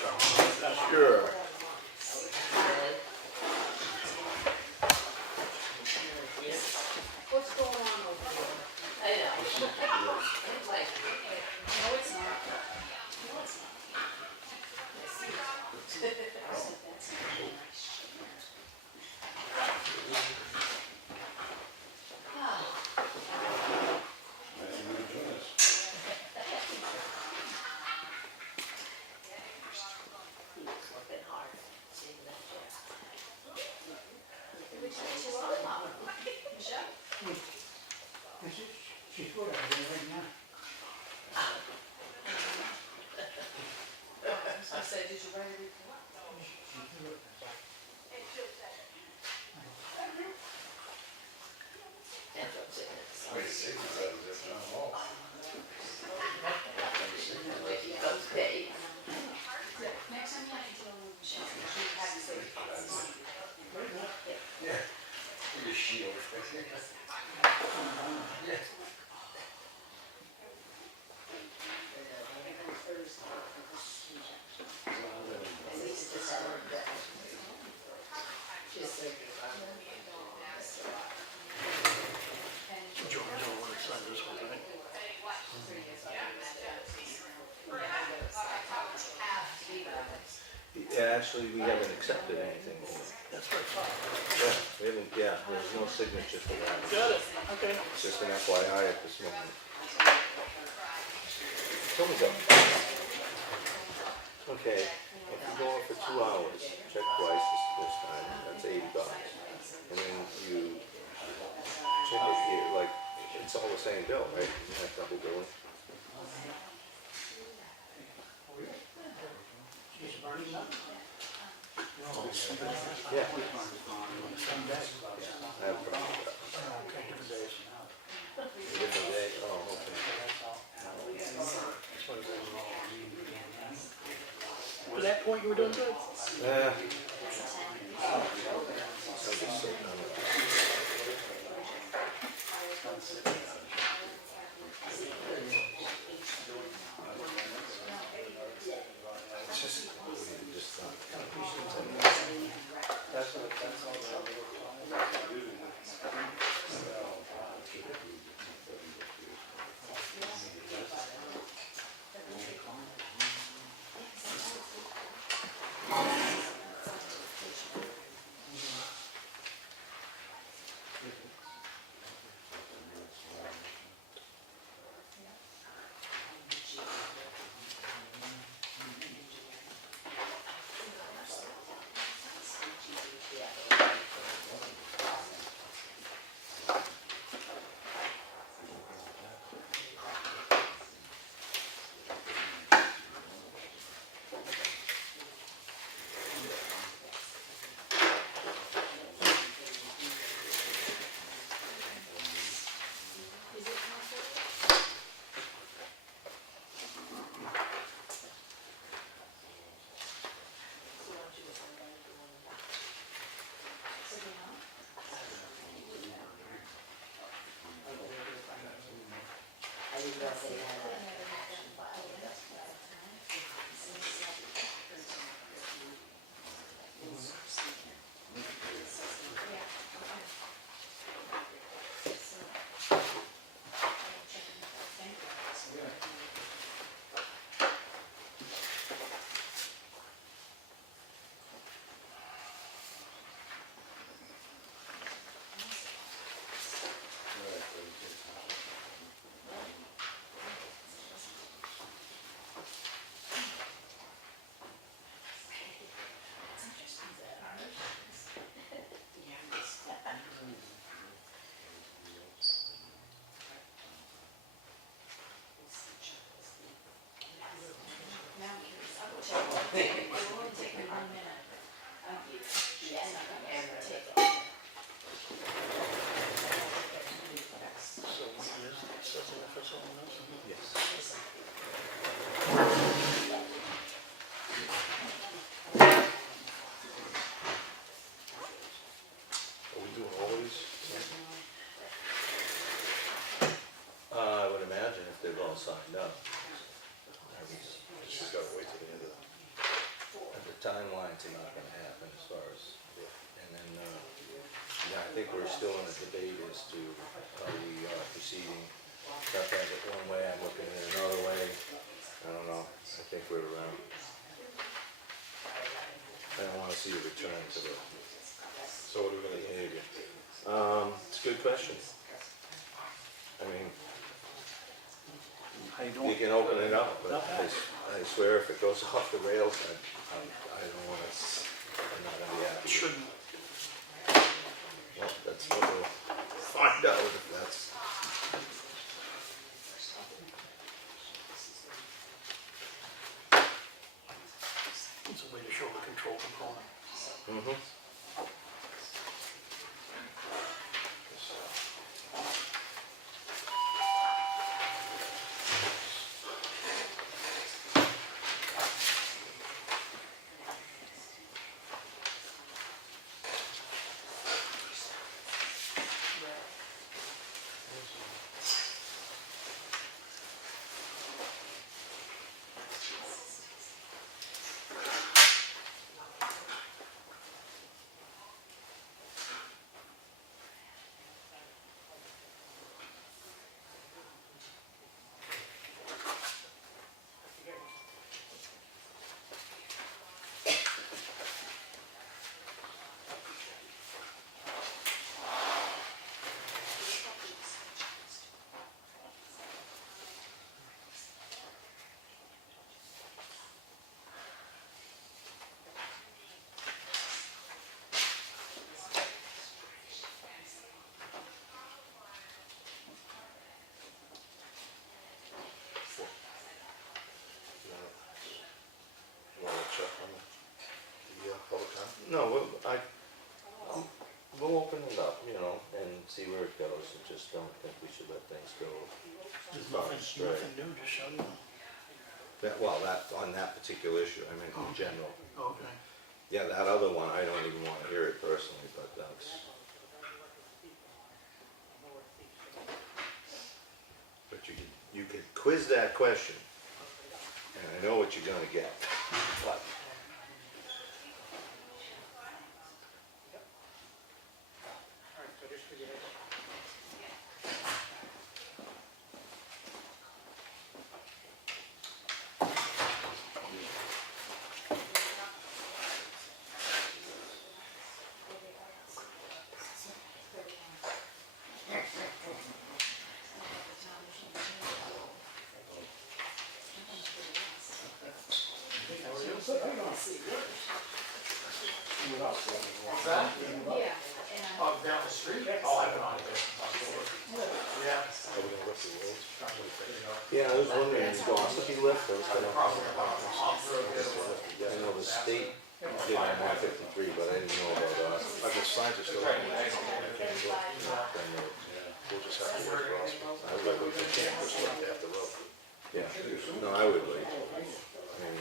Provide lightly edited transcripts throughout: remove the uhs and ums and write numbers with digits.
Sure. What's going on over there? I know. It's like, No, it's not. No, it's not. working hard, saving that chair. Which is your other mom? Michelle? She's good at it right now. I said, did you write a report? She's good at that. And I'm sitting at the side. Wait, see, that's not all. When he comes paid. Next time you have to deal with Michelle, she has to say. Yeah. Your shield. Yeah. I need to just tell her that. She's like, George, I want to sign this one, right? Yeah, actually, we haven't accepted anything. That's what I thought. Yeah, we haven't, yeah, there's no signature for that. Got it, okay. It's just an FYI at this moment. So we go. Okay, if you go on for 2 hours, check twice this time, that's $80. And then you check it here, like, it's all the same bill, right? You have double billing. She's burning up. Yeah. Same day. I have a problem with that. Okay, different days. Different day, oh, okay. That's what it is. To that point, you were doing good. Yeah. I'm just sitting on it. It's just, think we're still in a debate as to how we are proceeding. Beth has it one way, I'm looking at it another way. I don't know, I think we're, I don't wanna see a return to the So what are we gonna do? behavior. It's a good question. I mean, How you you doing? can open it up, but I swear if it goes off the rails, I don't wanna, I'm not gonna be happy. Shouldn't. Well, that's what we'll find out if that's. It's a way to show the control component. Mm-hmm. You wanna check on the public comment? No, we'll open it up, you know, and see where it goes. I just don't think we should let things go. There's far nothing, astray. nothing new, just shut it. On that particular issue, I mean, in general. Okay. Yeah, that other one, I don't even wanna hear it personally, but that's. But you could quiz that question, and I know what you're gonna get, but. Alright, so just figure it out. Yeah. Oh, down the street? Oh, I don't know. Yeah. Are we gonna lift the roads? Yeah, I was wondering, is Gossipy lift, I was gonna. Across the road, the other way. I know the state did on 153, but I didn't know about us. I guess signs are still. Right, right. We'll just have to work across. We can't just lift half the road. Yeah, no, I would wait. I mean,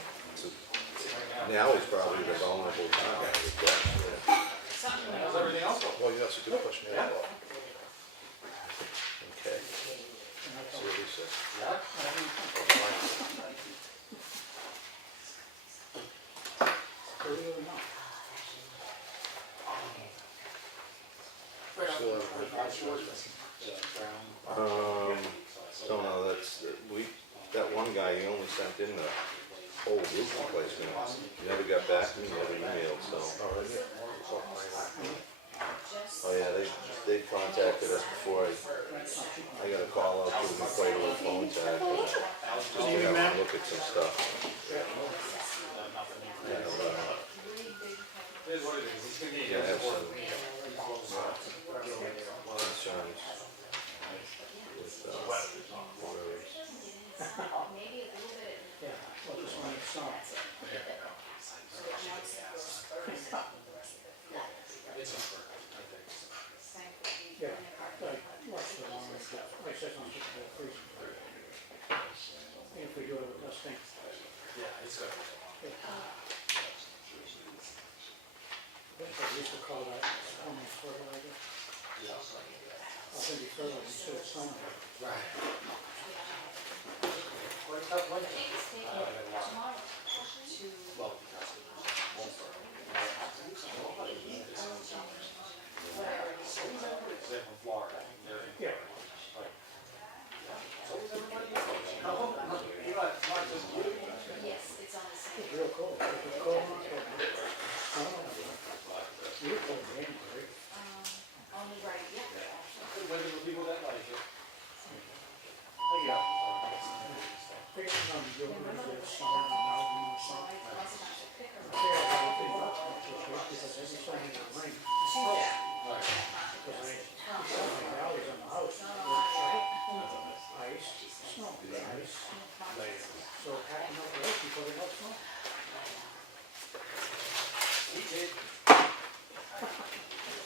now is probably the vulnerable time, I would guess. How's everything else going? Well, yeah, that's a good question, yeah. Okay. See what he says. Yeah. Earlier than now. Still haven't Don't know, that one guy, he only sent in the whole roof replacement. He never got back to me, never emailed, so. Oh yeah, they contacted us before I got a call out to my quite a little phone tag. Just to have a look at some stuff. Yeah, It is what it is. It's gonna be. yeah, I have some concerns with, orders. Yeah, well, this one is some. Yeah, like, watch the long, like, says on the freezing. If we do it, let's think. Yeah, it's good. I used to call that almost fertilizer. I think it's fertilizer instead of sun. Yes, it's on the same. It's real cold. It's cold on it. I don't know. You're cold in January. Only right, yeah. When the people that like it. Figuring on doing it, summer and now in the summer. I wasn't at the picker. I figured I don't think that's much this year because every time it rains, it's snow. Because rain, the valleys on the house, ice, snow, ice. So packing up the ice before they got snow. He did.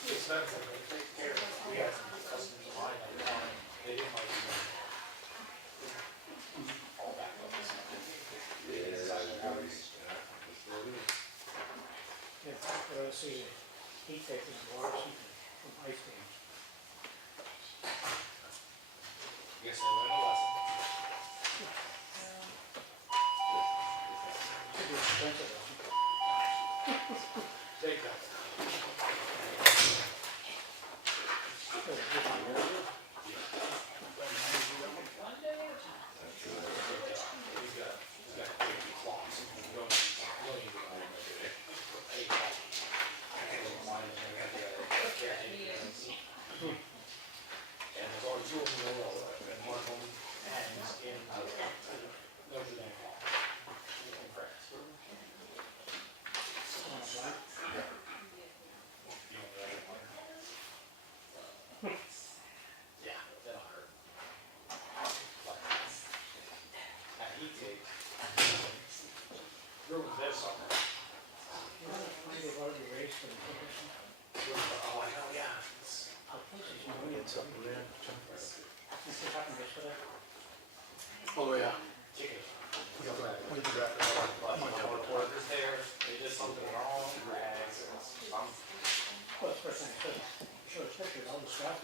Expensive, they take care of it. We had some customers of mine that they didn't like it. All back up. Yeah, but I see heat taking water heating from ice dams. Guess I learned a lesson. It'd be expensive though. Take that. And there's only two of them in the world, and one of them hangs in Notre Dame Hall in France. You know the other one? Yeah, that'll hurt. But that heat tape ruins their summer. You want to find out about your race for the commission? Oh, I know, yeah. The places you know, Get something there. this is happening yesterday. Oh, yeah. Ticket. We did that. But my workers there, they did something wrong, rags, and some. Well, it's first thing I said, show us pictures, all the stuff.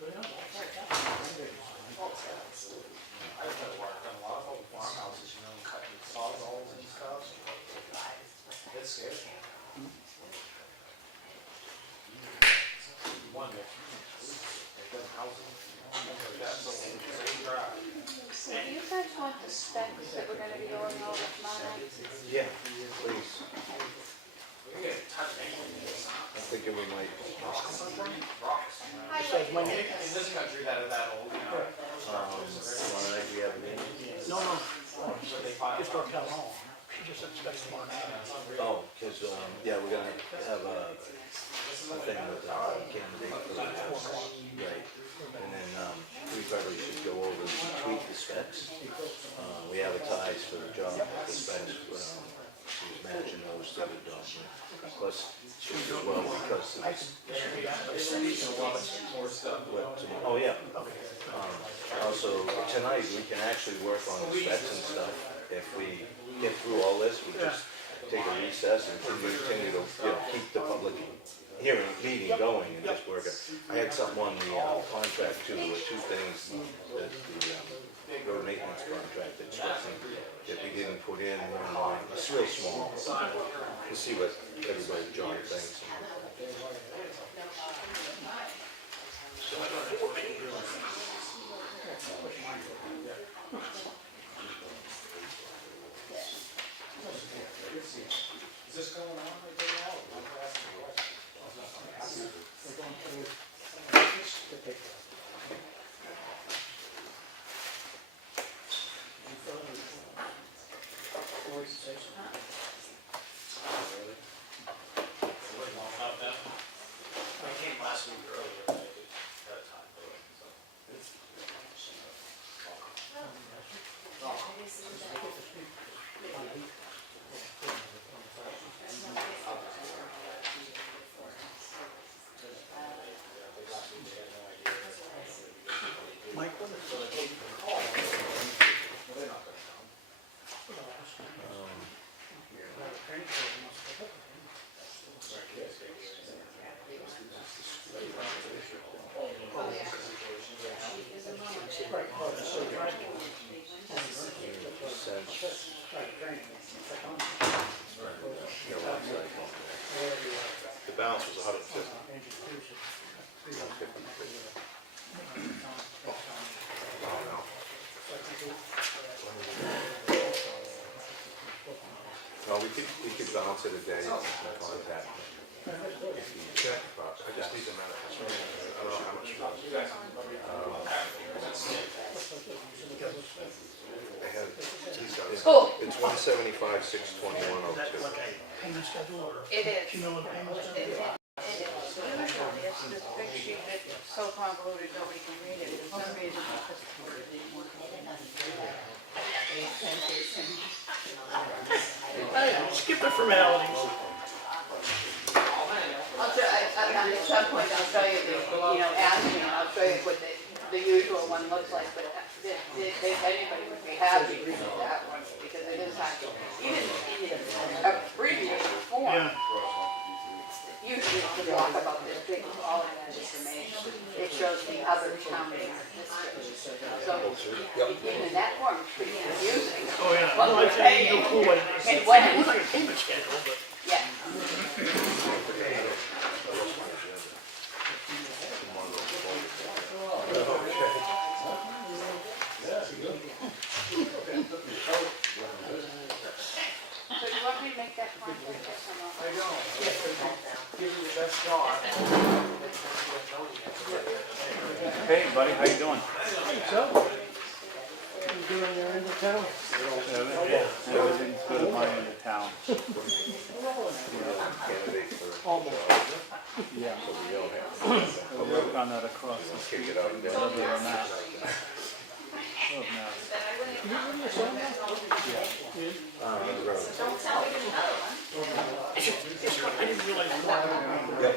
But no, that's right, that's I've had to work on a lot of old farmhouses, you know, cutting sawzalls and stuff. It's scary. One day, they've done housing, that's the same drive. So do you guys want the specs that we're gonna be going over tomorrow night? Yeah, please. We get touch anything. I'm thinking we might, Rocks. Besides my name. In this country that are that old, you know. tomorrow night we have a meeting. No, no, So they file. just our town hall. She just expects tomorrow night. Oh, because, yeah, we're gonna have a thing with the candidate for the house. Right. And then, we probably should go over and tweak the specs. We advertise for the job, the specs, matching those to the job. Plus, as well, because it's, More stuff. oh, yeah. Also, tonight, we can actually work on the specs and stuff. If we get through all this, we just take a recess and continue to, keep the public hearing, meeting going and just work it. I had something on the contract too, there were two things, that the road maintenance contract that we didn't put in one line. It's real small. We'll see what everybody, John, thinks. Is this going on right there now? I'm asking a question. We're going through the paper. You fill in the forward section. Really? Wait long about that? I came last week earlier, but I did at a time for it, so. Mike, what is Well, they're not gonna come. The balance was 150. You could bounce it a day and contact me. If you check, I just need the manifest. I don't know how much. I have, Cool. it's 175, 621, Is that 02. like a payment schedule or? It is. Do you know what the payment schedule is? Usually it's this big sheet that's so convoluted nobody can read it. For some reason, Skip the formalities. I'll show, at some point I'll show you the, ask me and I'll show you what the usual one looks like, but if anybody would be happy to read that one, because it is hard. Even in the abbreviated form, Yeah. usually it's to talk about this big, all of that information. It shows the other county districts. So even in that form, it's pretty confusing. Oh, yeah. What Well, we're I'd say paying. no clue what it is. And when It it's, looks like a payment schedule, but. yeah. So do you want me to make that contact or someone? I know. Give it the best shot. Hey buddy, how you doing? You doing your end of town? Everything's good at my end of town. Candidate for, Almost. Yeah. so we don't have I work on that across the kick street. it out and down. Other than that. Other than that. Can you give me a sign now? I didn't realize you wanted.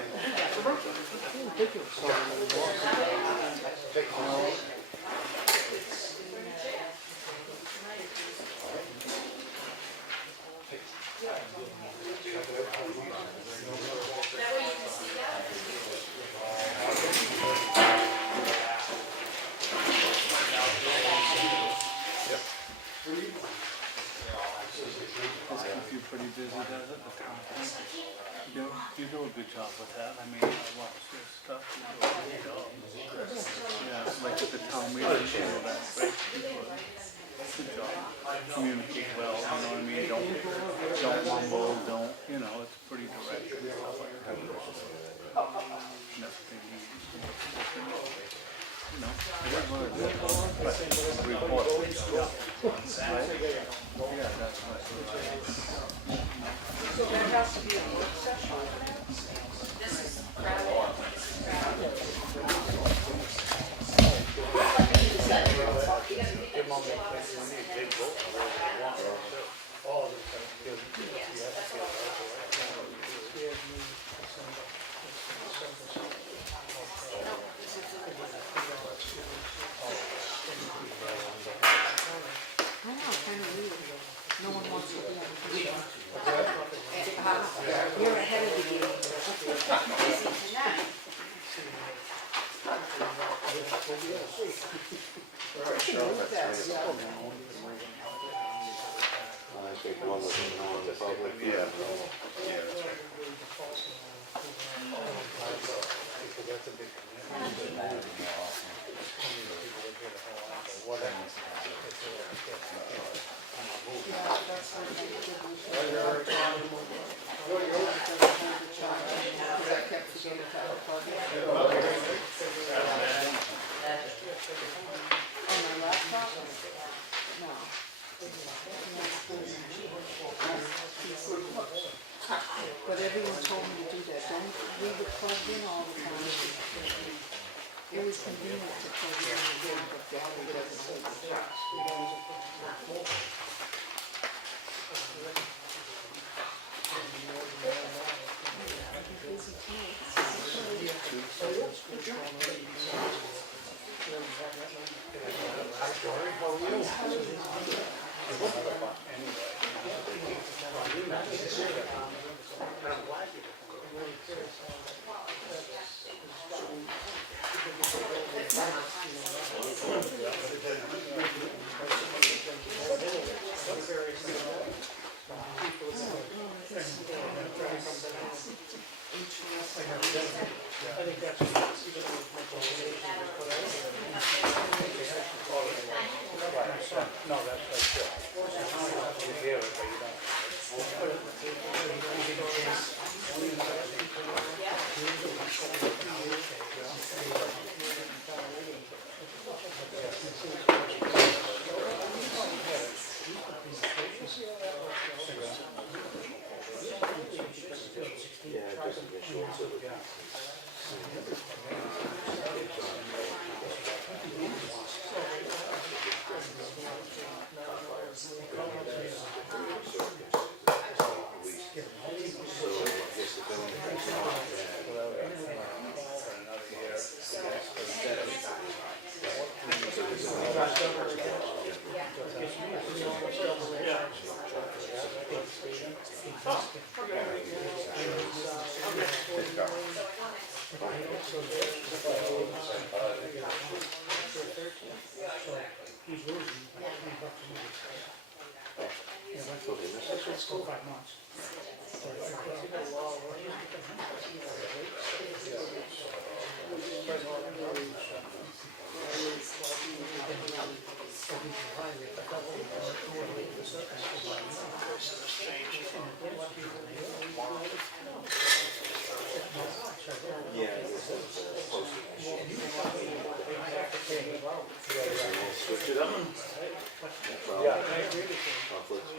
Yep. Ridiculous. This keeps you pretty busy, does it? The town thing? You do a good job with that. I mean, I watch your stuff. You do a good job. Yeah, like at the town meeting, you know, that great people. Good job. Communicate well, you know what I mean? Don't mumble, don't, it's pretty direct and stuff like that. Nothing, it is what it is. But report, right? Yeah, that's right. So there has to be a work session for that? This is gravel. I know, kind of weird. No one wants to be on TV. You're ahead of the game. Busy tonight. I think one was in the public. Yeah. On my laptop? No. But everyone told me to do that. Don't leave it plugged in all the time. It was convenient to plug it in again, but battery doesn't take the charge. Busy No, that's right. You hear it, but you don't. he's losing like $20 a month. Yeah, that's So they missed it. that's 4 or 5 months. Yeah, this is posted. Switch it up. No problem. Conflicts.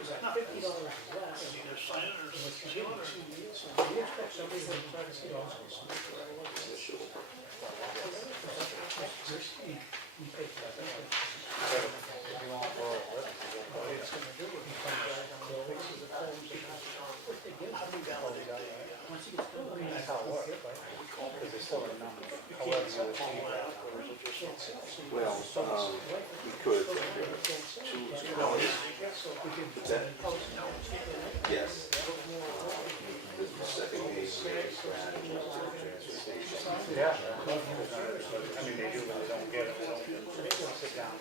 Either sign it or seal it or. Well, we could choose colors, but that, yes. The second page, transfer station. Yeah. I mean, they do, but they don't get it, they don't sit down.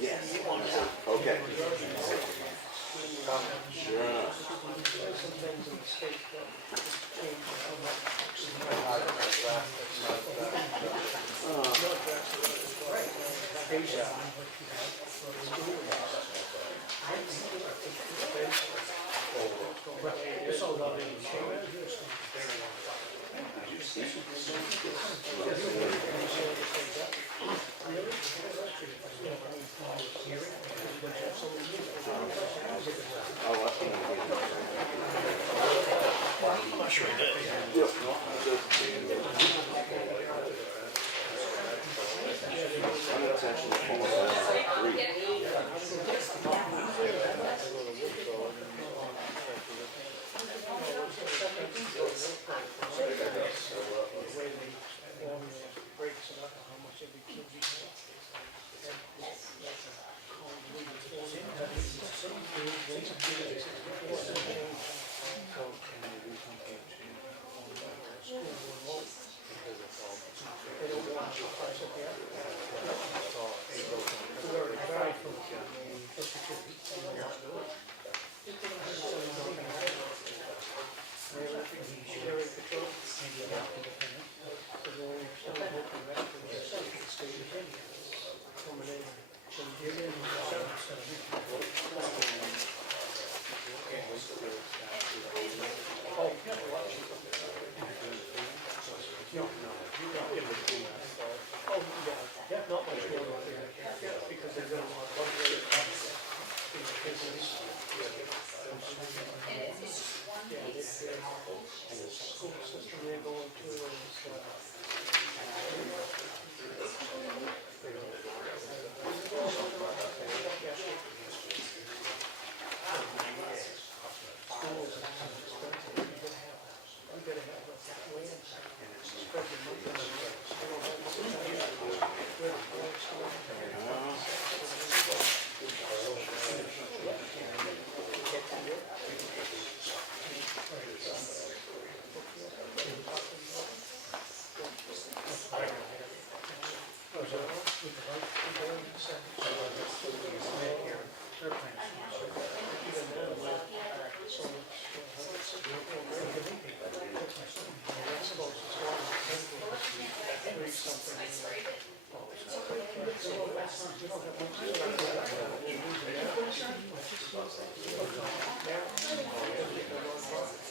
Yes. Okay. Sure enough. I'm not sure he did. Unintentional form, 3.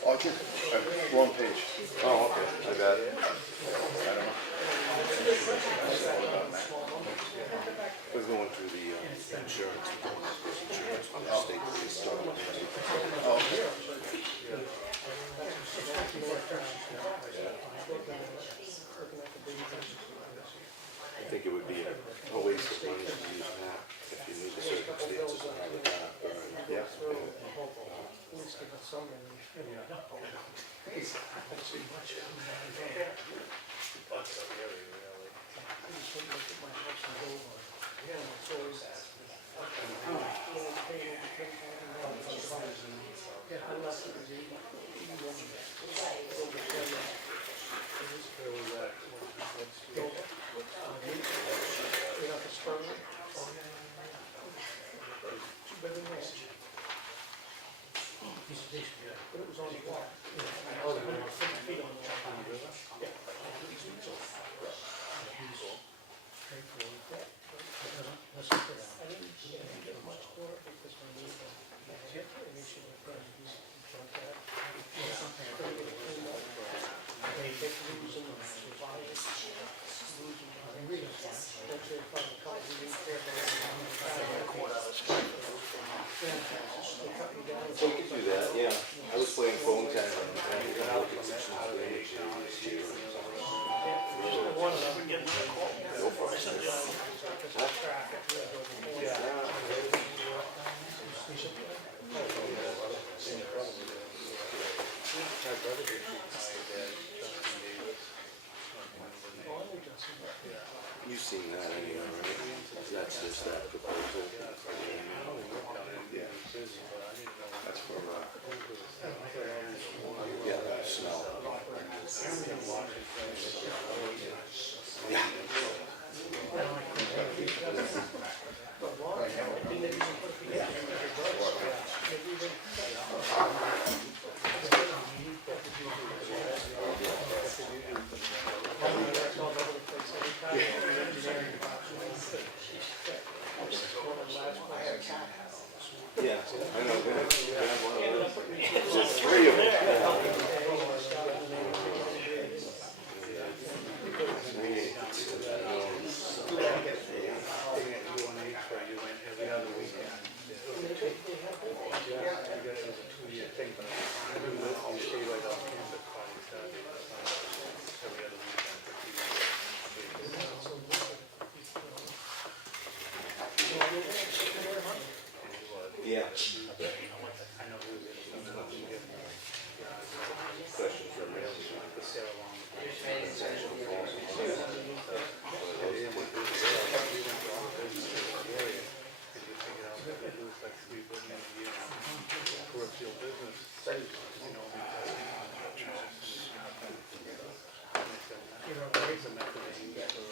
Oh, I think, wrong page. Oh, okay, I got it. I don't know. We're going through the insurance, insurance on the state police. Oh, okay. I think it would be a waste of money to use that if you knew the circumstances of how the car burned. Yeah. Yeah, I left it with 81. Where was that? What street? You know, for Spurgeon. Two bedroom house. But it was on the wall. Oh, the river. 150 feet on the wall. On the river? Yeah. I didn't get much for it because my neighbor had an issue with him. He's drunk out. They get losing survivors, losing ingredients. Don't say if I'm a couple, we didn't care about it. They cut me down. So we could do that, yeah. I was playing phone tag and we're gonna look at sections of the image this year. One of them getting a call. Go for it. Traffic. My brother did my dad, Justin Davis. You've seen that anyway, right? That's just that proposal. Yeah. That's for, yeah, that smell. Yeah. Yeah, I know, we have one of those. There's three of them. You went every other weekend. Yeah, it was a 2-year thing, but you stay right off campus, Friday, Saturday, every other weekend for 2 years. Yeah. I know who it is. Question for me. The Sarah Long. Like $3 billion a year for a field business, you know, it's a method they use for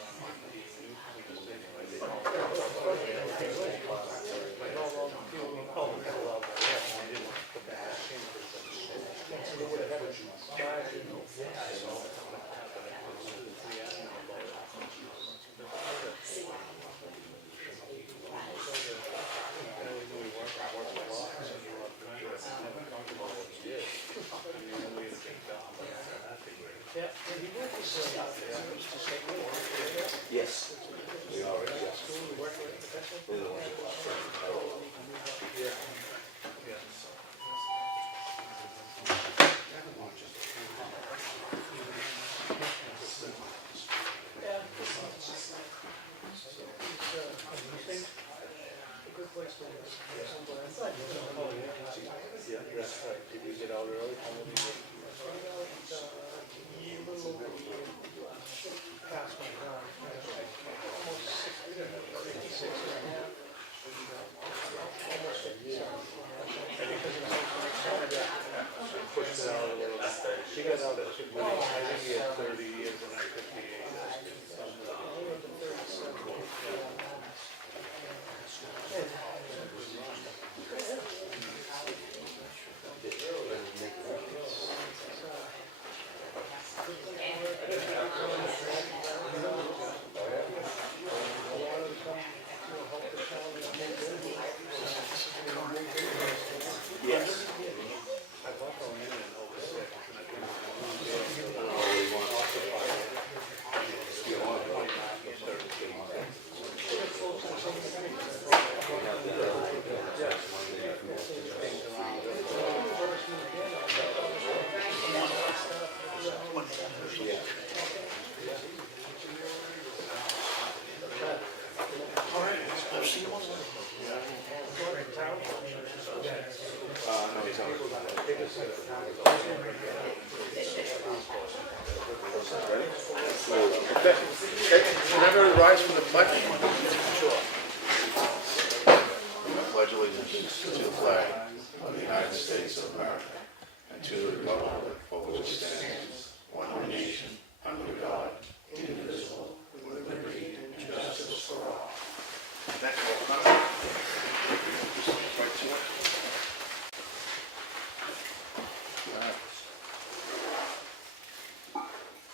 Yes. We already, yes. Yeah, that's right. Did you get out early? How many did Past my time. Almost 56 and a half. Almost 57. pushed it out a little bit? She got out at 50, I think he had 30 years and I'm 58. Yes. I bought going in 06 and I think Okay, can everyone rise from the pledge? Sure. Pledge allegiance to the flag of the United States of America, and to the republic for which it stands, one nation, under God, indivisible, with liberty and justice for all. Thank you all for coming. Right to it.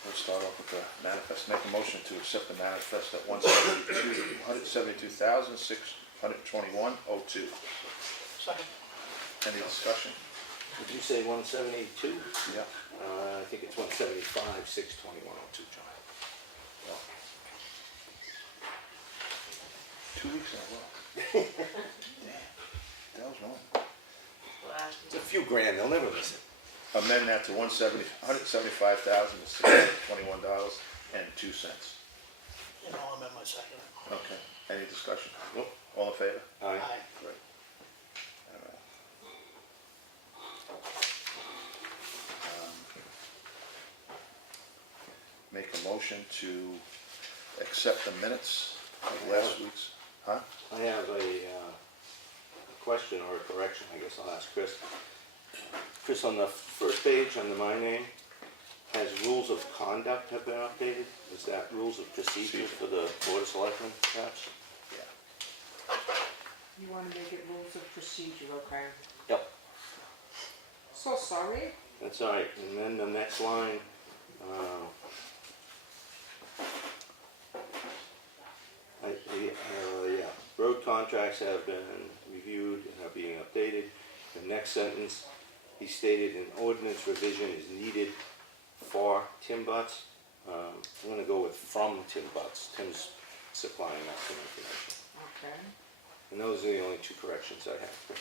Let's start off with the manifest. Make a motion to accept the manifest at 172,621.02. Second. Any discussion? Did you say 172? Yeah. I think it's 175, 62102, John. 2 weeks in a row. Damn. That was wrong. It's a few grand, they'll never miss it. Amend that to $175,621.02. And I'll amend my second. Okay. Any discussion? Nope. All in favor? Aye. Great. All right. Make a motion to accept the minutes of last week's, huh? I have a question or a correction, I guess I'll ask Chris. Chris, on the first page under my name, has rules of conduct have been updated? Is that rules of procedure for the Board of Selectmen, perhaps? Yeah. You wanna make it rules of procedure, okay? Yep. So sorry. That's all right, and then the next line, yeah, road contracts have been reviewed and are being updated. The next sentence, he stated an ordinance revision is needed for Tim Butts. I'm gonna go with from Tim Butts. Tim's supplying us some information. Okay. And those are the only two corrections I have, Chris.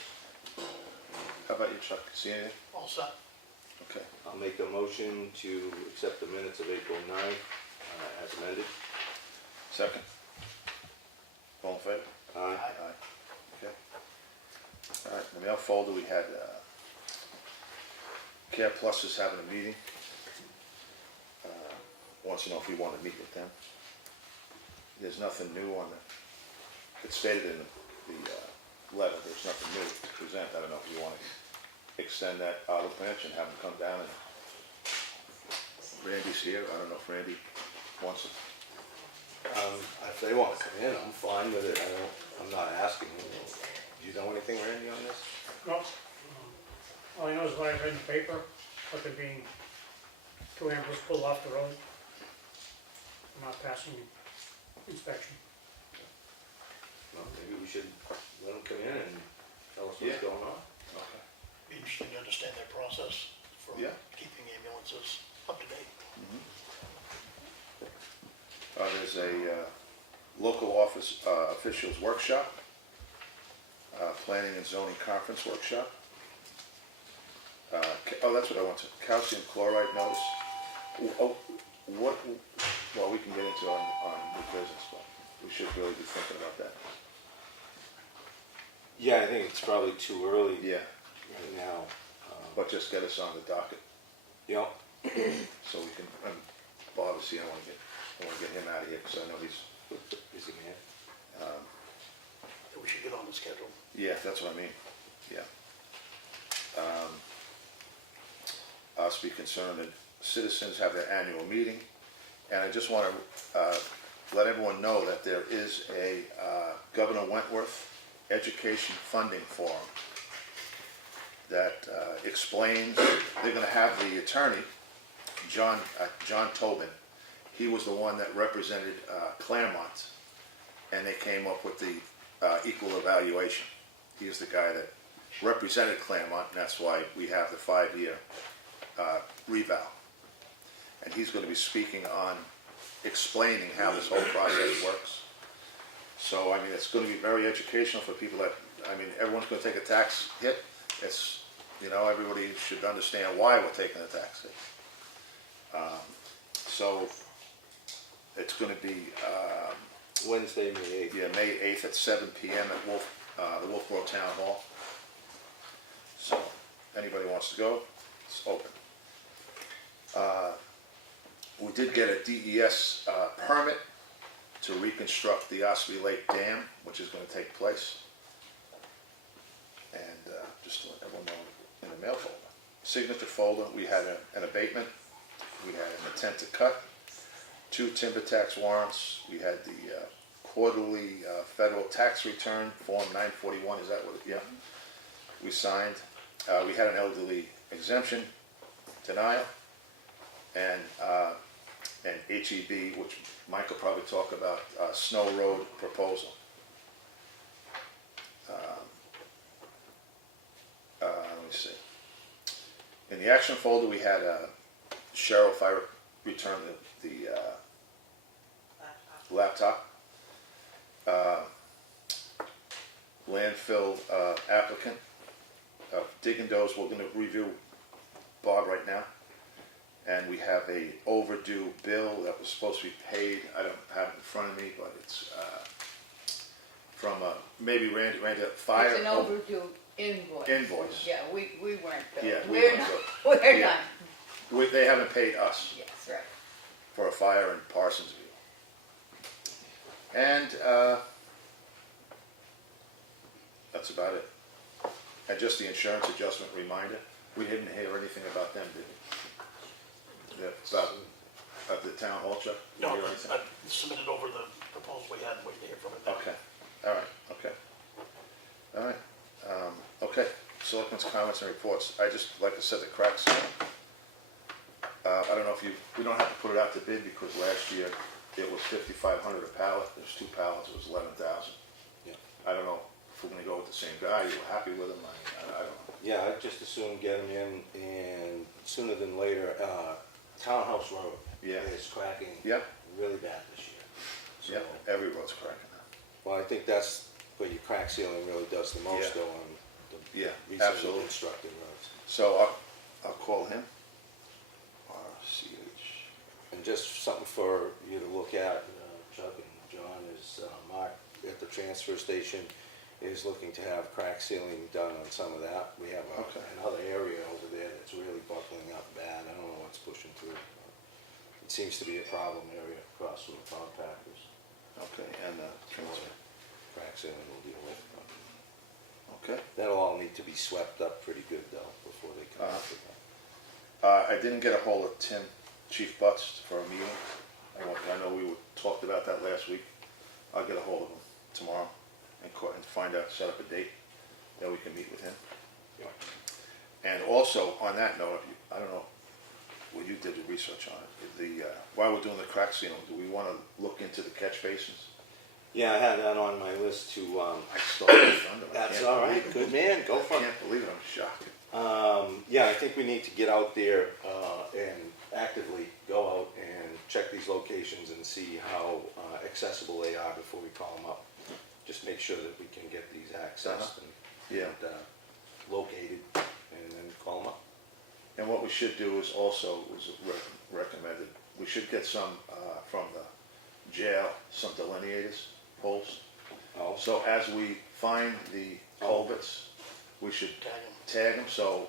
How about you, Chuck? See anything? All set. Okay. I'll make a motion to accept the minutes of April 9th as amended. Second? All in favor? Aye. Aye. Okay. All right, in the mail folder, we had Care Plus is having a meeting. Wants to know if we want to meet with them. There's nothing new on the, it's stated in the letter, there's nothing new to present. I don't know if you want to extend that olive branch and have them come down and Randy's here. I don't know if Randy wants to. If they want to come in, I'm fine with it. I'm not asking them. Do you know anything, Randy, on this? No. All I know is what I read in the paper, what they're being, 2 ambulances pulled off the road. Not passing inspection. Well, maybe we should let them come in and tell us Yeah. what's going on. Okay. Be interesting to understand their process for Yeah. keeping ambulances up to date. There's a local office officials workshop, planning and zoning conference workshop. That's what I want to, calcium chloride notice. Oh, what, well, we can get into on new business, but we should really be thinking about that. Yeah, I think it's probably too early Yeah, right now. but just get us on the docket Yep. so we can, Bob is here, I want to get him out of here because I know he's, Busy man. We should get on the schedule. yeah, that's what I mean, yeah. Us be concerned that citizens have their annual meeting, and I just want to let everyone know that there is a Governor Wentworth Education Funding Forum that explains, they're going to have the attorney, John Tobin. He was the one that represented Claremont, and they came up with the equal evaluation. He is the guy that represented Claremont, and that's why we have the 5-year reval. And he's going to be speaking on explaining how this whole process works. So, I mean, it's going to be very educational for people that, I mean, everyone's going to take a tax hit. It's, you know, everybody should understand why we're taking a tax hit. So, it's going to be, Wednesday, May 8th. yeah, May 8th at 7 p.m. at the Wolfboro Town Hall. So, anybody wants to go, it's open. We did get a DES permit to reconstruct the Osprey Lake Dam, which is going to take place. And just just to let everyone know, in the mail folder. Signature folder, we had an abatement, we had an intent to cut, 2 timber tax warrants, we had the quarterly federal tax return, Form 941, is that what it, yeah? We signed, we had an elderly exemption denial, and an HEB, which Mike will probably talk about, Snow Road proposal. Let me see. In the action folder, we had Cheryl Fire return the laptop. Landfill applicant of Dig and Doze, we're gonna review Bob right now. And we have a overdue bill that was supposed to be paid. I don't have it in front of me, but it's from maybe Randy Fire. It's an overdue invoice. Invoice. Yeah, we weren't billed. Yeah, we We're weren't not, billed. we're Yeah. not. They haven't paid us Yes, right. for a fire in Parsonsville. And that's about it. And just the insurance adjustment reminder. We didn't hear anything about them, did we? About the town hall check? Did No, you hear anything? I submitted over the proposal we had, waiting to hear from it. Okay, all right, okay. All right, okay, selectmen's comments and reports. I just, like I said, the cracks. I don't know if we don't have to put it out to bid because last year it was $5,500 a pallet. There's 2 pallets, it was 11,000. Yeah. I don't know if we're gonna go with the same guy. You were happy with him? I don't know. Yeah, I'd just as soon get them in, and sooner than later, Townhouse Road Yeah. is cracking Yeah, really bad this year. So, yeah, every road's cracking now. well, I think that's where your crack sealing really does the most, Yeah. though, on the Yeah, recently absolutely. constructed roads. So I'll call him. RCH. And just something for you to look at, Chuck and John, is Mark at the transfer station is looking to have crack sealing done on some of that. We have Okay. another area over there that's really buckling up bad. I don't know what's pushing through. It seems to be a problem area across from the compactors. Okay, and transfer. Crack sealing will deal with. Okay. That'll all need to be swept up pretty good though before they come up with that. I didn't get a hold of Chief Butts for a meeting. I know we talked about that last week. I'll get a hold of him tomorrow and find out, set up a date that we can meet with him. Yeah. And also, on that note, I don't know, well, you did the research on it. While we're doing the crack sealing, do we want to look into the catch basins? Yeah, I had that on my list to, I started in front of it. I that's can't all believe right, it. good man, go I for it. can't believe it, I'm shocked. Yeah, I think we need to get out there and actively go out and check these locations and see how accessible they are before we call them up. Just make sure that we can get these accessed Yeah. and located, and then call them up. And what we should do is also, was recommended, we should get some from the jail, some delineators, poles. Oh, So as we find the culverts, we should Tag 'em. tag them, so,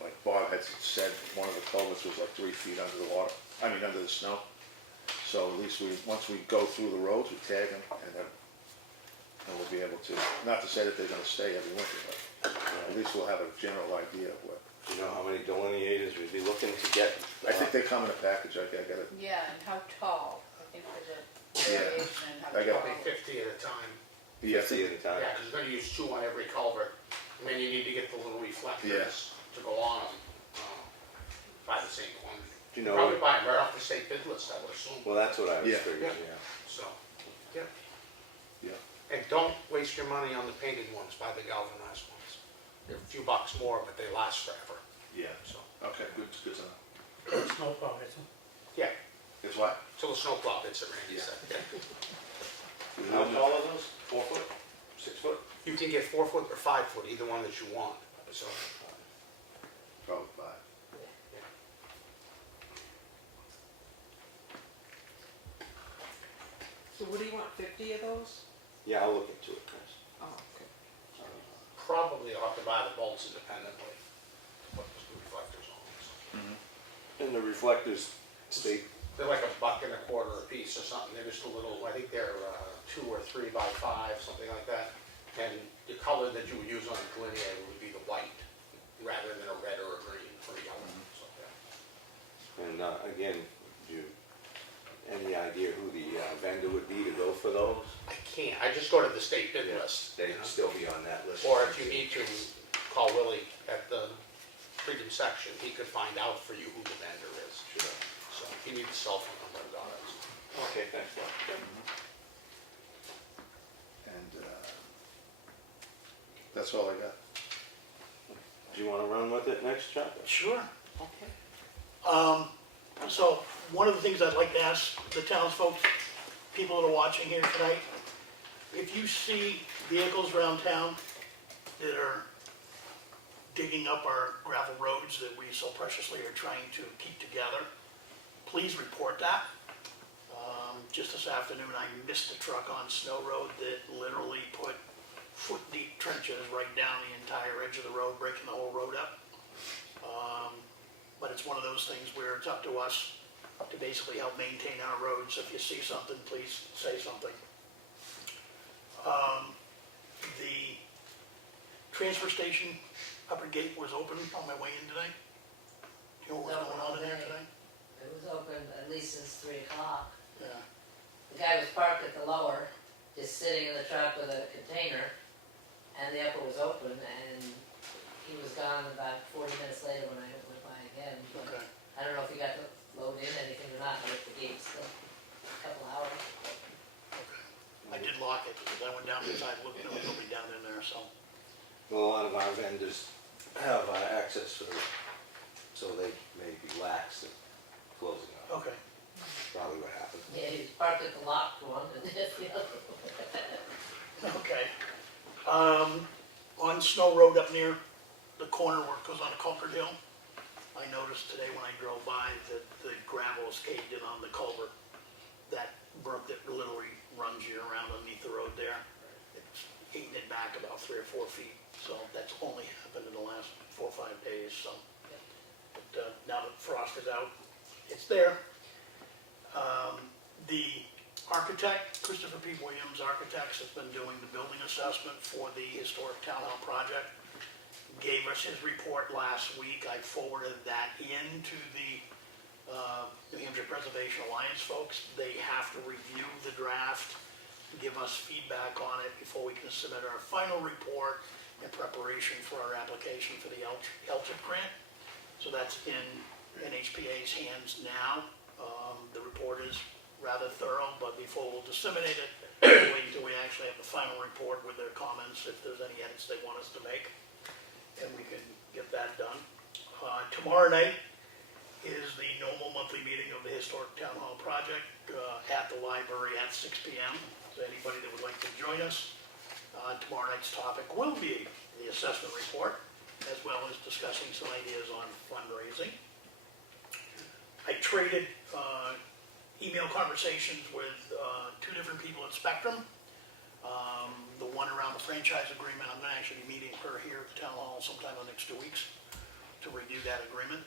like Bob had said, one of the culverts was like 3 feet under the water, under the snow. So at least once we go through the roads, we tag them, and then we'll be able to, not to say that they're gonna stay every winter, but at least we'll have a general idea of what. do you know how many delineators we'd be looking to get? I think they come in a package, I gotta, Yeah, and how tall? I think there's a Yeah. variation in how I got- tall. Probably 50 at a time. yeah, 50 at a time? Yeah, because you're gonna use 2 on every culvert. I mean, you need to get the little reflectors to go on them, by the same quantity. Do you know Probably what- buy them right off the state bid list, I would assume, Well, that's what I was Yeah. figuring, yeah. so, yeah. yeah. And don't waste your money on the painted ones, buy the galvanized ones. They're a few bucks more, but they last forever, Yeah, so, okay, good to know. Snow plow, it's yeah. It's what? Till the snowplow hits it, Randy Yeah. said, yeah. How tall are those? 4 foot? 6 foot? You can get 4 foot or 5 foot, either one that you want, so. Probably 5. So what do you want, 50 of those? Yeah, I'll look into it, Chris. Oh, okay. Probably I'll have to buy the bolts independently, put the reflectors on. So. And the reflectors stay, They're like $1.25 a piece or something, they're just a little, I think they're 2 or 3 by 5, something like that. And the color that you would use on the delineator would be the white, rather than a red or a green or a yellow. So, yeah. And again, do you, any idea who the vendor would be to go for those? I can't, I just go to the state bid list. They'd still be on that list. Or if you need to, call Willie at the Freedom section, he could find out for you who the vendor is. Sure. So if you need the cell phone number, got it. Okay, thanks, Bob. And that's all I got. Do you wanna run with it next, Chuck? Sure. Okay. So, one of the things I'd like to ask the townsfolk, people that are watching here tonight, if you see vehicles around town that are digging up our gravel roads that we so preciously are trying to keep together, please report that. Just this afternoon, I missed a truck on Snow Road that literally put foot-deep trenches right down the entire edge of the road, breaking the whole road up. But it's one of those things where it's up to us to basically help maintain our roads. If you see something, please say something. The transfer station upper gate was open on my way in today. You know what was going on in there today? It was open at least since 3 o'clock. Yeah. The guy was parked at the lower, just sitting in the truck with a container, and the upper was open, and he was gone about 40 minutes later when I went by again. But Okay. I don't know if he got to load in anything or not, but the gate's still a couple hours. I did lock it because I went down inside, looked, there was nobody down in there, so. Well, a lot of our vendors have access for, so they may be lax in closing up. Okay. Probably what happened. Yeah, he was parked at the locked one, and the other one. Okay. On Snow Road up near the corner where it goes on to Culvert Hill, I noticed today when I drove by that the gravel is caved in on the culvert. That berm that literally runs you around underneath the road there. It's eaten it back about 3 or 4 feet. So that's only happened in the last 4 or 5 days, so. But now that frost is out, it's there. The architect, Christopher P. Williams Architects, has been doing the building assessment for the historic town hall project. Gave us his report last week. I forwarded that in to the New Hampshire Preservation Alliance folks. They have to review the draft, give us feedback on it before we can submit our final report in preparation for our application for the LTIP grant. So that's in NHPA's hands now. The report is rather thorough, but before we'll disseminate it, we'll wait until we actually have the final report with their comments, if there's any edits they want us to make, and we can get that done. Tomorrow night is the normal monthly meeting of the Historic Town Hall Project at the library at 6 p.m. So anybody that would like to join us, tomorrow night's topic will be the assessment report, as well as discussing some ideas on fundraising. I traded email conversations with 2 different people at Spectrum. The one around the franchise agreement, I'm gonna actually be meeting her here at the town hall sometime in the next 2 weeks to review that agreement.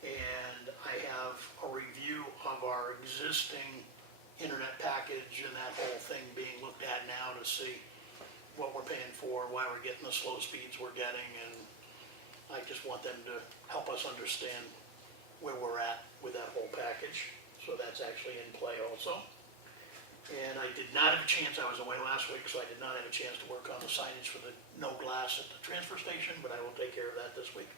And I have a review of our existing internet package and that whole thing being looked at now to see what we're paying for, why we're getting the slow speeds we're getting, and I just want them to help us understand where we're at with that whole package. So that's actually in play also. And I did not have a chance, I was away last week, so I did not have a chance to work on the signage for the no glass at the transfer station, but I will take care of that this week.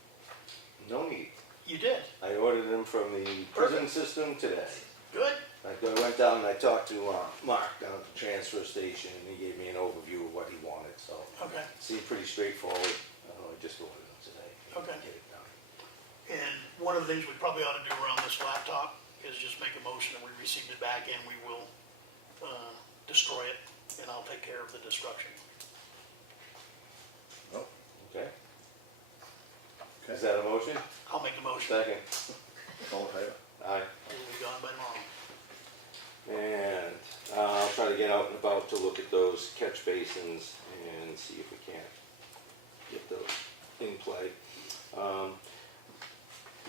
No need. You did? I ordered them from the prison system today. Good. I went down and I talked to Mark down at the transfer station, and he gave me an overview of what he wanted, so. Okay. Seemed pretty straightforward. I just ordered them today. Okay. Get it done. And one of the things we probably ought to do around this laptop is just make a motion that we received it back and we will destroy it, and I'll take care of the destruction. Oh, Okay, okay. is that a motion? I'll make the motion. Second. All in favor? Aye. It will be gone by tomorrow. And I'll try to get out and about to look at those catch basins and see if we can't get those in play.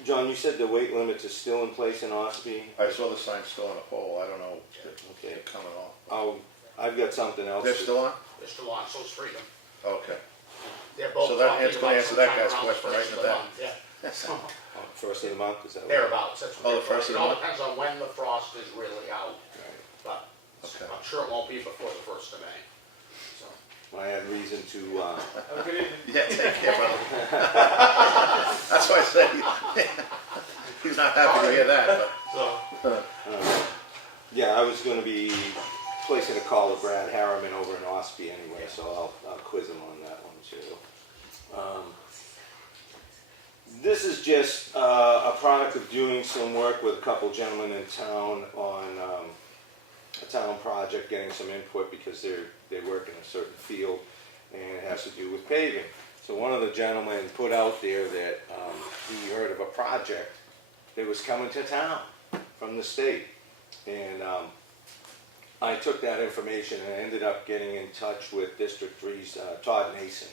John, you said the weight limit is still in place in Ospey. I saw the sign still on a pole, I don't know if Okay. they're coming off. I'll I've got something else. They're still on? They're still on, so's Freedom. Okay. They're both So that talking answer- gonna about answer that sometime guy's around the question right first in of the the back. month, yeah. First of the month, is that what? Thereabouts, that's what Oh, they're the first of talking. the It all month? depends on when the frost is really out, but Okay. I'm sure it won't be before the 1st of May. So, I had reason to, Have a good evening. Yeah, take care, brother. That's why I said, he's not happy to hear that, but. yeah, I was gonna be placing a call to Brad Harriman over in Ospey anyway, so I'll quiz him on that one too. This is just a product of doing some work with a couple gentlemen in town on a town project, getting some input because they work in a certain field and it has to do with paving. So one of the gentlemen put out there that he heard of a project that was coming to town from the state. And I took that information and ended up getting in touch with District 3's Todd Nason.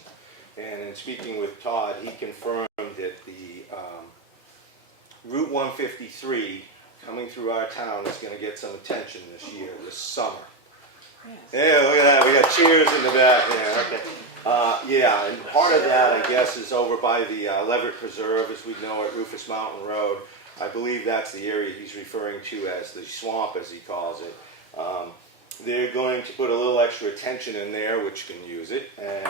And in speaking with Todd, he confirmed that the Route 153 coming through our town is going to get some attention this summer. Yeah, look at that, we got cheers in the back there, okay. Yeah, and part of that, I guess, is over by the Leverett Preserve, as we know it, Rufus Mountain Road. I believe that's the area he's referring to as the swamp, as he calls it. They're going to put a little extra attention in there, which can use it, and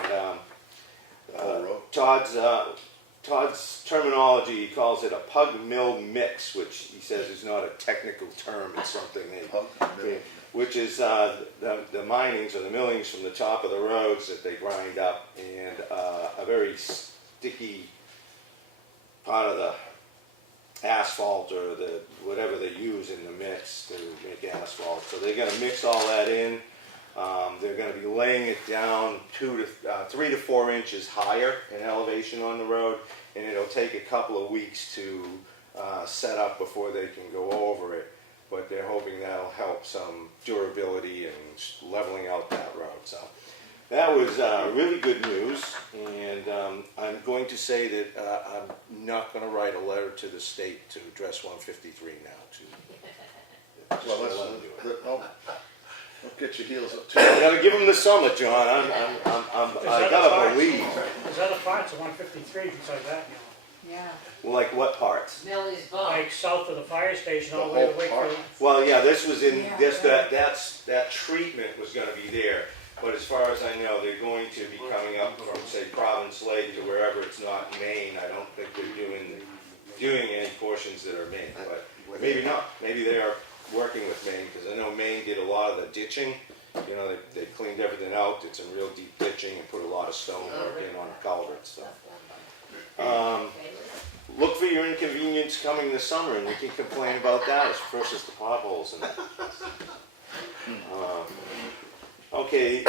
Todd's terminology, he calls it a pug mill mix, which he says is not a technical term, it's something they, which is the minings or the millings from the top of the roads that they grind up, and a very sticky part of the asphalt or the whatever they use in the mix to make asphalt. So they're going to mix all that in. They're going to be laying it down 3 to 4 inches higher in elevation on the road, and it'll take a couple of weeks to set up before they can go over it. But they're hoping that'll help some durability and leveling out that road. So that was really good news, and I'm going to say that I'm not going to write a letter to the state to address 153 now. Well, don't get your heels up too I'm much. gonna give him the summer, John. I gotta believe. There's other parts of 153 besides that, Yeah. Like what parts? Millie's bump. like south of the fire station all the The way to whole park. Wakefield. Well, yeah, this was in Yeah, this right. that treatment was going to be there, but as far as I know, they're going to be coming up from say Province Lake to wherever it's not Maine. I don't think they're doing any portions that are Maine, but maybe not. Maybe they are working with Maine because I know Maine did a lot of the ditching. You know, they cleaned everything out, did some real deep ditching, and put a lot of stonework in on the culverts. So. Look for your inconvenience coming this summer, and you can complain about that as versus the potholes. Okay,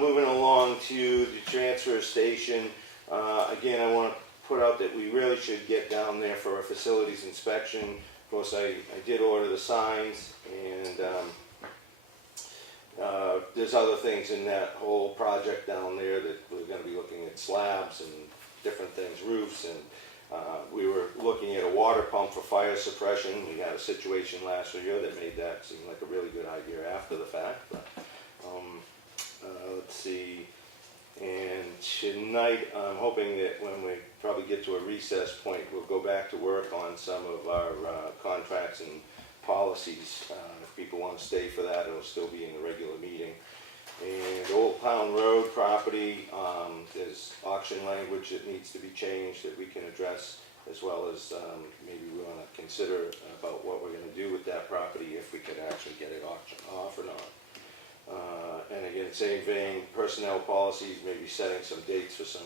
moving along to the transfer station. Again, I want to put out that we really should get down there for a facilities inspection. Of course, I did order the signs, and there's other things in that whole project down there that we're going to be looking at slabs and different things, roofs, and we were looking at a water pump for fire suppression. We had a situation last year that made that seem like a really good idea after the fact. But, let's see. And tonight, I'm hoping that when we probably get to a recess point, we'll go back to work on some of our contracts and policies. If people want to stay for that, it'll still be in the regular meeting. And Old Pound Road property, there's auction language that needs to be changed that we can address, as well as maybe we want to consider about what we're going to do with that property if we could actually get it auctioned off or not. And again, same vein, personnel policies, maybe setting some dates for some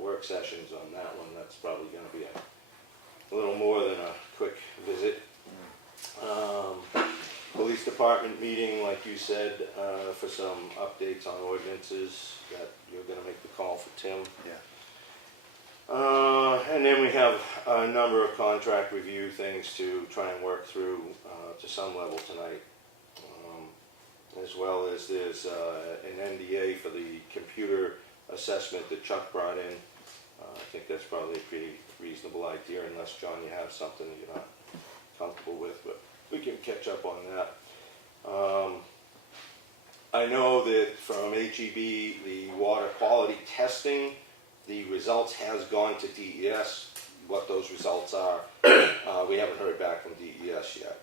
work sessions on that one. That's probably going to be a little more than a quick visit. Police department meeting, like you said, for some updates on ordinances that you're going to make the call for Tim. Yeah. And then we have a number of contract review things to try and work through to some level tonight. As well as there's an NDA for the computer assessment that Chuck brought in. I think that's probably a pretty reasonable idea, unless, John, you have something that you're not comfortable with, but we can catch up on that. I know that from HEB, the water quality testing, the results has gone to DES. What those results are, we haven't heard back from DES yet.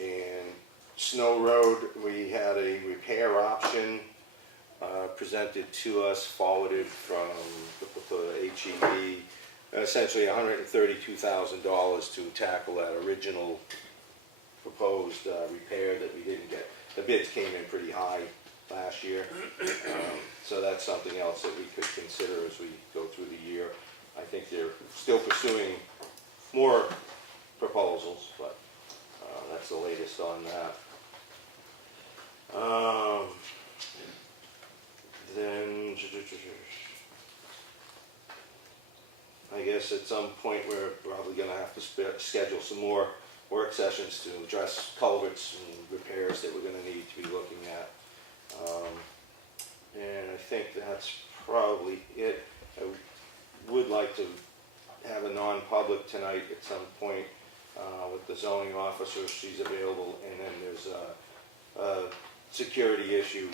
And Snow Road, we had a repair option presented to us, forwarded from the HEB, essentially $132,000 to tackle that original proposed repair that we didn't get. The bids came in pretty high last year, so that's something else that we could consider as we go through the year. I think they're still pursuing more proposals, but that's the latest on that. Then I guess at some point we're probably going to have to schedule some more work sessions to address culverts and repairs that we're going to need to be looking at. And I think that's probably it. I would like to have a non-public tonight at some point with the zoning officer if she's available, and then there's a security issue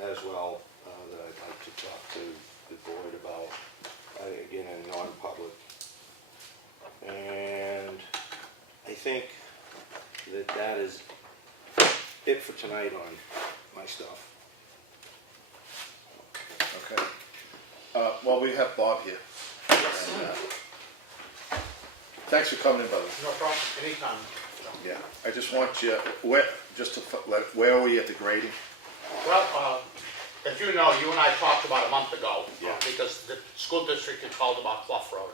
as well that I'd like to talk to the board about, again, in non-public. And I think that that is it for tonight on my stuff. Okay. Well, we have Bob here. And, thanks for coming in, brother. No problem, anytime. Yeah, I just want you, where are we at the grading? Well, as you know, you and I talked about a month ago, Yeah. because the school district had called about Clough Road.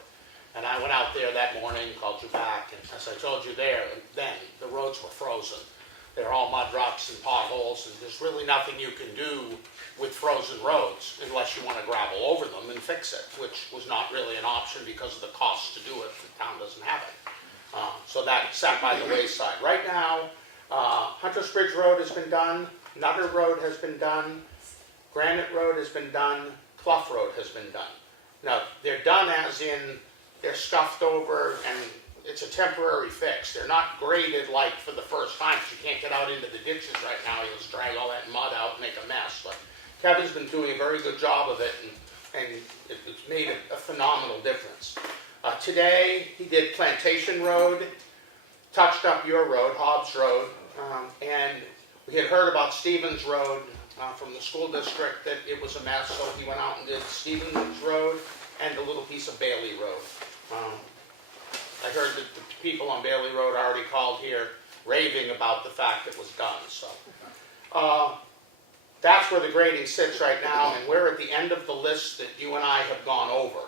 And I went out there that morning, called you back, and as I told you there, then, the roads were frozen. They're all mud ruts and potholes, and there's really nothing you can do with frozen roads unless you want to gravel over them and fix it, which was not really an option because of the cost to do it. The town doesn't have it. So that sat by the wayside. Right now, Hunter's Bridge Road has been done, Nutter Road has been done, Granite Road has been done, Clough Road has been done. Now, they're done as in they're scuffed over and it's a temporary fix. They're not graded like for the first time. You can't get out into the ditches right now. You'll just drag all that mud out and make a mess. But Kevin's been doing a very good job of it, and it's made a phenomenal difference. Today, he did Plantation Road, touched up your road, Hobbs Road, and we had heard about Stevens Road from the school district that it was a mess, so he went out and did Stevens Road and a little piece of Bailey Road. I heard that the people on Bailey Road already called here raving about the fact it was done. So that's where the grading sits right now, and we're at the end of the list that you and I have gone over.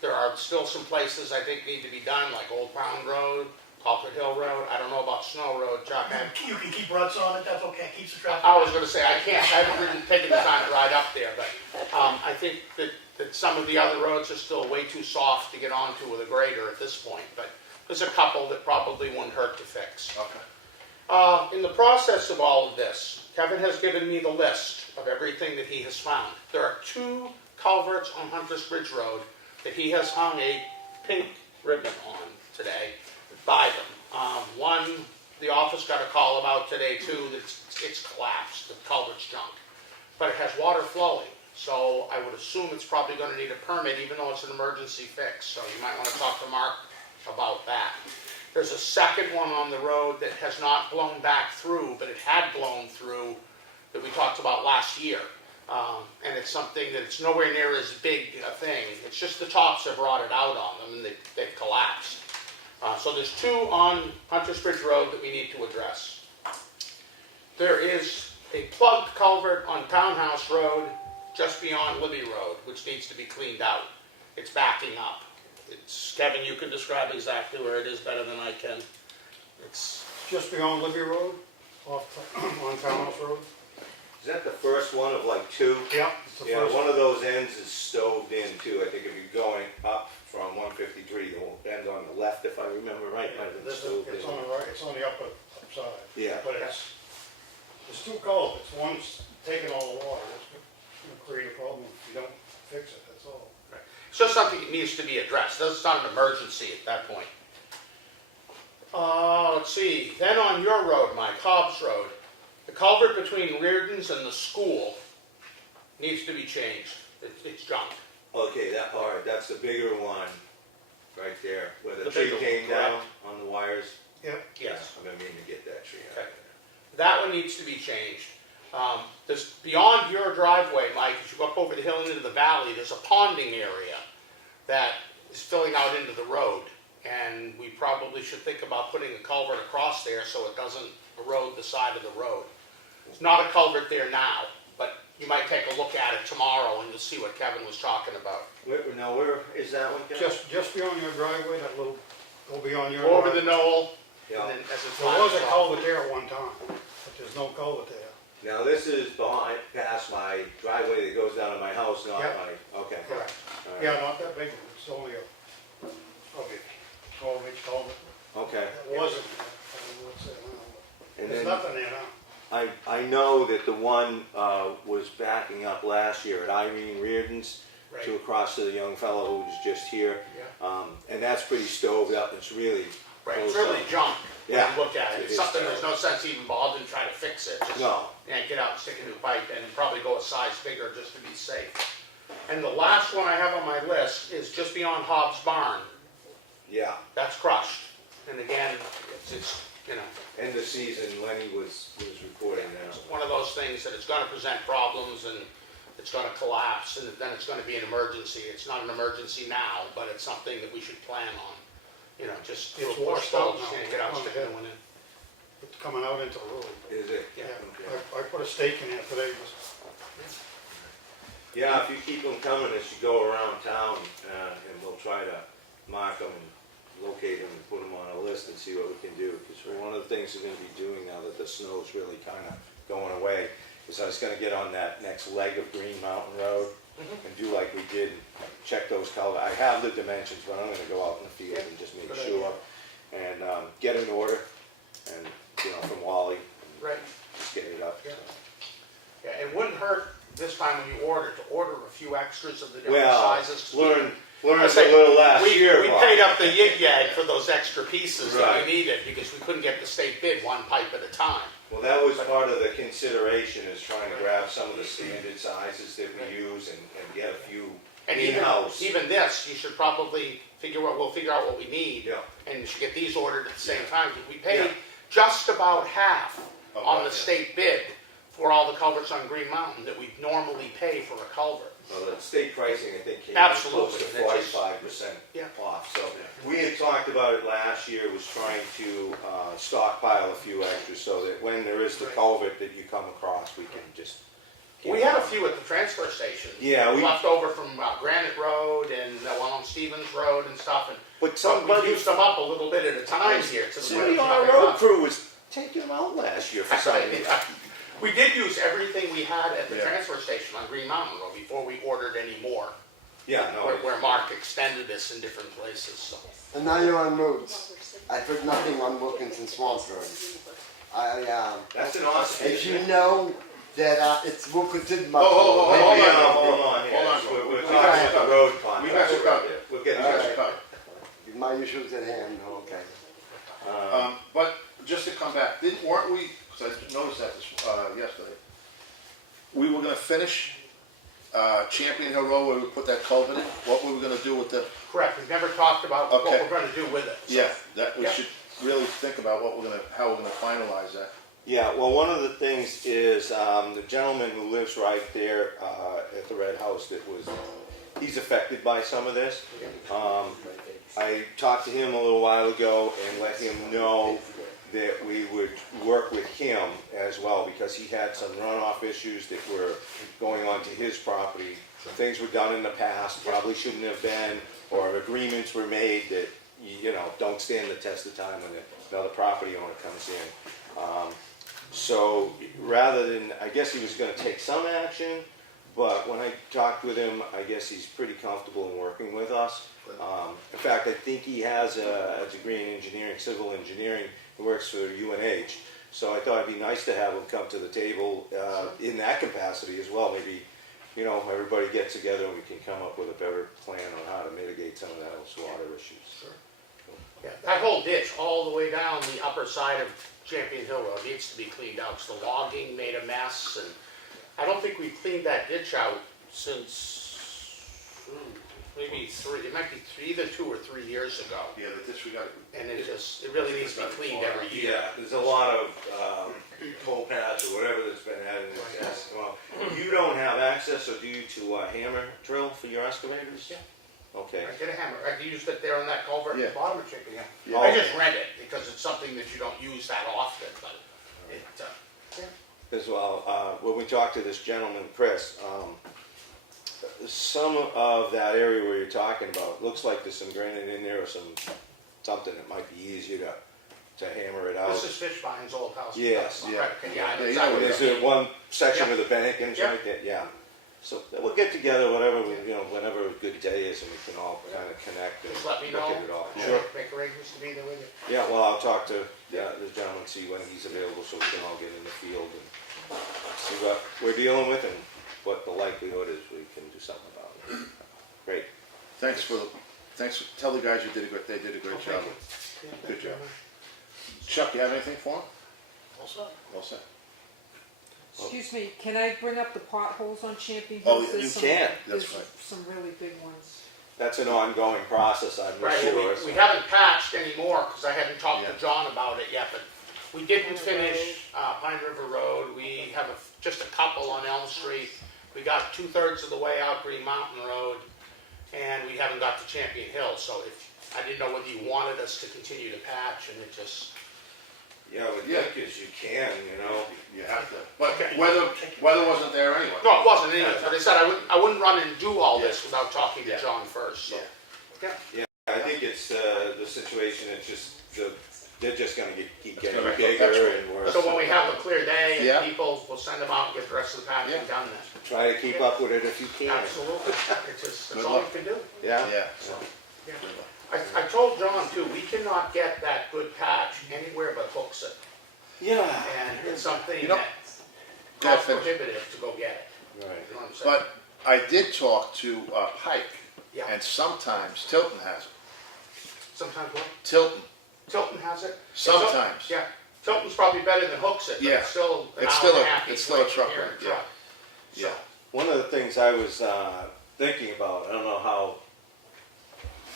There are still some places I think need to be done, like Old Pound Road, Culprit Hill Road. I don't know about Snow Road, Chuck. You can keep ruts on it, that's okay, keeps the traffic. I was going to say, I haven't really taken the time to ride up there, but I think that some of the other roads are still way too soft to get onto with a grader at this point, but there's a couple that probably wouldn't hurt to fix. Okay. In the process of all of this, Kevin has given me the list of everything that he has found. There are 2 culverts on Hunter's Bridge Road that he has hung a pink ribbon on today by them. One, the office got a call about today too, that it's collapsed, the culvert's junk, but it has water flowing. So I would assume it's probably going to need a permit, even though it's an emergency fix. So you might want to talk to Mark about that. There's a second one on the road that has not blown back through, but it had blown through, that we talked about last year. And it's something that's nowhere near as big a thing. It's just the tops have rotted out on them and they've collapsed. So there's 2 on Hunter's Bridge Road that we need to address. There is a plugged culvert on Townhouse Road just beyond Libby Road, which needs to be cleaned out. It's backing up. Kevin, you can describe exactly where it is better than I can. It's Just beyond Libby Road, on Townhouse Road? Is that the first one of like 2? Yeah. It's the Yeah, first one of those ends is stoved in too. I think if you're going up from 153, the end on the left, if I remember right, might have been stoved in. It's on the right, it's on the upper side. Yeah. But there's 2 culverts, one's taking all the water, it's gonna create a problem if you don't fix it, that's all. It's just something that needs to be addressed. It's not an emergency at that point. Let's see. Then on your road, Mike, Hobbs Road, the culvert between Reardon's and the school needs to be changed. It's junk. Okay, that, all right, that's the bigger one, right there, where the The tree bigger one, came down correct. on the wires. Yep. Yes. I'm gonna mean to get that tree out Okay. of there. That one needs to be changed. There's, beyond your driveway, Mike, as you go up over the hill and into the valley, there's a ponding area that is filling out into the road. And we probably should think about putting a culvert across there so it doesn't erode the side of the road. There's not a culvert there now, but you might take a look at it tomorrow and you'll see what Kevin was talking about. Now, where is that one, Kevin? Just beyond your driveway, that little, go beyond your. Go over the knoll, Yeah. and then as it There was a climbs up. culvert there at one time, but there's no culvert there. Now, this is behind, past my driveway that goes down to my house, not Yeah. my, okay. Correct. All right. Yeah, not that big one, it's only a, probably 12-inch culvert. Okay, It wasn't, I don't know what's there now. and There's then nothing there now. I know that the one was backing up last year at Irene Reardon's Right. to across to the young fellow who was just here. Yeah. And that's pretty stoved up, it's really Right, it's close really up. junk when Yeah, you look at it. it It's is something, there's terrible. no sense even bothering trying to fix it. Just No. yank it out, stick a new pipe in, and probably go a size bigger just to be safe. And the last one I have on my list is just beyond Hobbs Barn. Yeah, That's crushed. And again, it's, you know, end of season, Lenny was reporting it's now. one of those things that it's gonna present problems and it's gonna collapse and then it's gonna be an emergency. It's not an emergency now, but it's something that we should plan on. You know, just do a It's push washed out bulge, now. yank it out, Oh, stick yeah. a new one in. It's coming out into the road. Is it? Yeah. Okay. I put a stake in there today, Yeah, if you keep them coming as you go around town, and we'll try to mark them and locate them and put them on a list and see what we can do. Because one of the things we're gonna be doing now that the snow's really kind of going away is I was gonna get on that next leg of Green Mountain Road and do like we did, check those colors. I have the dimensions, but I'm gonna go out in the field and just make Good sure. And get an order, and, you know, from Wally, and Right. just get it up. Yeah. Yeah, it wouldn't hurt this time when you order to order a few extras of the different Well, sizes. learned I a say, little last we, year. we Bob. paid up the yig-yag for those extra pieces that Right. we needed because we couldn't get the state bid one pipe at a time. Well, that was part of the consideration, is trying to grab some of the standard sizes that we use and get a few And in-house. even this, you should probably we'll figure out what we need. Yeah. And you should get these ordered at the same Yeah. time. We paid Yeah. just about half Of on what, the yeah. state bid for all the culverts on Green Mountain that we normally pay for a culvert. Well, the state pricing, I think, came in Absolutely. close to That's just- 45% Yeah. off. So we had talked about it last year, was trying to stockpile a few extras so that when there is the Right. culvert that you come across, we can just. We had a few at the transfer station. Yeah, we- Left over from Granite Road and one on Stevens Road and stuff, and But we somebody, used them up a little bit at a time here. To the see, point of our not road enough. crew was taking them out last year for some reason. We did use everything we had at the Yeah. transfer station on Green Mountain Road before we ordered any more, Yeah, no. where Mark extended this in different places, so. And now you're on roads. I've heard nothing on Wilkinson Swamp Road. That's an awesome. If you know that it's Wilkinson. Oh, Hold hold on, on, hold on, hold on. We're We talking got about you the road We contract. got you covered. We'll get We got to you that. covered. My issues at hand, okay. But just to come back, weren't we, because I noticed that yesterday, we were gonna finish Champion Hill Road where we put that culvert in? What were we gonna do with the, Correct, we've never talked about what Okay. we're gonna do with it. so. yeah, that, we Yeah. should really think about how we're gonna finalize that. Yeah, well, one of the things is the gentleman who lives right there at the Red House he's affected by some of this. I talked to him a little while ago and let him know that we would work with him as well because he had some runoff issues that were going on to his property. Things were done in the past, probably shouldn't have been, or agreements were made that, you know, don't stand the test of time when another property owner comes in. So rather than, I guess he was gonna take some action, but when I talked with him, I guess he's pretty comfortable in working with us. In fact, I think he has a degree in engineering, civil engineering, and works for UNH. So I thought it'd be nice to have him come to the table in that capacity as well. Maybe, you know, everybody gets together and we can come up with a better plan on how to mitigate some of those water issues. Yeah, that whole ditch all the way down the upper side of Champion Hill Road needs to be cleaned out, 'cause the logging made a mess, and I don't think we cleaned that ditch out since, maybe it might be either 2 or 3 years ago. Yeah, the disregard. And it really needs to be cleaned every year. Yeah, there's a lot of toll paths or whatever that's been added in this. Well, you don't have access, or do you, to hammer drill for your excavators? Yeah. Okay. I get a hammer, I used it there on that culvert at Yeah. the bottom of Champion. Yeah. I just rent it, because it's something that you don't use that often, but it, As well, when we talked to this gentleman, Chris, some of that area where you're talking about, looks like there's some granite in there or something that might be easier to hammer it out. this is Fishbine's old house. Yes, yeah. Right, yeah, Yeah, it's you know out Is there. there one section Yeah. of the Bennington's Yeah. right there? Yeah. So we'll get together, whatever, whenever a good day is, and we can all kind of connect and Just let me look know. at it all. I'll Sure. Make arrangements to be there with you. Yeah, well, I'll talk to this gentleman, see when he's available, so we can all get in the field and see what we're dealing with and what the likelihood is we can do something about it. Great. Tell the guys they did a great job. Good job. Chuck, you have anything for him? Also, All set. Excuse me, can I bring up the potholes on Champion Oh, Hills? you There's some- can. That's there's right. some really big ones. That's an ongoing process, I'm right, sure. well, we haven't patched anymore, because I hadn't talked to Yeah. John about it yet, but we didn't finish Pine River Road. We have just a couple on Elm Street. We got 2/3 of the way out Green Mountain Road, and we haven't got to Champion Hill, so I didn't know whether you wanted us to continue to patch, and it just, Yeah, what Yeah. think is you can, You have to. But Okay. weather wasn't there anyway. no, it wasn't anyway, but I said I wouldn't run and do all this without talking to Yeah. John first, so. Yeah. Yeah, I think it's the situation, it's just, they're just gonna keep getting gonna be bigger perpetual. and worse. So when we have a clear day, Yeah. people will send them out and get the rest of the patching Yeah. done then. Try to keep up with it if you can. Absolutely, it's just, that's Good all we luck. can do. Yeah? Yeah. Yeah. I told John too, we cannot get that good patch anywhere but Hooksett, Yeah. and it's something You know- that's Go ahead, cost finish. prohibitive to go get it, Right. you know what I'm saying? But I did talk to Pike, Yeah. and sometimes Tilton has it. Sometimes what? Tilton, Tilton has it? sometimes. Yeah, Tilton's probably better than Hooksett, but Yeah. it's still an It's hour still and a a- half it's each still a way truck from here ride, in yeah. truck. So, Yeah. One of the things I was thinking about, I don't know how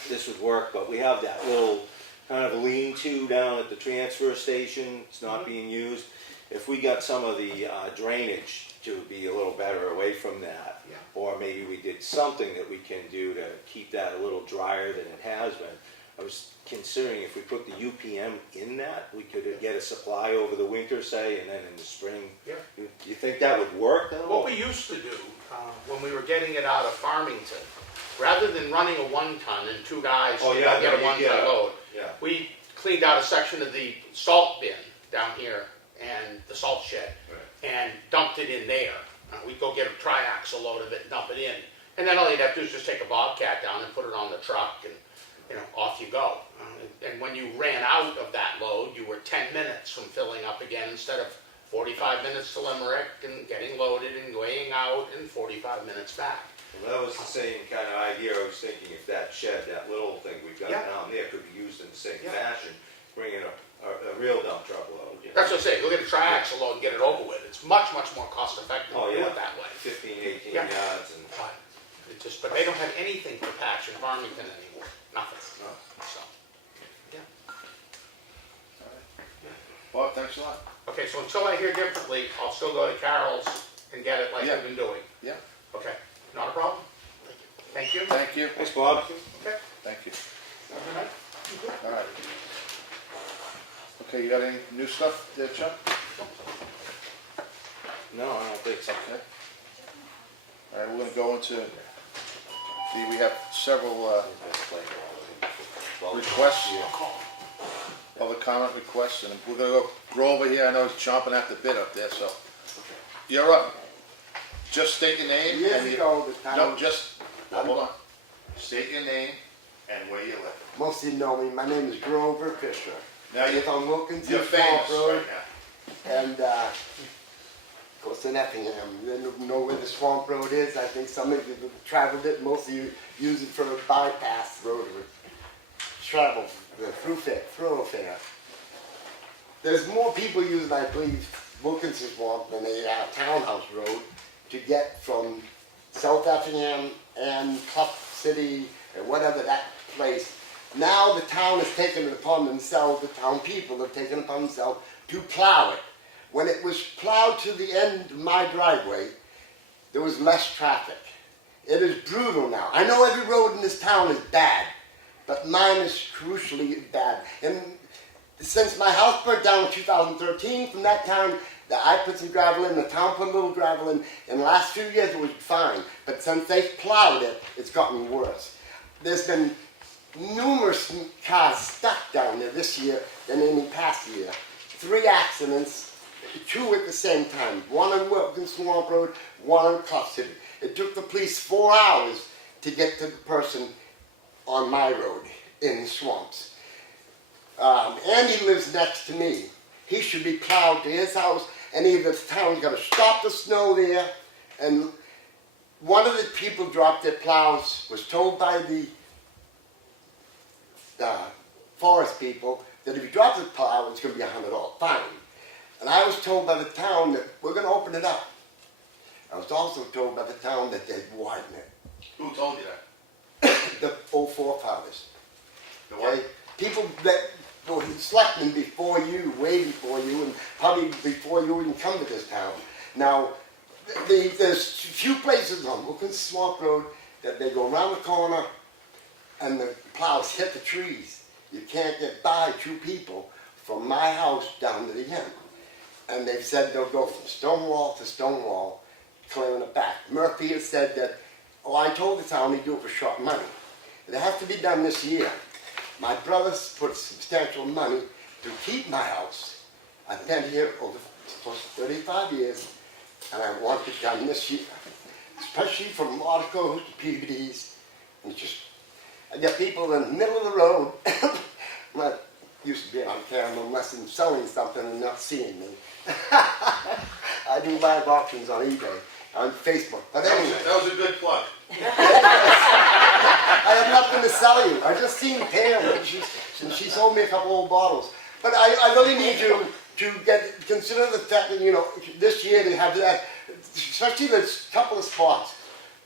this would work, but we have that little kind of lean-to down at the transfer station. It's not being used. If we got some of the drainage to be a little better away from that, Yeah. or maybe we did something that we can do to keep that a little drier than it has been. I was considering if we put the UPM in that, we could get a supply over the winter, say, and then in the spring. Yeah. You think that would work though? what we used to do, when we were getting it out of Farmington, rather than running a 1-ton and 2 guys Oh, to yeah, get a no, you 1-ton get a- load, Yeah. we cleaned out a section of the salt bin down here and the salt shed and dumped it in there. We'd go get a triaxle load of it and dump it in. And then all you'd have to do is just take a Bobcat down and put it on the truck and, off you go. And when you ran out of that load, you were 10 minutes from filling up again instead of 45 minutes to Limerick and getting loaded and weighing out and 45 minutes back. Well, that was the same kind of idea. I was thinking if that shed, that little thing we've got Yeah. down there could be used in the same Yeah. fashion, bring in a real dump truck load. That's what I say, go get a triaxle load and get it over with. It's much, much more cost effective Oh, to do yeah. it that way. 15, 18 Yeah. yards and, But they don't have anything for patch in Farmington anymore, nothing. No. So, yeah. Well, thanks a lot. Okay, so until I hear differently, I'll still go to Carol's and get it like Yeah. we've been doing. Yeah. Okay, not a problem? Thank you. Thank you. thanks, Bob. Okay. Thank you. All right. All right. Okay, you got any new stuff there, Chuck? No, I don't think so. Okay. All right, we're gonna go into we have several requests, public comment requests, and we're gonna go Grover here. I know he's chomping at the bit up there, so you're up. Just state your name. Years and ago, the town, No, just, hold on. State your name and where you live. most of you know me, my name is Grover Fisher. Now, I live on Wilkinson you're Swamp famous Road, right now. and, of course, in Effingham. You know where the Swamp Road is? I think some of you have traveled it, most of you use it for a bypass road or travel, the thoroughfare. There's more people using, I believe, Wilkinson Swamp than a Townhouse Road to get from South Effingham and Clough City, or whatever that place. Now the town has taken it upon themselves, the town people have taken it upon themselves to plow it. When it was plowed to the end of my driveway, there was less traffic. It is brutal now. I know every road in this town is bad, but mine is crucially bad. And since my house burnt down in 2013, from that time, I put some gravel in, the town put a little gravel in. In the last few years, it was fine. But since they plowed it, it's gotten worse. There's been numerous cars stuck down there this year than any past year. 3 accidents, 2 at the same time. One on Wilkinson Swamp Road, one on Clough City. It took the police 4 hours to get to the person on my road in the swamps. Andy lives next to me. He should be plowed to his house, and either the town's got to stop the snow there. And one of the people dropped their plows, was told by the forest people that if you drop the plow, it's going to be $100 fine. And I was told by the town that we're going to open it up. I was also told by the town that they'd widen it. Who told you that? The old forefathers. The what? Okay? People that were selectmen before you, way before you, and probably before you even come to this town. Now, there's few places on Wilkinson Swamp Road that they go around the corner and the plows hit the trees. You can't get by 2 people from my house down to the end. And they've said they'll go from stone wall to stone wall, clearing it back. Murphy has said that, oh, I told the town he'd do it for short money. It has to be done this year. My brothers put substantial money to keep my house. I've been here over close to 35 years, and I want it done this year. Especially from articles to PVDs. And just, I get people in the middle of the road, that used to be on camera unless I'm selling something and not seeing me. I do live auctions on eBay, on Facebook. But anyway. That was a good plug. I have nothing to sell you. I just seen Pam and she sold me a couple old bottles. But I really need you to consider the fact that, you know, this year they have that, especially there's a couple of spots.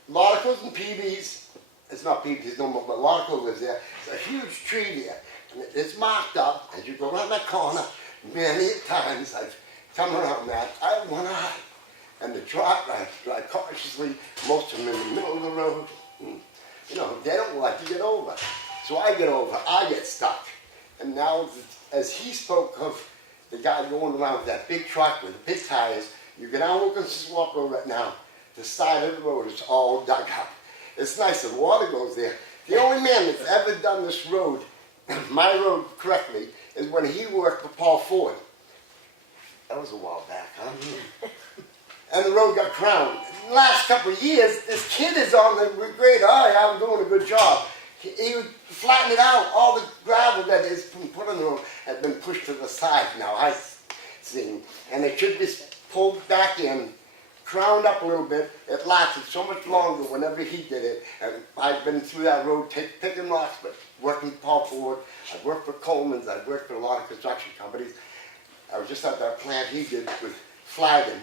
Lauticles and PBs, it's not PBs no more, but Lauticle lives there. There's a huge tree there. And it's marked up as you go around that corner. Many times I've come around that. I have one eye. And the truck, I drive cautiously, most of them in the middle of the road. And, you know, they don't like to get over. So I get over, I get stuck. And now, as he spoke of the guy going around with that big truck with the big tires, you get down Wilkinson Swamp Road right now, the side of the road is all dug up. It's nice, the water goes there. The only man that's ever done this road, my road correctly, is when he worked for Paul Ford. That was a while back, huh? And the road got crowned. The last couple of years, this kid is on the great eye, I'm doing a good job. He would flatten it out. All the gravel that has been put on the road has been pushed to the side now, I see. And it should be pulled back in, crowned up a little bit. It lasted so much longer whenever he did it. And I've been through that road picking rocks, but working with Paul Ford. I've worked for Coleman's, I've worked for a lot of construction companies. I was just at that plant he did with flagging,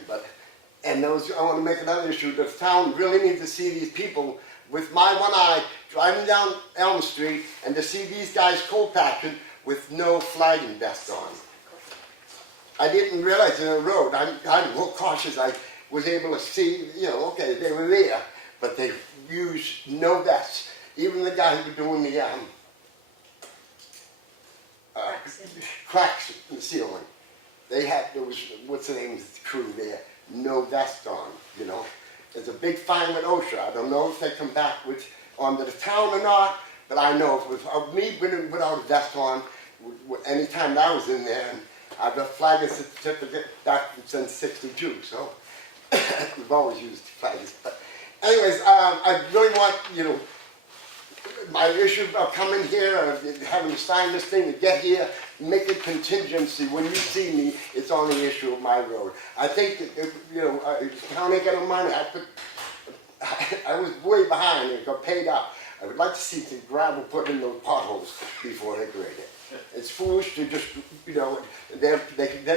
and I want to make another issue. The town really needs to see these people with my one eye driving down Elm Street and to see these guys cold packed with no flagging vest on. I didn't realize in the road, I'm more cautious. I was able to see, you know, okay, they were there, but they used no vests. Even the guy who was doing the cracks in the ceiling, they had, there was, what's the name of the crew there? No vest on, you know. There's a big fine with OSHA. I don't know if they come back with onto the town or not, but I know if with me without a vest on, any time that I was in there, and I've got flagging certificate back since '62, so we've always used flaggers. But anyways, I really want, you know, my issue of coming here, of having to sign this thing to get here, make it contingency. When you see me, it's on the issue of my road. I think, if, you know, the town ain't got no money. I was way behind and got paid up. I would like to see some gravel put in those potholes before they grade it. It's foolish to just, you know, they're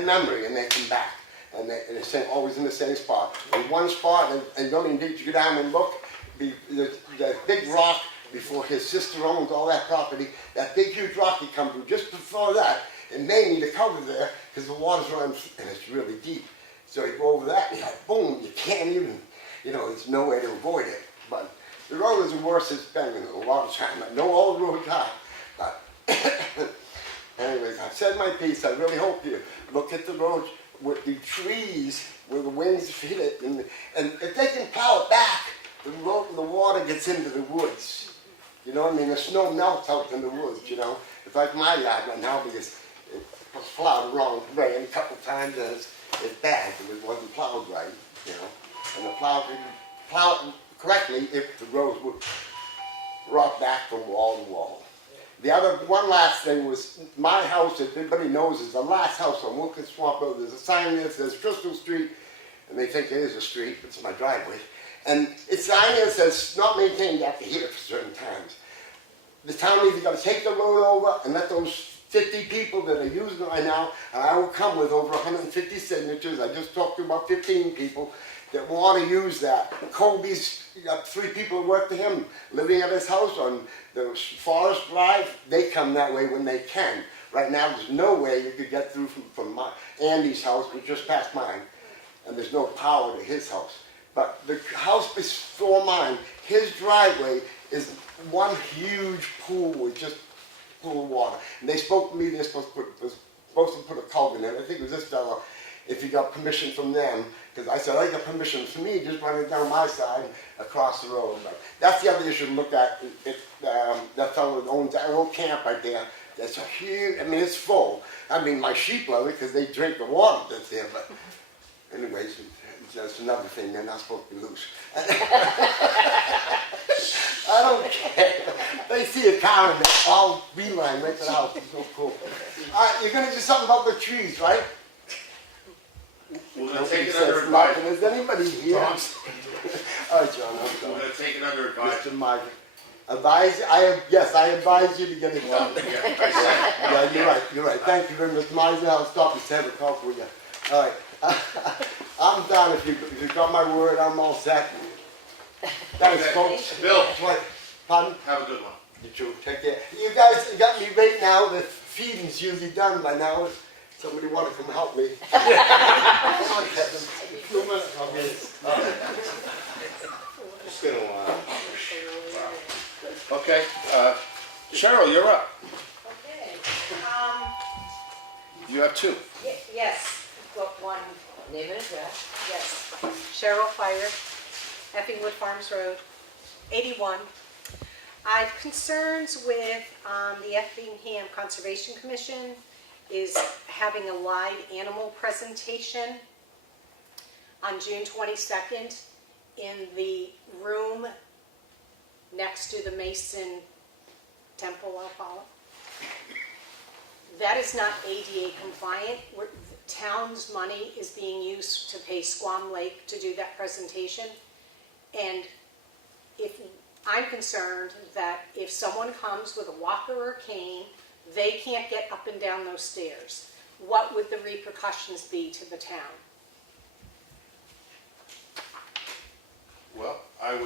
memory and they come back. And they're always in the same spot. In one spot, and you don't even need to go down and look, the big rock before his sister owns all that property, that big huge rock he come through just before that, and they need to cover there because the water's running and it's really deep. So you go over that and boom, you can't even, you know, there's no way to avoid it. But the road is the worst it's been in a lot of time. I know all the roads are, but anyways, I've said my piece. I really hope you look at the roads with the trees where the winds hit it, and if they can plow it back, the water gets into the woods. You know what I mean? The snow melts out in the woods, you know. It's like my yard right now because it was plowed the wrong way and a couple times and it's bad because it wasn't plowed right, you know. And the plow could plow it correctly if the roads would rock back from wall to wall. The other, one last thing was, my house, as everybody knows, is the last house on Wilkins Swamp Road. There's a sign there that says Crystal Street, and they think it is a street, but it's my driveway. And it's a sign there that says, not maintained after here for certain times. The town either got to take the road over and let those 50 people that are using it right now, and I will come with over 150 signatures. I just talked to about 15 people that want to use that. Colby's got 3 people who work for him living at his house on the Forest Drive. They come that way when they can. Right now, there's no way you could get through from Andy's house, which just past mine, and there's no power to his house. But the house before mine, his driveway is one huge pool with just pool of water. And they spoke to me, they're supposed to put a culvert in it. I think it was this fellow, if you got permission from them, because I said, I got permission from me, just run it down my side across the road. But that's the other issue to look at. That fellow that owns that old camp right there, that's a huge, I mean, it's full. I mean, my sheep love it because they drink the water that's there, but anyways, that's another thing, they're not supposed to be loose. I don't care. They see a car and they're all beeline right to the house, it's so cool. All right, you're gonna do something about the trees, right? We're gonna Nobody take it says under nothing. advisement. Is anybody here? Tom? All right, John, I'm We're done. gonna take it under advisement. Mr. Margaret. Yes, I advise you to get it done. Well, yeah, I said it. Yeah, you're right. Thank you very much, Mr. Miser. I'll stop and have a talk with you. All right. I'm done. If you got my word, I'm all set. Thanks, Okay. folks. Bill. What? Pardon? Have a good one. You too. Take care. You guys got me right now. The feeding's usually done by now. Somebody want to come help me? 2 minutes, I'll get it. It's been a while. Okay, Cheryl, you're up. Okay, You have 2. yes, got one, Name and address. yes. Cheryl Fire, Effingwood Farms Road, 81. I have concerns with the Effingham Conservation Commission is having a live animal presentation on June 22nd in the room next to the Mason Temple, I'll call it. That is not ADA compliant. The town's money is being used to pay Squam Lake to do that presentation. And I'm concerned that if someone comes with a walker or a cane, they can't get up and down those stairs. What would the repercussions be to the town? Well, I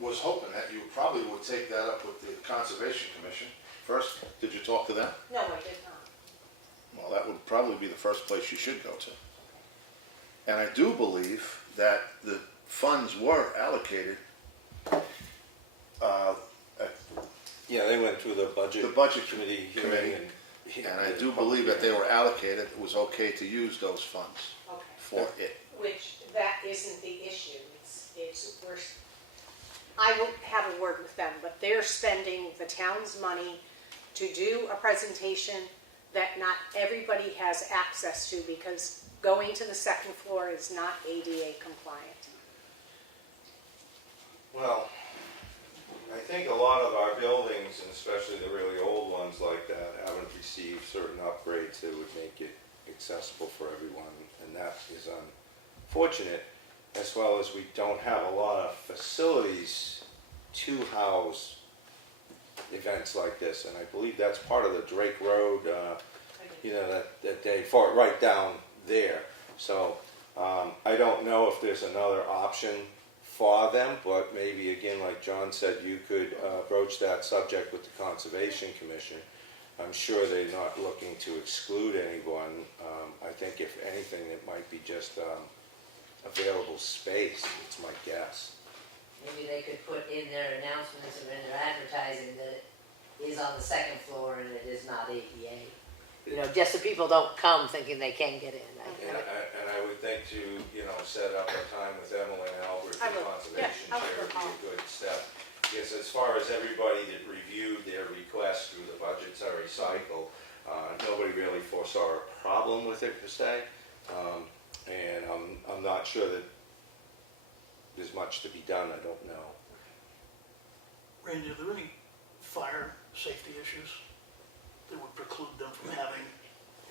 was hoping that you probably would take that up with the Conservation Commission first. Did you talk to them? No, I did not. Well, that would probably be the first place you should go to. And I do believe that the funds were allocated, Yeah, they went through the budget. The budget committee. committee. And I do believe that they were allocated, it was okay to use those funds Okay. for it. Which, that isn't the issue. I will have a word with them, but they're spending the town's money to do a presentation that not everybody has access to because going to the second floor is not ADA compliant. Well, I think a lot of our buildings, and especially the really old ones like that, haven't received certain upgrades that would make it accessible for everyone, and that is unfortunate, as well as we don't have a lot of facilities to house events like this, and I believe that's part of the Drake Road, you know, that they fought right down there. So, I don't know if there's another option for them, but maybe again, like John said, you could broach that subject with the Conservation Commission. I'm sure they're not looking to exclude anyone. I think if anything, it might be just available space, it's my guess. Maybe they could put in their announcements or in their advertising that it is on the second floor and it is not ADA. You know, just so people don't come thinking they can get in. And I would think to, you know, set up a time with Emily and Albert, the I will. conservation Yeah, I'll chair, would be call. a good step. Because as far as everybody that reviewed their request through the budgetary cycle, nobody really foresaw a problem with it per se. And I'm not sure that there's much to be done, I don't know. Randy, are there any fire safety issues that would preclude them from having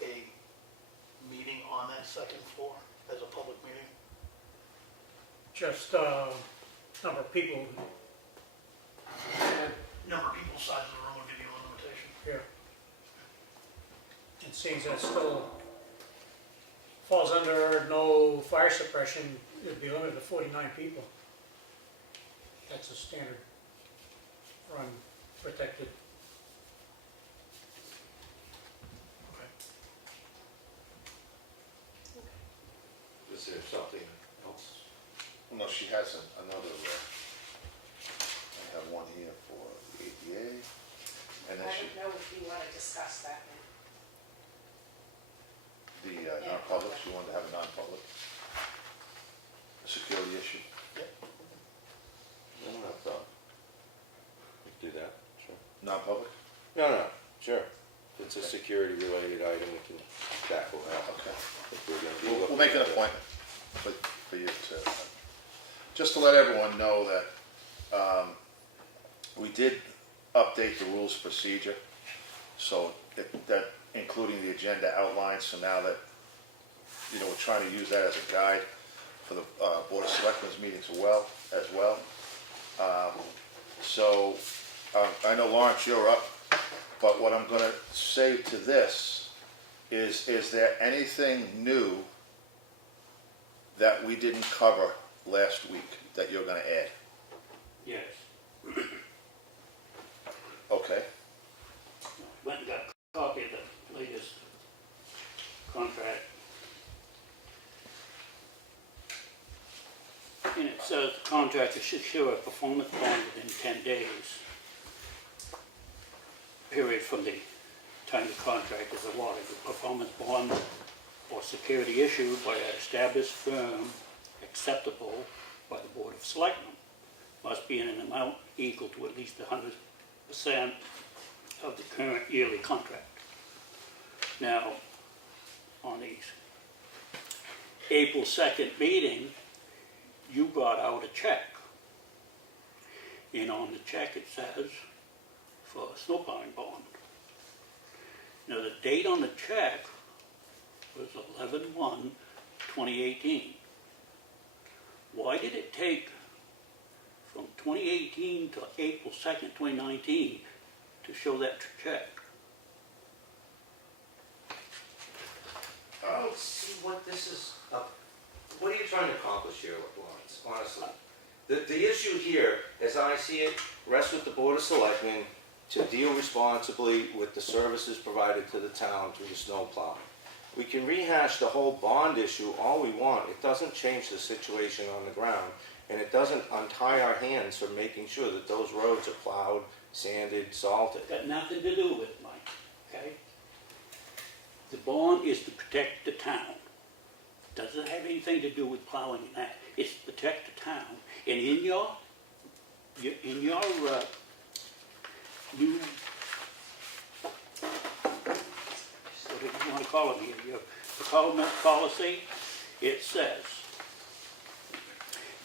a meeting on that second floor as a public meeting? Just, number of people. Number of people, size of the room would give you a limitation. Here. It seems that still falls under no fire suppression, it'd be limited to 49 people. That's a standard run, protected. Is there something else? No, she has another, I have one here for the ADA, and then I she, don't know if you want to discuss that now. the non-public, she wanted to have a non-public security issue. No, I thought. We could do that, sure. Non-public? No, sure. If it's a security related item, we can tackle that. Okay. If we're gonna be We'll looking make an at that. appointment for you to, just to let everyone know that we did update the rules of procedure, so that including the agenda outlines, so now that, you know, we're trying to use that as a guide for the Board of Selectmen's meetings as well. So, I know Lawrence, you're up, but what I'm gonna say to this is there anything new that we didn't cover last week that you're gonna add? Yes, Okay, went and got a copy of the latest contract. And it says the contractor should show a performance bond within 10 days. Period from the time the contract is awarded. The performance bond or security issued by an established firm acceptable by the Board of Selectmen must be in an amount equal to at least 100% of the current yearly contract. Now, on the April 2nd meeting, you brought out a check. And on the check it says, for a snow plowing bond. Now, the date on the check was 11/1/2018. Why did it take from 2018 to April 2nd, 2019 to show that check? I don't see what this is, what are you trying to accomplish here, Lawrence, honestly? The issue here, as I see it, rests with the Board of Selectmen to deal responsibly with the services provided to the town through the snow plowing. We can rehash the whole bond issue all we want. It doesn't change the situation on the ground, and it doesn't untie our hands from making sure that those roads are plowed, sanded, salted. Got nothing to do with it, Mike, okay? The bond is to protect the town. Doesn't have anything to do with plowing and that. It's to protect the town. And in your new, what do you want to call it here, your procurement policy, it says,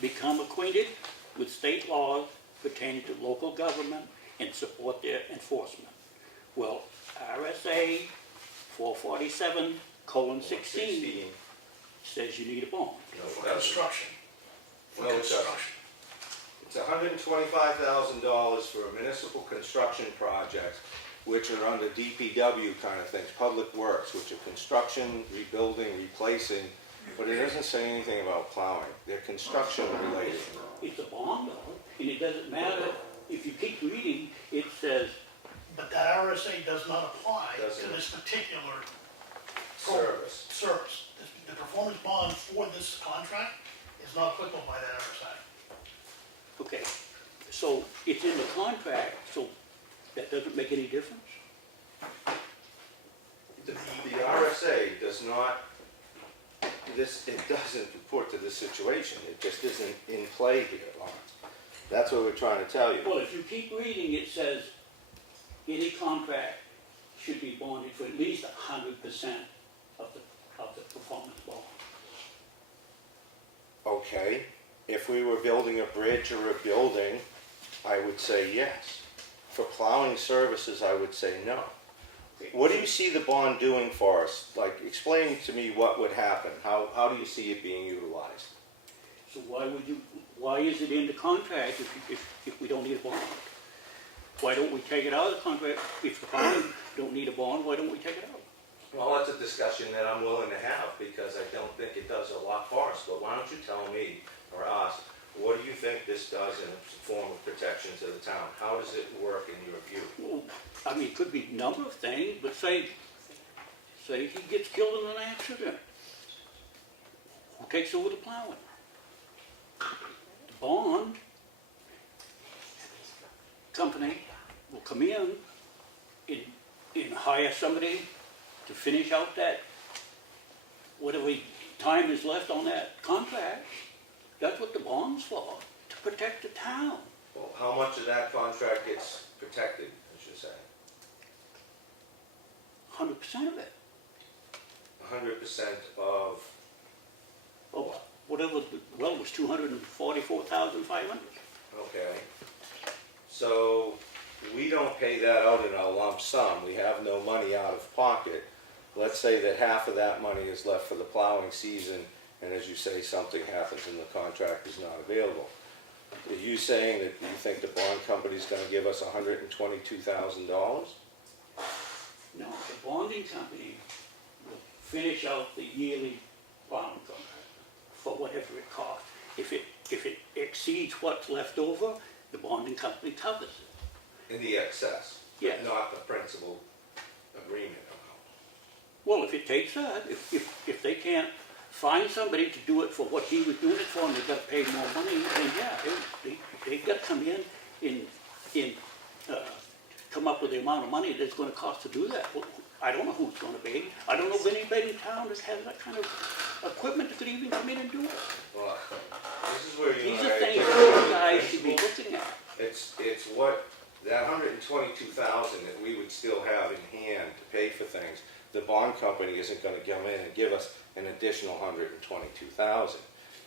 become acquainted with state laws pertaining to local government and support their enforcement. Well, RSA 447:16 says you need a bond. No, For construction. For No, it doesn't. construction. It's $125,000 for municipal construction projects, which are under DPW kind of things, public works, which are construction, rebuilding, replacing, but it doesn't say anything about plowing. They're construction related. It's a bond though, and it doesn't matter, if you keep reading, it says, But that RSA does not apply to Doesn't. this particular Service. service. The performance bond for this contract is not applicable by that RSA. okay, so it's in the contract, so that doesn't make any difference? The RSA does not, it doesn't report to this situation. It just isn't in play here, Lawrence. That's what we're trying to tell you. Well, if you keep reading, it says any contract should be bonded for at least 100% of the performance bond. Okay, if we were building a bridge or a building, I would say yes. For plowing services, I would say no. What do you see the bond doing for us? Like, explain to me what would happen. How do you see it being utilized? So why is it in the contract if we don't need a bond? Why don't we take it out of the contract? If the bond don't need a bond, why don't we take it out? Well, that's a discussion that I'm willing to have, because I don't think it does a lot for us. But why don't you tell me, or us, what do you think this does in a form of protection to the town? How does it work in your view? Well, I mean, it could be a number of things, but say he gets killed in an accident. Who takes over the plowing? The bond company will come in and hire somebody to finish out that, whatever time is left on that contract. That's what the bond's for, to protect the town. Well, how much of that contract gets protected, I should say? 100% of it. 100% of, Well, whatever, well, it was 244,500. okay. So we don't pay that out in a lump sum. We have no money out of pocket. Let's say that half of that money is left for the plowing season, and as you say, something happens and the contract is not available. Are you saying that you think the bond company's gonna give us $122,000? No, the bonding company will finish out the yearly bond contract for whatever it costs. If it exceeds what's left over, the bonding company covers it. In the excess? Yes. Not the principal agreement amount? Well, if it takes that, if they can't find somebody to do it for what he was doing it for, and they've got to pay more money, then yeah, they've got to come in and come up with the amount of money that it's going to cost to do that. Well, I don't know who it's going to be. I don't know of anybody in town that has that kind of equipment that could even come in and do it. Well, this is where you These and are I things differ you in guys should be principle. looking at. It's what, that $122,000 that we would still have in hand to pay for things, the bond company isn't gonna come in and give us an additional $122,000.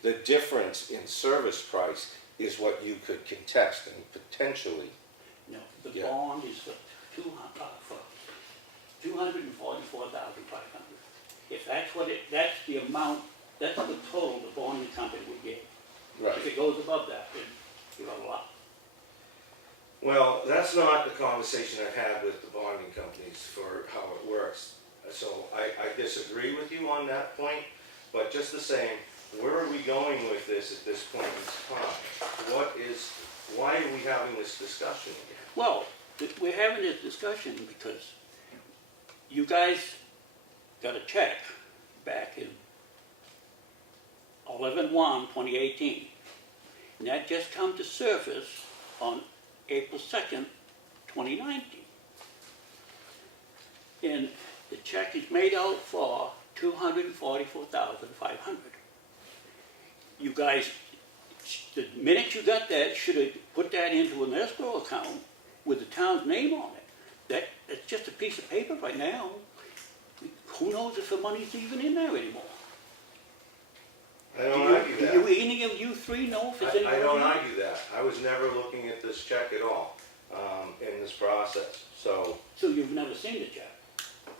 The difference in service price is what you could contest and potentially. No, the Yeah. bond is for 244,500. If that's what that's the amount, that's the total the bonding company would get. If it goes above that, then you're out of luck. Well, that's not the conversation I've had with the bonding companies for how it works. So I disagree with you on that point, but just the same, where are we going with this at this point in time? Why are we having this discussion again? Well, we're having this discussion because you guys got a check back in 11/1/2018, and that just come to surface on April 2nd, 2019. And the check is made out for $244,500. You guys, the minute you got that, should have put that into an escrow account with the town's name on it. That's just a piece of paper right now. Who knows if the money's even in there anymore? I don't argue that. Do any of you three know if it's in there? I don't argue that. I was never looking at this check at all in this process. So you've never seen the check?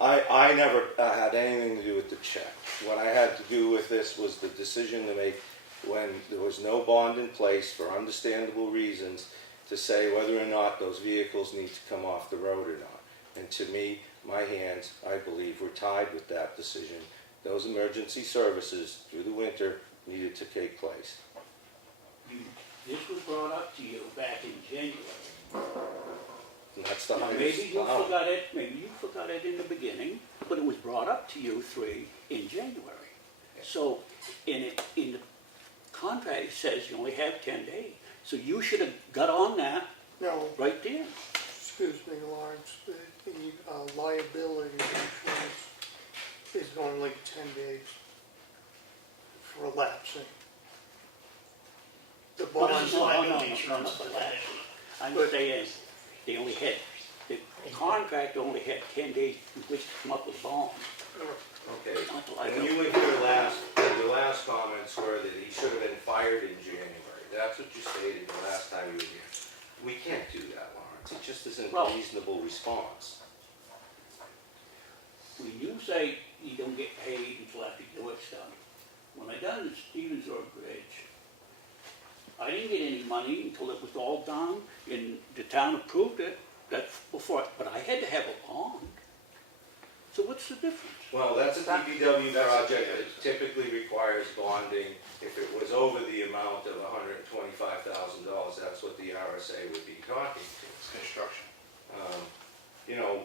I never had anything to do with the check. What I had to do with this was the decision to make when there was no bond in place for understandable reasons to say whether or not those vehicles need to come off the road or not. And to me, my hands, I believe, were tied with that decision. Those emergency services through the winter needed to take place. This was brought up to you back in January. And that's the Now, highest maybe you power. forgot it, maybe you forgot it in the beginning, but it was brought up to you in January. So in the contract, it says you only have 10 days. So you should have got on that No, right then. excuse me, Lawrence, the liability insurance is only 10 days for lapsing. The Well, bond, it's liability insurance for that. I'm saying they only had, the contract only had 10 days in which to come up with a bond. Okay, Not the when liability. you were here last, your last comments were that he should have been fired in January. That's what you stated the last time you were here. We can't do that, Lawrence. It just isn't a Well- reasonable response. When you say you don't get paid until after the work's done, when I done the Stevensburg Bridge, I didn't get any money until it was all done, and the town approved it, that's before, but I had to have a bond. So what's the difference? Well, that's a DPW project that typically requires bonding. If it was over the amount of $125,000, that's what the RSA would be talking to. It's construction. You know,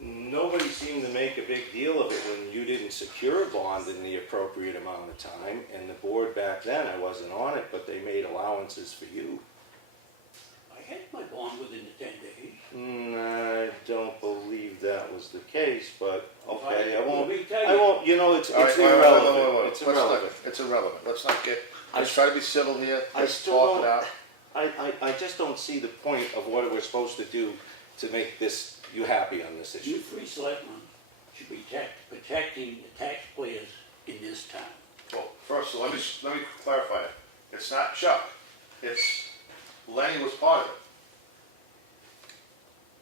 nobody seemed to make a big deal of it when you didn't secure a bond in the appropriate amount of time. And the board back then, I wasn't on it, but they made allowances for you. I had my bond within the 10 days. I don't believe that was the case, but okay, I Let won't, me tell I you. won't, you know, it's All right, wait, irrelevant. It's Let's not- irrelevant. It's irrelevant. Let's not get, let's try to be civil here. I Let's still talk it don't- out. I just don't see the point of what we're supposed to do to make this, you happy on this You issue. three selectmen should be protecting the taxpayers in this town. Well, first, let me clarify it. It's not Chuck. It's, Lenny was part of it.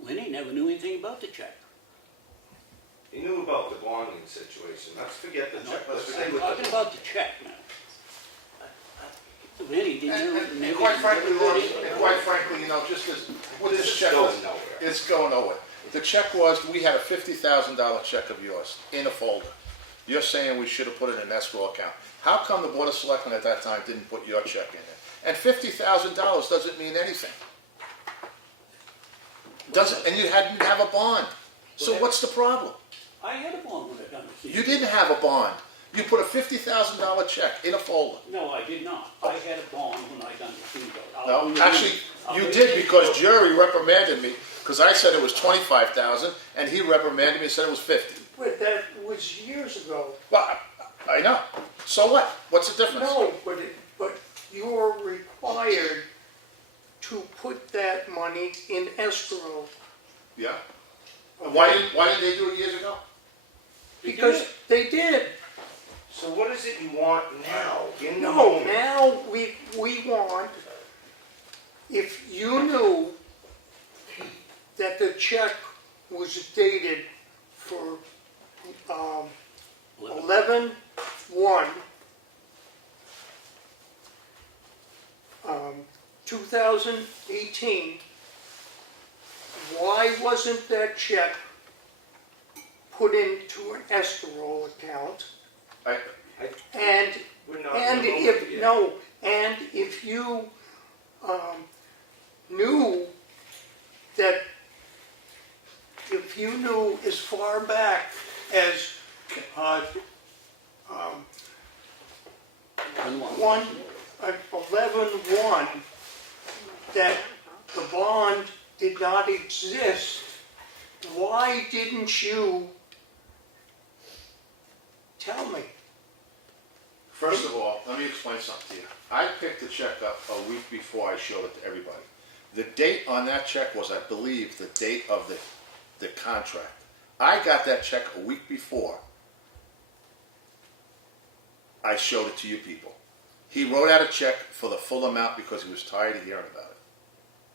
Lenny never knew anything about the check. He knew about the bonding situation, let's forget the check, let's stay I'm with talking the. about the check now. Lenny didn't know. And quite frankly, Lawrence, and quite frankly, you know, just as, with this This is check, going nowhere. it's going nowhere. The check was, we had a $50,000 check of yours in a folder. You're saying we should have put it in an escrow account. How come the Board of Selectmen at that time didn't put your check in there? And $50,000 doesn't mean anything. Doesn't, and you didn't have a bond. So what's the problem? I had a bond when I done the You didn't have a bond. You put a $50,000 check in a folder. No, I did not. I had a bond when I done the steamboat. No, actually, you did because Jerry reprimanded me, because I said it was 25,000, and he reprimanded me and said it was 50. but that was years ago. Well, I know. So what? What's the difference? No, but you're required to put that money in escrow. Yeah. Why didn't they do it years ago? Because they did. So what is it you want now, in the No, moment? now we want, if you knew that the check was dated for 11/1, 2018, why wasn't that check put into an escrow account? And We're not in and the moment if, yet. no, and if you knew that, if you knew as far back as 11/1, that the bond did not exist, why didn't you tell me? First of all, let me explain something to you. I picked the check up a week before I showed it to everybody. The date on that check was, I believe, the date of the contract. I got that check a week before I showed it to you people. He wrote out a check for the full amount because he was tired of hearing about it.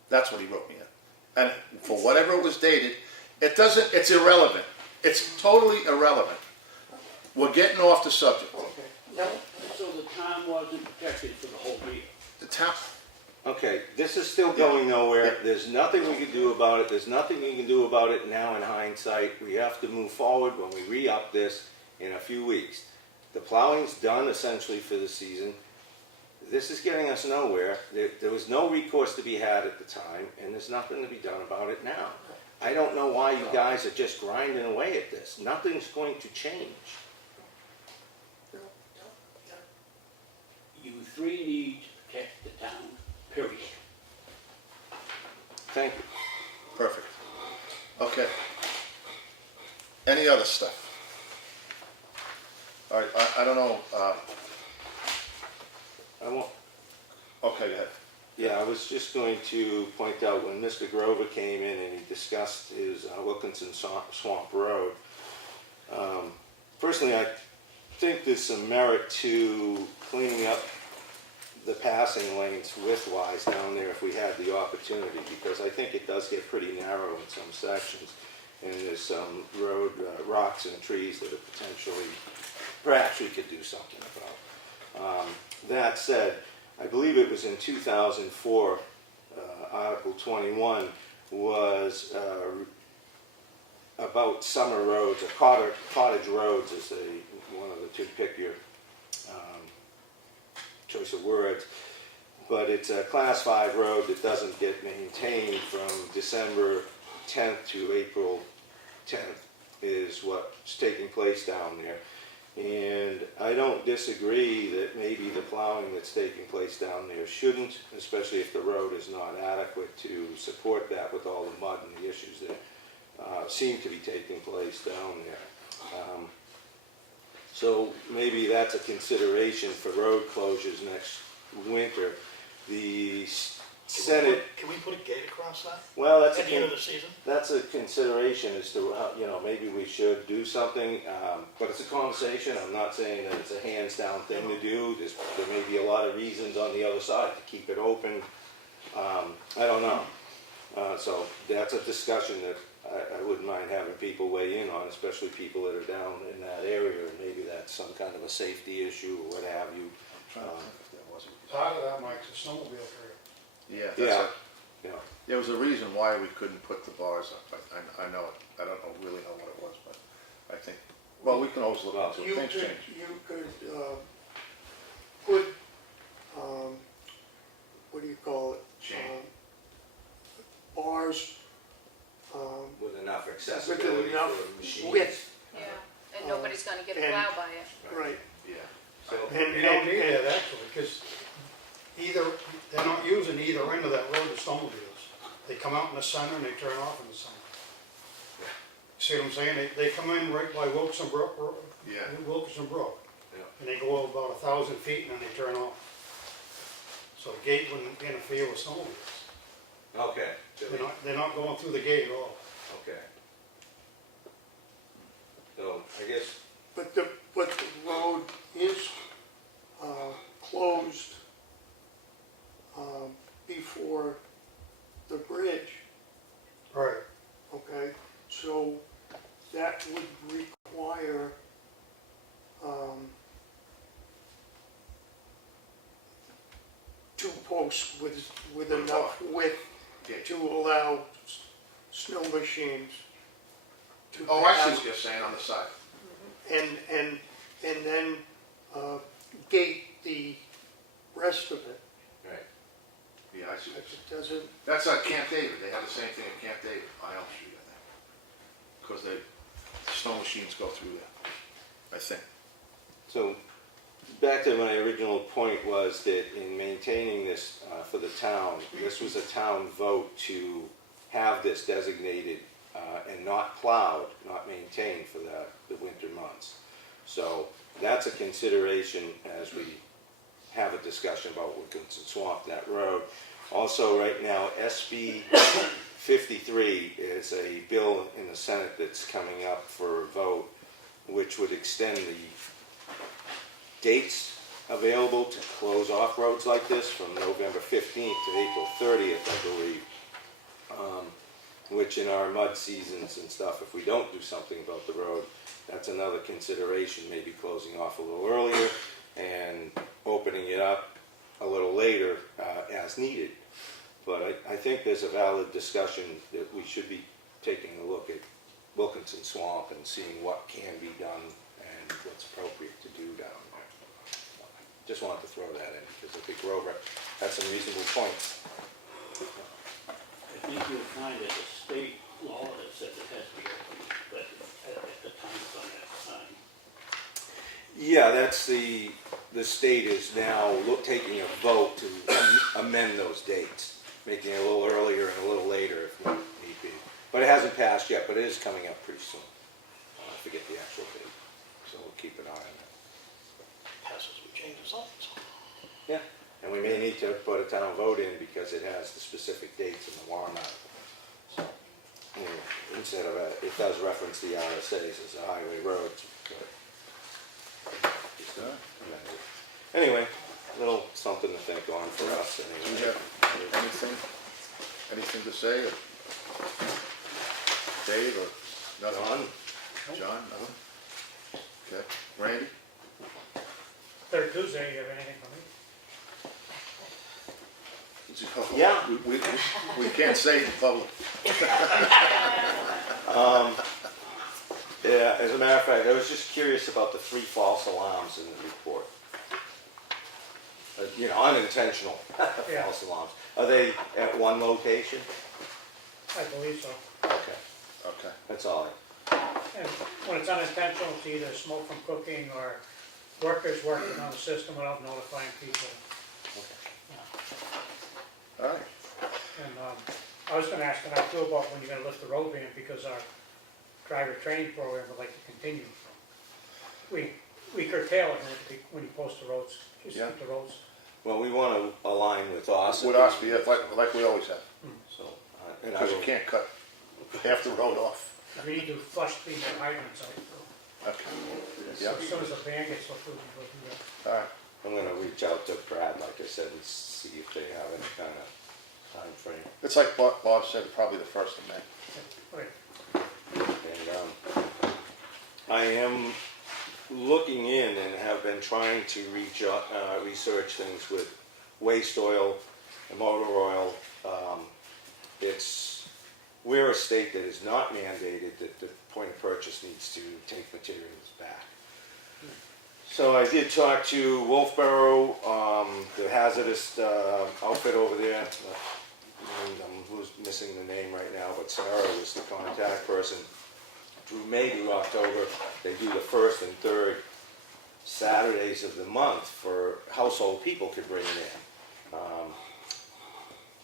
That's what he wrote me in. And for whatever it was dated, it's irrelevant. It's totally irrelevant. We're getting off the subject. Okay. No, So the town town wasn't protected for the whole year. The town, Okay, this is still going nowhere. There's nothing we can do about it. There's nothing we can do about it now in hindsight. We have to move forward when we re-up this in a few weeks. The plowing's done essentially for the season. This is getting us nowhere. There was no recourse to be had at the time, and there's nothing to be done about it now. I don't know why you guys are just grinding away at this. Nothing's going to change. You three need to protect the town, period. Thank you. perfect. Okay. Any other stuff? All right, I don't know, I won't. okay, go ahead. Yeah, I was just going to point out when Mr. Grover came in and he discussed his Wilkinson Swamp Road. Personally, I think there's some merit to cleaning up the passing lanes widthwise down there if we had the opportunity, because I think it does get pretty narrow in some sections. And there's some road rocks and trees that are potentially, perhaps we could do something about. That said, I believe it was in 2004, Article 21 was about summer roads, or cottage roads is one of the two, pick your choice of words. But it's a Class 5 road that doesn't get maintained from December 10th to April 10th is what's taking place down there. And I don't disagree that maybe the plowing that's taking place down there shouldn't, especially if the road is not adequate to support that with all the mud and the issues that seem to be taking place down there. So maybe that's a consideration for road closures next winter. The Senate, Can we put a gate across that well, that's at the end of the season? that's a consideration as to how, maybe we should do something, but it's a conversation. I'm not saying that it's a hands down thing to do. There may be a lot of reasons on the other side to keep it open. I don't know. So that's a discussion that I wouldn't mind having people weigh in on, especially people that are down in that area, and maybe that's some kind of a safety issue or what have you. I'm trying to think if there wasn't. Part of that, Mike's a snowmobile trail. Yeah, Yeah. that's Yeah. there was a reason why we couldn't put the bars up. I know it. I don't really know what it was, but I think, well, we can always look into You it. Things could, change. you could, put, what do you call it? Chain. Bars, With enough with accessibility enough for machines. width, Yeah, and nobody's gonna get a And- plow by it. right. Yeah. So, And, You don't need that actually, because they're not using either end of that road as snowmobiles. They come out in the center and they turn off in the summer. See what I'm saying? They come in right by Wilkinson Brook, Yeah. Wilkinson Brook. Yeah. And they go about 1,000 feet and then they turn off. So the gate wouldn't interfere with snowmobiles. okay. They're not going through the gate at all. Okay. So, I guess, But the road is, closed, before the bridge, Right. okay? So that would require, two posts with enough width Yeah. to allow snow machines to Oh, I see pass. what you're saying on the side. And then, gate the rest of it. right. Yeah, I see what If you're saying. it doesn't, That's like Camp David. They have the same thing at Camp David on Elm Street, I think. Because the snow machines go through there, I think. So, back to my original point was that in maintaining this for the town, this was a town vote to have this designated and not plowed, not maintained for the winter months. So that's a consideration as we have a discussion about Wilkinson Swamp, that road. Also, right now, SB 53 is a bill in the Senate that's coming up for a vote, which would extend the dates available to close off roads like this from November 15th to April 30th, I believe. Which in our mud seasons and stuff, if we don't do something about the road, that's another consideration, maybe closing off a little earlier and opening later as needed. But I think there's a valid discussion that we should be taking a look at Wilkinson Swamp and seeing what can be done and what's appropriate to do down there. Just wanted to throw that in because I think Grover had some reasonable points. I think you'll find there's a state law that says it has to be open, but at the time it's on that time. Yeah, that's the state is now taking a vote to amend those dates, making it a little earlier and a little later if need be. But it hasn't passed yet, but it is coming up pretty soon. I forget the actual date, so we'll keep an eye on that. Passes, we change the zones. Yeah, and we may need to put a town vote in because it has the specific dates in the warrant article. So, instead of, it does reference the RSA's as a highway road, but it's not amended. Anyway, a little something to think on for us Do you anyway. have anything to say? Or Dave or nothing? John, nothing? Okay, Randy? Third Tuesday, you have anything for me? Yeah. We can't say it in public. Yeah, as a matter of fact, I was just curious about the 3 false alarms in the report. Unintentional Yeah. false alarms. Are they at one location? I believe so. Okay, Okay. that's all. And when it's unintentional, it's either smoke from cooking or workers working on the system without notifying people. All right. And I was gonna ask tonight too about when you're gonna lift the road ban, because our driver training program would like to continue. We curtail it when you post the roads, just Yeah. keep the roads. Well, we want to align with us. With us, yeah, like we always have, So, and I because you will, can't cut half the road off. We need to flush the hydrants out. Okay. So Yeah, as soon as the ban gets lifted, we'll do that. all right. I'm going to reach out to Brad, like I said, and see if they have any kind of time frame. It's like Bob said, probably the 1st of May. Right. And I am looking in and have been trying to research things with waste oil and motor oil. We're a state that is not mandated that the point of purchase needs to take materials back. So I did talk to Wolfboro, the hazardous outfit over there. I'm missing the name right now, but Sarah was the contact person. Through May through October, they do the 1st and 3rd Saturdays of the month for household people to bring it in.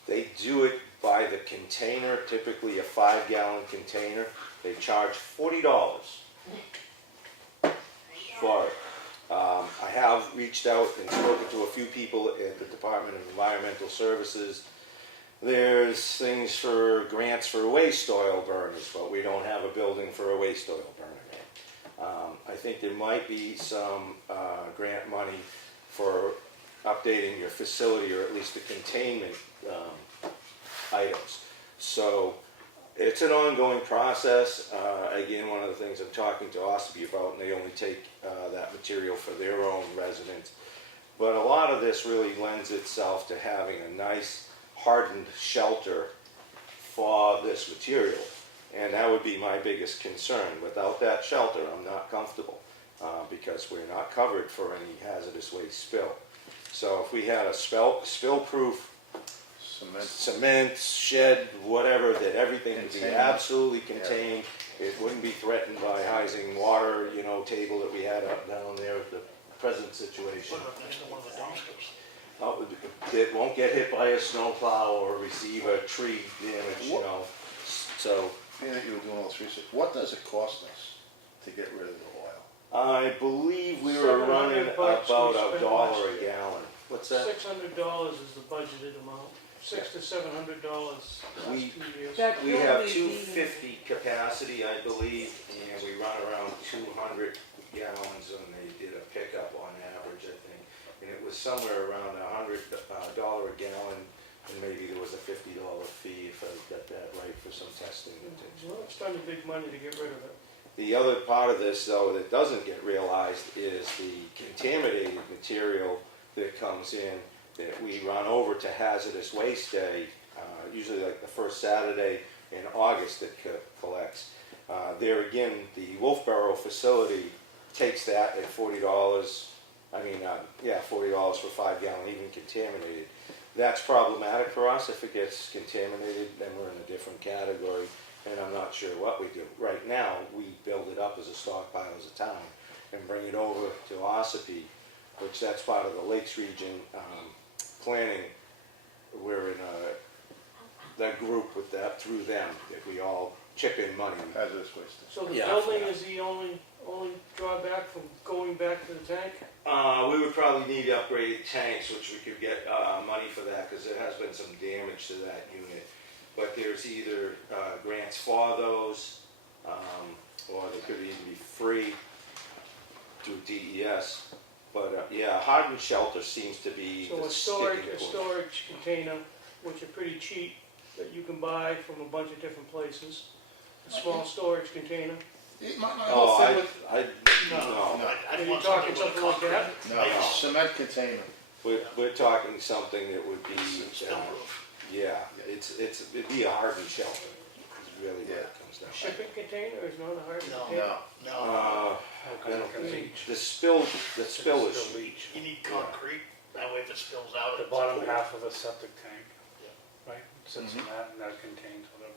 They do it by the container, typically a 5-gallon container. They charge $40 for it. I have reached out and spoken to a few people at the Department of Environmental Services. There's things for grants for waste oil burners, but we don't have a building for a waste oil burner yet. I think there might be some grant money for updating your facility, or at least the containment items. So it's an ongoing process. Again, one of the things I'm talking to Ospey about, and they only take that material for their own residents. But a lot of this really lends itself to having a nice hardened shelter for this material. And that would be my biggest concern. Without that shelter, I'm not comfortable because we're not covered for any hazardous waste spill. So if we had a spill-proof cement, shed, whatever, that everything would be absolutely contained. It wouldn't be threatened by rising water, table that we had up down there at the present situation. Put it up next to one of the dumpsters. It won't get hit by a snowplow or receive a tree damage, So Being that you were doing all this research, what does it cost us to get rid of the oil? I believe we were running about $700 we $1 spent a last year. gallon. What's that? $600 is the budgeted amount, $600 to $700 the last 2 years. That We have building 250 capacity, I believe, and we run around 200 gallons, and they did a pickup on average, I think. And it was somewhere around $100 a gallon, and maybe there was a $50 fee, if I got that right, for some testing. Well, it's spending big money to get rid of it. The other part of this, though, that doesn't get realized is the contaminated material that comes in that we run over to Hazardous Waste Day, usually like the first Saturday in August that collects. There again, the Wolfboro facility takes that at $40. $40 for 5 gallon, even contaminated. That's problematic for us. If it gets contaminated, then we're in a different category, and I'm not sure what we do. Right now, we build it up as a stockpile as a town and bring it over to Ossipee, which that's part of the Lakes Region planning. We're in that group with that through them, that we all chip in money. Hazardous waste. So the Yeah, building for that. is the only drawback from going back to the tank? We would probably need upgraded tanks, which we could get money for that, because there has been some damage to that unit. But there's either grants for those, or they could even be free through DES. But yeah, hardened shelter seems to be So the a storage sticking point. container, which are pretty cheap, that you can buy from a bunch of different places. A small storage container. My whole Oh, thing with, no. Are you talking something like that? no, cement container. We're talking something that would be, Spill-proof. yeah, it'd be a hardened shelter, is really what it comes down to. Shipping container is not a hard No. container? No, I don't think, the spill issue. You need concrete, that way if it spills out. The it's bottom cool. half of a septic tank, right? Sits in that, and that contains whatever.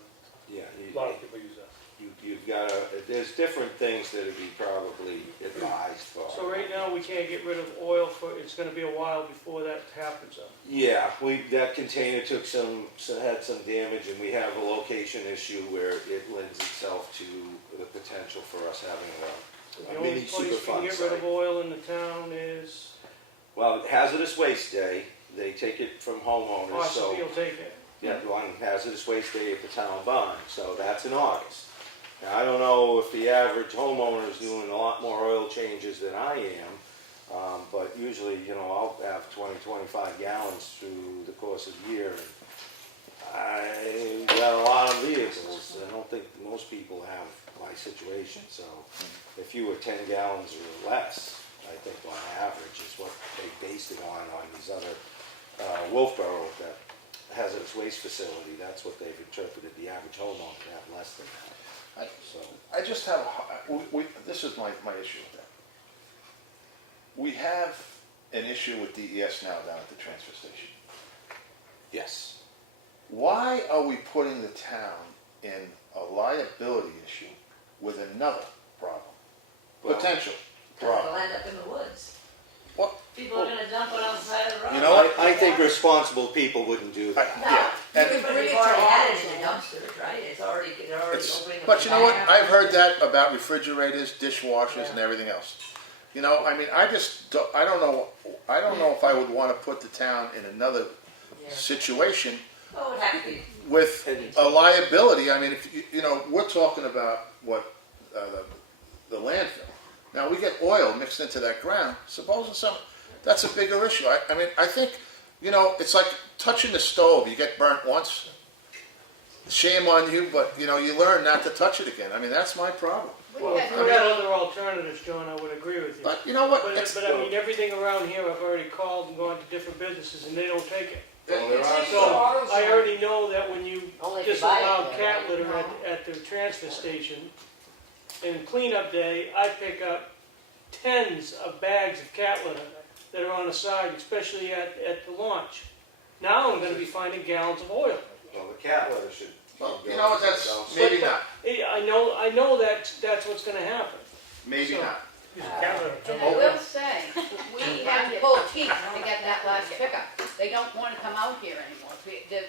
Yeah, A lot of people use that. you've gotta, there's different things that'd be probably advised for. So right now, we can't get rid of oil for, it's gonna be a while before that happens though. Yeah, that container took had some damage, and we have a location issue where it lends itself to the potential for us having So the a only mini place we can Superfund get rid site. of oil in the town is, Well, Hazardous Waste Day, they take it from homeowners, so. Ossipee will take it. Yeah, on Hazardous Waste Day at the town barn, so that's in August. Now, I don't know if the average homeowner is doing a lot more oil changes than I am, but usually, I'll have 20-25 gallons through the course of the year. I got a lot of vehicles. I don't think most people have my situation, so if you were 10 gallons or less, I think on average is what they based it on these other Wolfboro, that hazardous waste facility. That's what they've interpreted the average homeowner to have less than that. So I just have, this is my issue with that. We have an issue with DES now down at the transfer station. yes, Why are we putting the town in a liability issue with another problem? Well, Potential Because problem. it'll end up in the woods. What? People are gonna dump it on the side of the road. You know what? I think responsible people wouldn't do that. No, And- but we've already had it in the dumpsters, right? It's already It's- opening up. But the you know what? back. I've heard that about refrigerators, dishwashers, and everything else. I don't know if I would want to put the town in another Yeah. situation Oh, it would have to be. with a liability. I mean, if we're talking about what the landfill. Now we get oil mixed into that ground. Supposing that's a bigger issue. I think it's like touching the stove. You get burnt once. Shame on you, but you learn not to touch it again. I mean, that's my problem. Well, if we had other alternatives, John, I would agree with you. But you know what? But I mean, everything around here, I've already called and gone to different businesses, and they don't take it. Well, there are So I already know that when you Only if you buy it, disallow yeah, cat right? litter at the transfer station, in cleanup day, I pick up tens of bags of cat litter that are on the side, especially at the launch. Now I'm gonna be finding gallons of oil. Well, the cat litter should. Well, go you know what? That's themselves. maybe not. I know that's what's gonna happen. Maybe So- not. And I will say, we had to pull teeth to get that last pickup. They don't want to come out here anymore.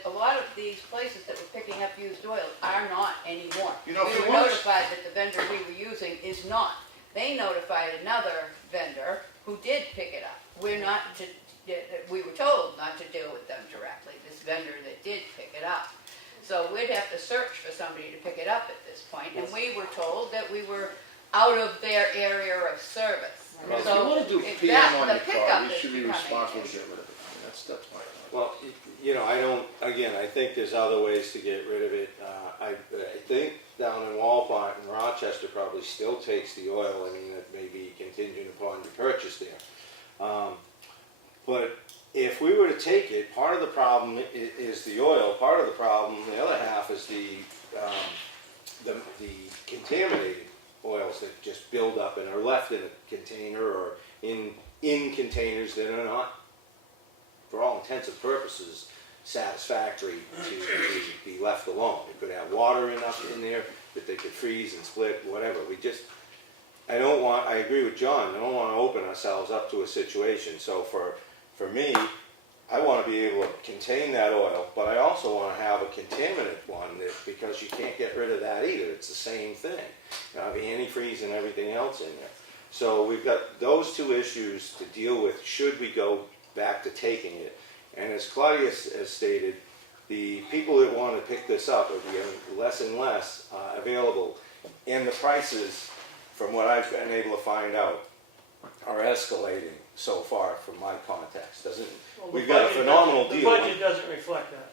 A lot of these places that were picking up used oil are not anymore. You know, if We you were want to- notified that the vendor we were using is not. They notified another vendor who did pick it up. We were told not to deal with them directly, this vendor that did pick it up. So we'd have to search for somebody to pick it up at this point, and we were told that we were out of their area of service. Well, if So you want to do if PM on the your car, pickup you is should be becoming responsible an to get issue. rid of it. I mean, that's my point. Well, I think there's other ways to get rid of it. I think down in Walmart and Rochester probably still takes the oil. I mean, it may be contingent upon your purchase there. But if we were to take it, part of the problem is the oil, part of the problem, the other half is the contaminated oils that just build up and are left in a container or in containers that are not, for all intents and purposes, satisfactory to be left alone. It could have water enough in there that they could freeze and split, whatever. I agree with John, I don't want to open ourselves up to a situation. So for me, I want to be able to contain that oil, but I also want to have a contaminant one because you can't get rid of that either. It's the same thing. You have antifreeze and everything else in there. So we've got those two issues to deal with should we go back to taking it. And as Claudius has stated, the people that want to pick this up are getting less and less available. And the prices, from what I've been able to find out, are escalating so far from my contacts. We've got a phenomenal deal. The budget doesn't reflect that.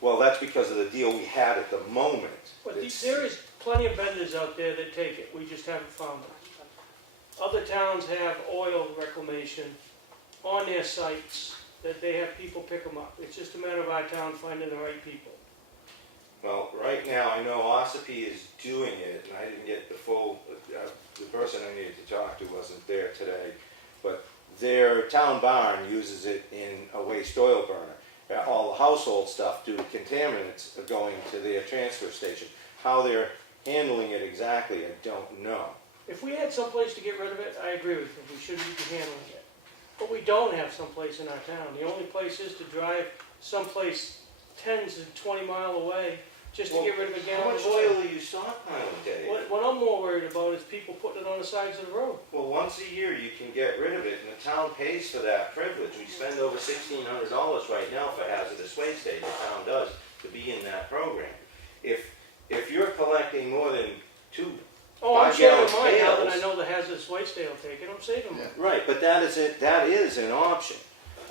Well, that's because of the deal we had at the moment. But there is plenty of vendors out there that take it, we just haven't found them. Other towns have oil reclamation on their sites, that they have people pick them up. It's just a matter of our town finding the right people. Well, right now, I know Ossipee is doing it, and I didn't get the full, the person I needed to talk to wasn't there today, but their town barn uses it in a waste oil burner. All the household stuff due to contaminants are going to their transfer station. How they're handling it exactly, I don't know. If we had someplace to get rid of it, I agree with you, we shouldn't be handling it. But we don't have someplace in our town. The only place is to drive someplace 10 to 20 mile away just to get rid of a How gallon much of oil are you stockpiling, Dave? What I'm more worried about is people putting it on the sides of the road. Well, once a year you can get rid of it, and the town pays for that privilege. We spend over $1,600 right now for hazardous waste day, the town does, to be in that program. If you're collecting more than 2 Oh, I'm 5 saving gallon mine now that I pails. know the hazardous waste day will take it, I'm saving mine. Right, but that is an option.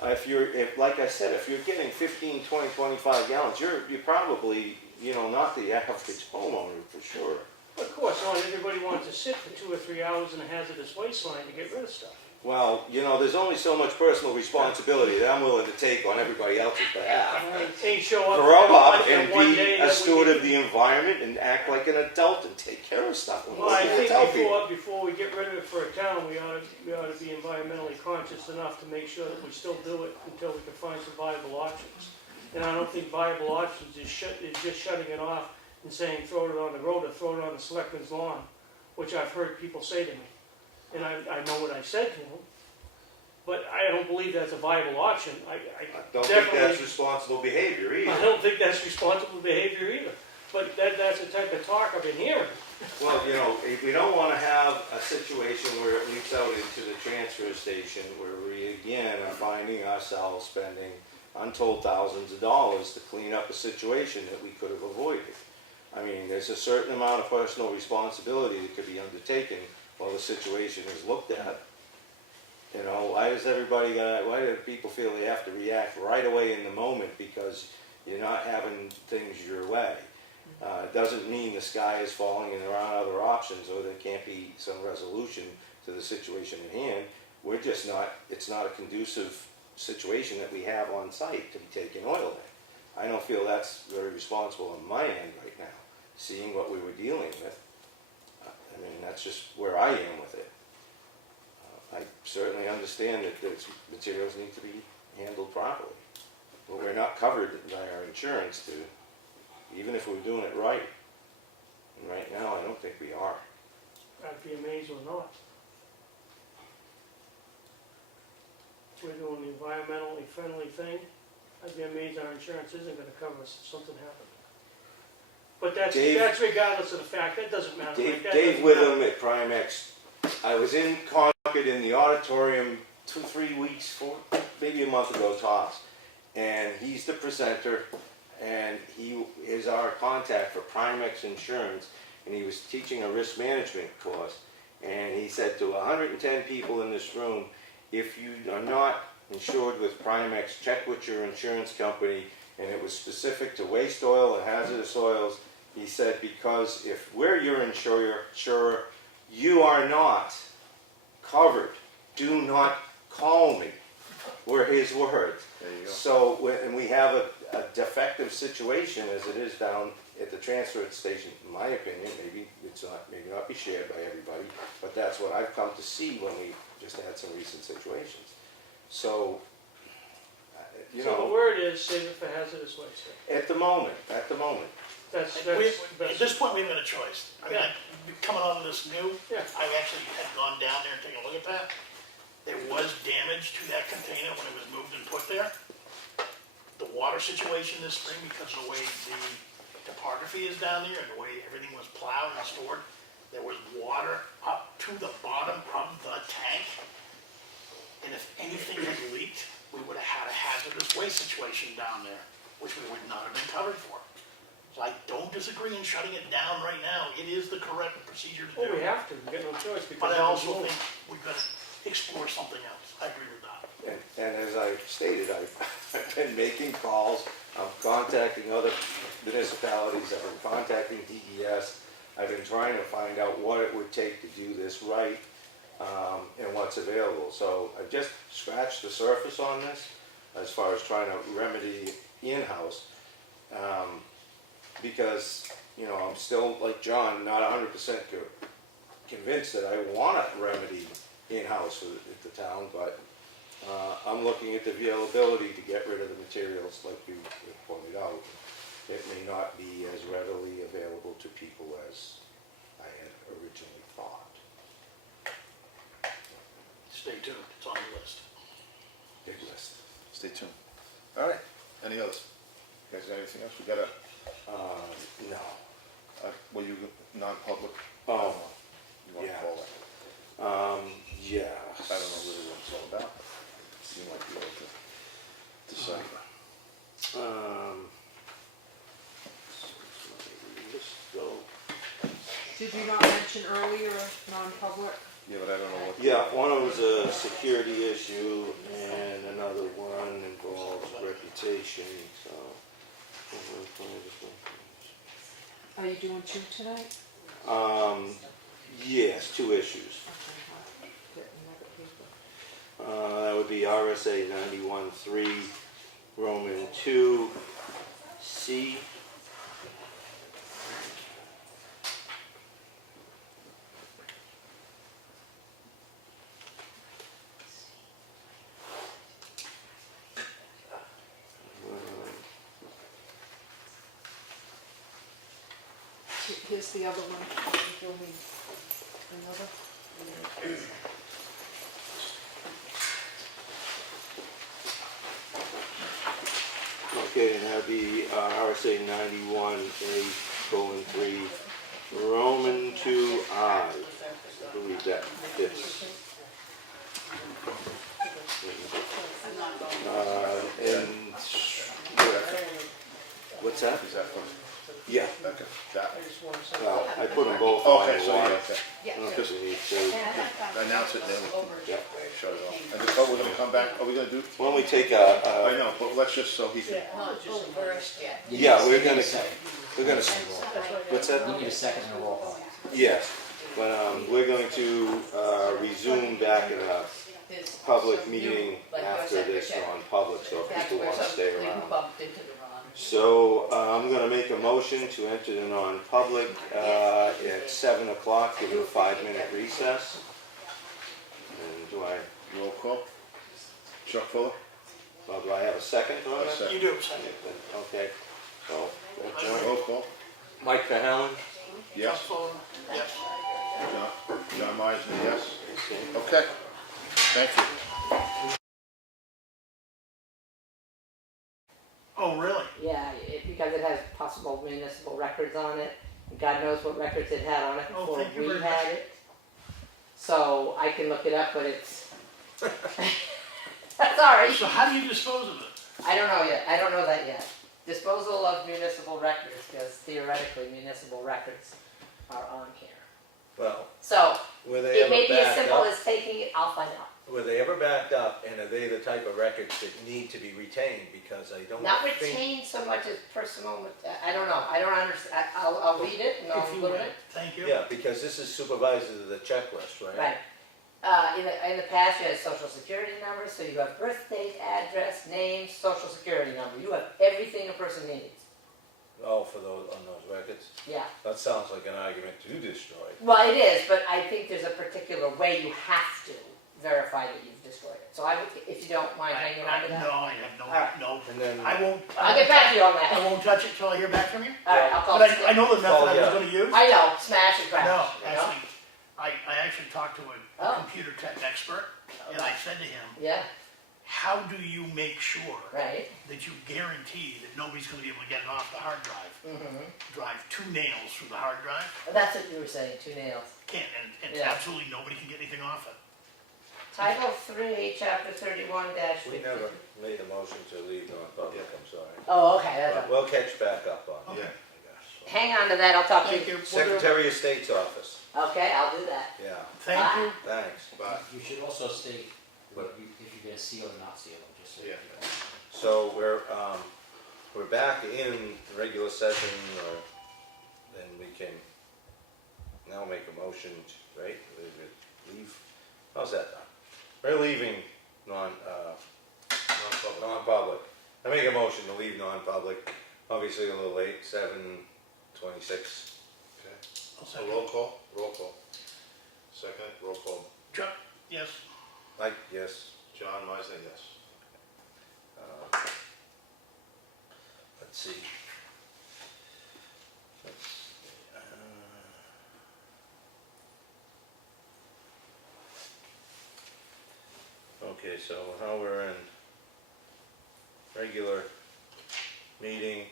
If like I said, if you're getting 15, 20, 25 gallons, you're probably, not the average homeowner for sure. Of course, not everybody wants to sit for 2 or 3 hours in a hazardous waste line to get rid of stuff. Well, there's only so much personal responsibility that I'm willing to take on everybody else's behalf. Ain't show up Grow up for and one be day a that we steward need- of the environment and act like an adult and take care of stuff. Well, I think Tell people. before we get rid of it for a town, we ought to be environmentally conscious enough to make sure that we still do it until we can find some viable options. And I don't think viable options is just shutting it off and saying throw it on the road or throw it on the selectman's lawn, which I've heard people say to me. And I know what I said to them, but I don't believe that's a viable option. I Don't think that's responsible behavior I either. don't think that's responsible behavior either. But that's the type of talk I've been hearing. Well, we don't want to have a situation where it leaks out into the transfer station where we again are finding ourselves spending untold thousands of dollars to clean up a situation that we could have avoided. I mean, there's a certain amount of personal responsibility that could be undertaken while the situation is looked at. Why do people feel they have to react right away in the moment because you're not having things your way? It doesn't mean the sky is falling and there aren't other options or there can't be some resolution to the situation at hand. It's not a conducive situation that we have on site to be taking oil in. I don't feel that's very responsible on my end right now, seeing what we were dealing with. That's just where I am with it. I certainly understand that those materials need to be handled properly, but we're not covered by our insurance to, even if we're doing it right. And right now, I don't think we are. I'd be amazed or not. We're doing the environmentally friendly thing. I'd be amazed our insurance isn't gonna cover us if something happened. But that's regardless of the fact, that doesn't matter. Dave Witham at Primex, I was in Concord in the auditorium 3 weeks, maybe a month ago tops, and he's the presenter, and he is our contact for Primex Insurance, and he was teaching a risk management course, and he said to 110 people in this room, if you are not insured with Primex, check with your insurance company, and it was specific to waste oil and hazardous oils. He said, because if we're your insurer, you are not covered. Do not call me. We're his words. There you go. So, and we have a defective situation as it is down at the transfer station, in my opinion, maybe not be shared by everybody, but that's what I've come to see when we just had some recent situations. So, you So the know, word is save it for hazardous waste. at the moment, That's At this point, we haven't got a choice. I mean, coming on this new, Yeah. I actually had gone down there and taken a look at that. There was damage to that container when it was moved and put there. The water situation this spring, because of the way the topography is down there and the way everything was plowed and stored, there was water up to the bottom of the tank. And if anything had leaked, we would have had a hazardous waste situation down there, which we would not have been covered for. So I don't disagree in shutting it down right now. It is the correct procedure to Oh, we do. have to, we got no choice because. But I it was also low. think we've got to explore something else. I agree with that. and as I stated, I've been making calls, I'm contacting other municipalities, I've been contacting DES, I've been trying to find out what it would take to do this right, and what's available. So I've just scratched the surface on this, as far as trying to remedy in-house, because, you know, I'm still, like John, not 100% convinced that I want to remedy in-house at the town, but I'm looking at the availability to get rid of the materials like you pointed out. It may not be as readily available to people as I had originally thought. Stay tuned. It's on the list. Big list. Stay tuned. All right, any others? You guys got anything else? We got a, No. were you non-public? Oh, You want to yeah. call that? Yeah. I don't know really what it's all about. You might be able to decide. Let's go. Did you not mention earlier non-public? Yeah, but I don't know what. Yeah, one of them was a security issue, and another one involves reputation, so. Are you doing two tonight? Yes, two issues. Okay, get another paper. That would be RSA 91.3, Roman 2, C. Here's the other one. You'll need another. Okay, and that'd be RSA 91A:3, Roman 2I. I believe that fits. And what's that? Is that for, Yeah. okay, that, Well, I put them both on okay, the so water. yeah, okay. I don't think we need to. Announce it, then we Yeah. can shut it off. And just, we're gonna come back, are we gonna do? Why don't we take I know, but let's just, so he can, yeah, we're gonna, what's that? You need a second and a roll call. Yes, but we're going to resume back in a public meeting after this non-public, so if people want to stay around. So I'm going to make a motion to enter the non-public at 7 o'clock, give it a 5-minute recess. And do I, roll call. Chuck Fuller? well, do I have a second on it? Second. You do, second. Okay, so, Roll call. Mike Cahalan? Yes. Phone, yes. John Meisner, yes. Okay. Okay, thank you. Oh, really? Yeah, because it has possible municipal records on it. God knows what records it had on it Oh, before thank you we very had much. it. So I can look it up, but it's, sorry. So how do you dispose of it? I don't know yet. I don't know that yet. Disposal of municipal records, because theoretically municipal records are on here. Well, So were they it may ever be as backed simple up? as taking it, I'll find out. Were they ever backed up, and are they the type of records that need to be retained? Because I don't Not think. retained so much as personal, I don't know. I don't understand. I'll read it and I'll If you look would, at it. thank you. Yeah, because this is supervisors of the checklist, right? Right. In the past, you had social security numbers, so you have birth date, address, name, social security number. You have everything a person needs. Oh, for those, on those records? Yeah. That sounds like an argument to destroy. Well, it is, but I think there's a particular way you have to verify that you've destroyed it. So I would, if you don't mind hanging on to that. No, I have All right. no, And then, I won't. I'll get back to you on I that. won't touch it till I hear back from you. All right, I'll call But it. I know the method Oh, I yeah. was gonna use. I know, smash and crash. No, you know? actually, I actually talked to a Oh. computer tech expert, and I said to him, Yeah, how do you make sure right. that you guarantee that nobody's gonna be able to get it off the hard drive? Mm-hmm. Drive 2 nails through the hard drive? That's what you were saying, 2 nails. Can't, and Yeah. absolutely nobody can get anything off it. Title 3, Chapter 31-52. we never made a motion to leave non-public, I'm sorry. Oh, okay, that's But right. we'll catch back up on it, Okay. I guess. Hang on to that, I'll talk to Thank you. you. Secretary of State's office, Okay, I'll do that. yeah, Thank you. thanks. But, You should also state if you're gonna seal or not seal them, just so. yeah, So we're back in regular session, then we can now make a motion, right? Leave, how's that done? We're leaving non-public. I make a motion to leave non-public, obviously a little late, 7:26. okay. I'll So second. roll call. Second, roll call. Chuck, yes. Mike, yes. John Meisner, yes. Let's see. Okay, so now we're in regular meeting,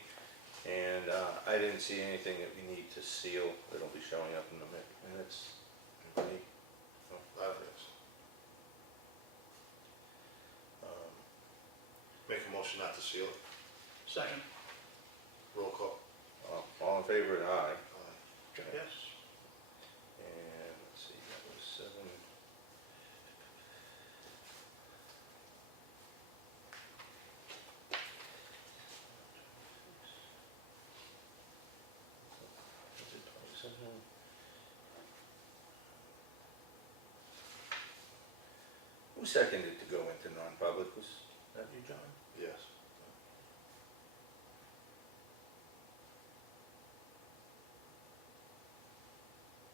and I didn't see anything that we need to seal. It'll be showing up in the minutes. Anybody? I don't think so. Make a motion not to seal it. Second. Roll call. All in favor, aye. Chuck, yes. And let's see, that was 7. Was it 27? Who seconded to go into non-public? Was that you, John? Yes.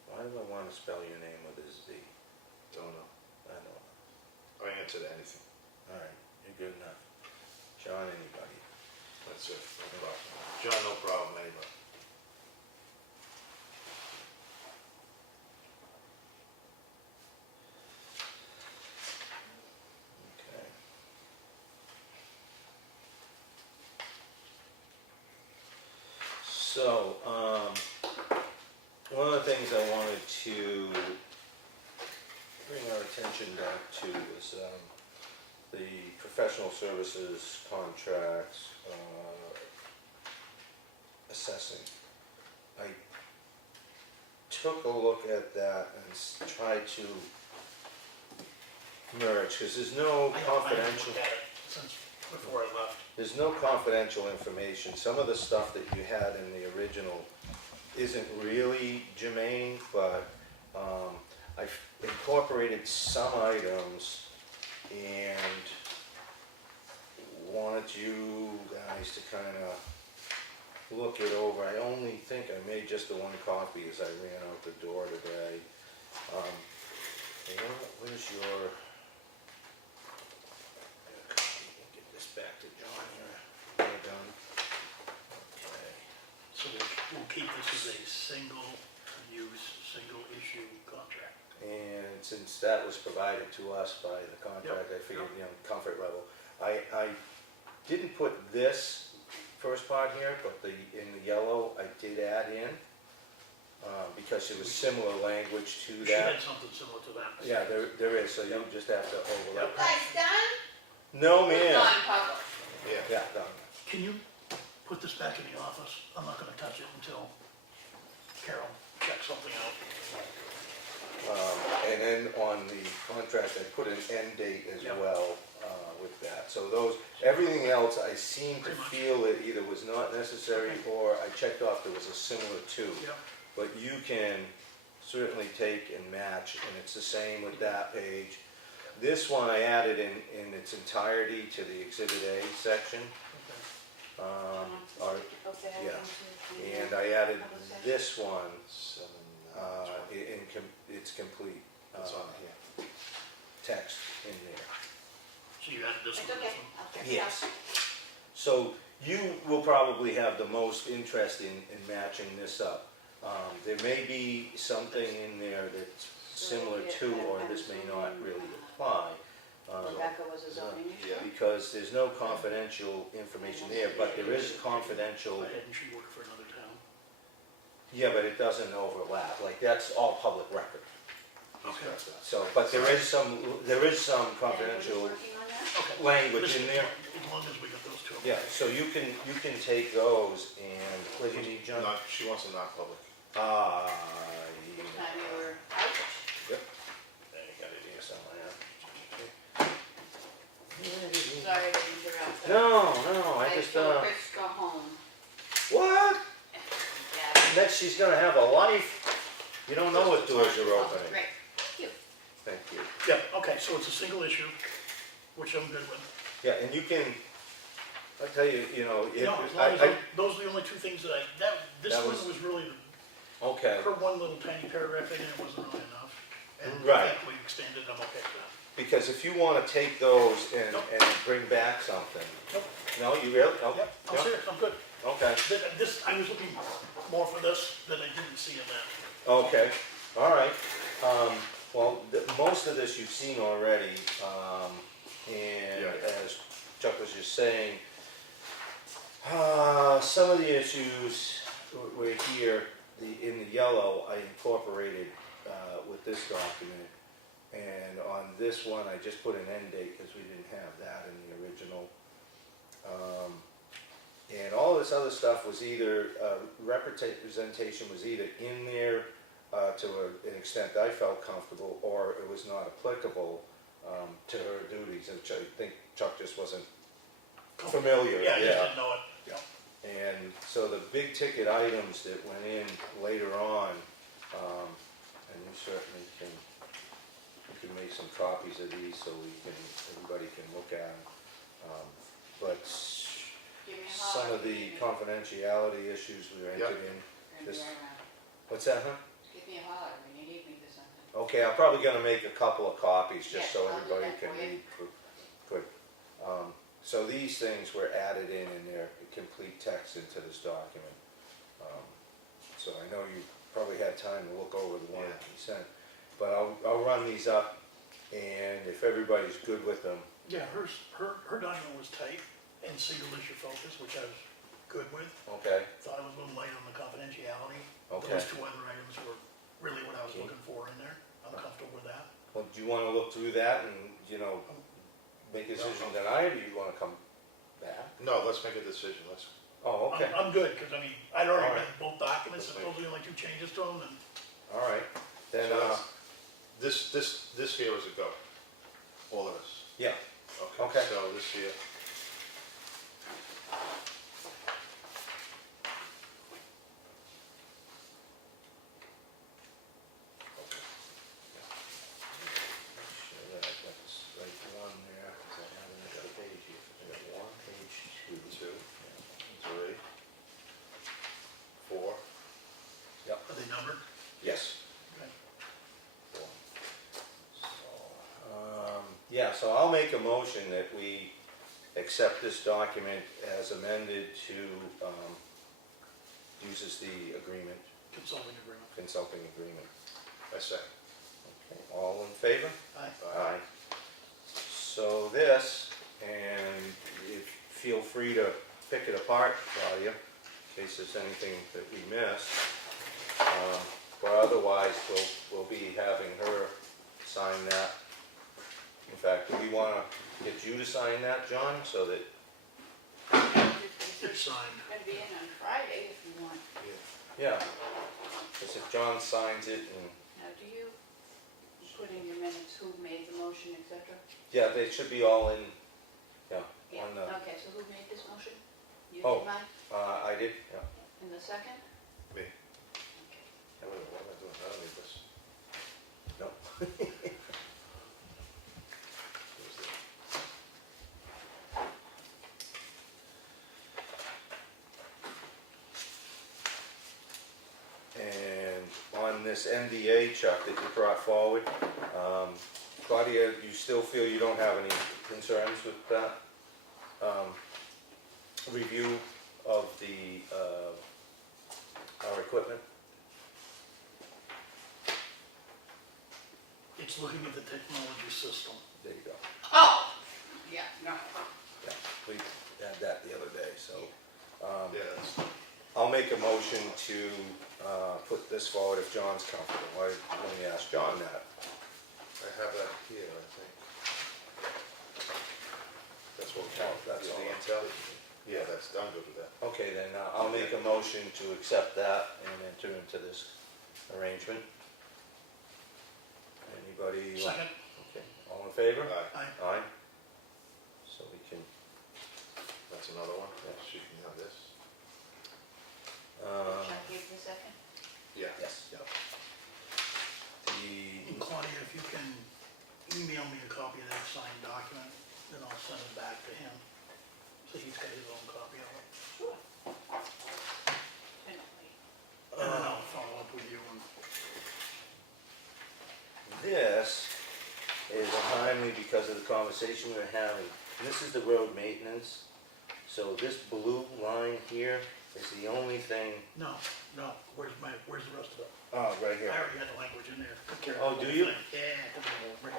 Why do I want to spell your name with a Z? Don't know. I don't know. I answer to anything. All right, you're good enough. John, anybody? That's it. No problem. John, no problem, anybody. Okay. So, one of the things I wanted to bring our attention back to was the professional services contracts assessing. I took a look at that and tried to merge, because there's no I haven't confidential. looked at it since before I left. There's no confidential information. Some of the stuff that you had in the original isn't really germane, but I've incorporated some items and wanted you guys to kind of look it over. I only think I made just the one copy as I ran out the door today. Where's your... Get this back to John here. We're done. Okay. So we'll keep this as a single-use, single-issue contract. And since that was provided to us by the contract, I figured, comfort level. I didn't put this first part here, but in the yellow, I did add in, because it was similar language to She that. had something similar to that. Yeah, there is, so you just have to overlap. Guys, done? No, ma'am. Non-public. Yeah, done. Can you put this back in the office? I'm not gonna touch it until Carol checks something out. And then on the contract, I put an end date as Yep. well with that. So those, everything else, I seem to Pretty much. feel it either was not necessary or I checked off there was a similar to. Yep. But you can certainly take and match, and it's the same with that page. This one I added in its entirety to the Exhibit A section. Or, Okay. yeah. And I added this one, it's complete, It's on here. text in there. So you added this It's one, okay, this one? I'll check it out. Yes. So you will probably have the most interest in matching this up. There may be something in there that's similar to, or this may not really apply. Rebecca was a zoning issue? Because there's no confidential information there, but there is confidential, Didn't she work for another town? yeah, but it doesn't overlap, like that's all public record. Okay. So, but there is some confidential Anybody working on that? Okay. language in there. As long as we got those two. Yeah, so you can take those and, what do you need, John? She wants a non-public. Ah, This time you were out? yep. There you got it here somewhere. Sorry to interrupt. No, I just, saw Chris go home. what? Yeah. Next, she's gonna have a life. You don't know what doors are Oh, opening. great, thank you. Thank you. Yeah, okay, so it's a single issue, which I'm good with. Yeah, and you can, I tell you, you know, if, No, as long as those are the only two things that this That one was- was really, okay, her one little tiny paragraph in it wasn't really enough. And Right. the fact we extended, I'm okay with that. because if you wanna take those and Nope. bring back something. Nope. No, you really? Oh, Yep, I'm yeah. serious, I'm good. Okay, This, I was looking more for this than I didn't see in that. okay, all right. Well, most of this you've seen already, and Yeah. as Chuck was just saying, some of the issues were here, in the yellow, I incorporated with this document. And on this one, I just put an end date because we didn't have that in the original. And all this other stuff was either, representation was either in there to an extent I felt comfortable, or it was not applicable to her duties, which I think Chuck just wasn't familiar. Yeah, I just didn't know it, yeah. And so the big ticket items that went in later on, and we certainly can, we can make some copies of these so everybody can look at them. But Give me a some holler. of the confidentiality issues we entered in, Gonna be this, right around. what's that, huh? Give me a holler when you need me for something. Okay, I'm probably gonna make a couple of copies just Yes, so I'll do everybody that can for you. read. Good. So these things were added in their complete text into this document. So I know you probably had time to look over the one that you sent, but I'll run these up, and if everybody's good with them, Yeah, her document was tight and single issue focus, which I was good with. okay? Thought it was a little light on the confidentiality. Okay. Those two other items were really what I was looking for in there. I'm comfortable with that. Well, do you wanna look through that and, make a decision tonight, or do you wanna come back? No, let's make a decision, let's, Oh, okay, I'm good, because I'd already All right. read both documents, Let's and those are the only two changes to them, and all right. Then, So that's- this here is a go, all of this. yeah, Okay, Okay. so this here, sure that I got this right one there, because I have another page here. I got one, page two. 2, 3, 4, are they numbered? Yes. Okay. Yeah, so I'll make a motion that we accept this document as amended to, uses the agreement, Consulting agreement. consulting agreement. I say. Okay, all in favor? Aye. Aye. So this, and feel free to pick it apart, Claudia, in case there's anything that we missed. Or otherwise, we'll be having her sign that. In fact, do we want to get you to sign that, John, so that, It's signed. Gonna be in on Friday if you want. yeah, because if John signs it and, Now, do you put in your minutes who made the motion, et cetera? yeah, they should be all in, yeah, Yeah, on the, okay, so who made this motion? You Oh. did mine? I did, yeah. In the second? Me. Okay. What am I doing? I don't need this. And on this MDA, Chuck, that you brought forward, Claudia, you still feel you don't have any concerns with that? Review of the, our equipment? It's looking at the technology system. There you go. Oh, yeah, no. Yeah, we had that the other day, so. Yeah, that's, I'll make a motion to put this forward if John's comfortable. Let me ask John that. I have that here, I think. That's what counts, That's that's all. the intel? Yeah, that's, I'm good with that. Okay, then I'll make a motion to accept that and enter into this arrangement. Anybody? Second. Okay, all in favor? Aye. Aye. So we can, That's another one, she can have this. Should I give the second? Yeah. yes. Yeah. And The, Claudia, if you can email me a copy of that signed document, then I'll send it back to him. So he's got his own copy of it. Sure. And then I'll follow up with you and this is timely because of the conversation we're having. And this is the road maintenance. So this blue line here is the only thing, no, where's the rest of it? oh, right I here. already had the language in there. Took care of Oh, the do whole you? thing. Yeah, took care of the whole thing.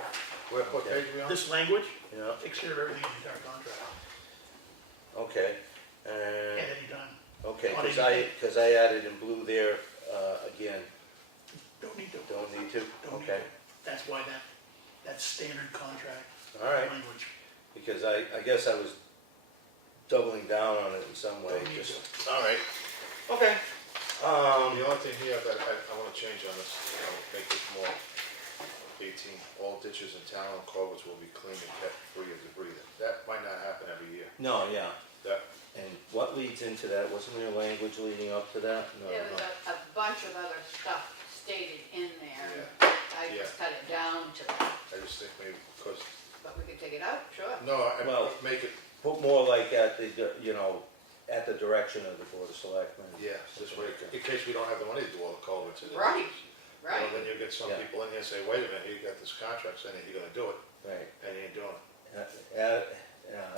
What Okay. page are we on? This language Yeah, takes care of everything in the entire contract, okay. at any time. Okay, On because I added in blue there, again, Don't need to. don't need to, Don't need okay. to. That's why that's standard contract All right, language. because I guess I was doubling down on it in some way, Don't need just, to. All right. okay. The only thing here that I wanna change on this, make this more 18, all ditches in town and culverts will be clean and kept free of debris. That might not happen every year. No, yeah, That, and what leads into that, wasn't there language leading up to that? No, There was no. a bunch of other stuff stated in there. yeah, I just cut it down to that, I just think maybe, because, but we could take it out, sure. no, Well- make it, Put more like at the, at the direction of the Board of Selectmen. yeah, this way, in case we don't have the money to do all the culverts in it. Right, right. Well, then you get some Yeah. people in here and say, wait a minute, you got this contract saying that you're gonna do it, Right. and you ain't doing it.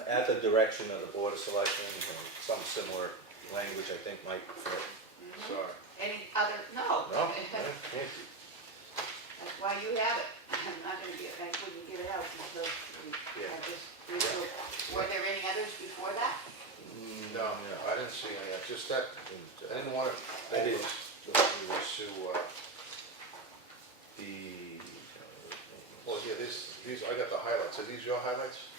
At the direction of the Board of Selectmen, or some similar language I think might fit. Sorry. Any other, no. No? That's why you have it. I'm not gonna give, I wouldn't give it out until Yeah. were there any others before that? No, I didn't see any, just that, I didn't want to, I did. to, The, well, yeah, these, I got the highlights, are these your highlights?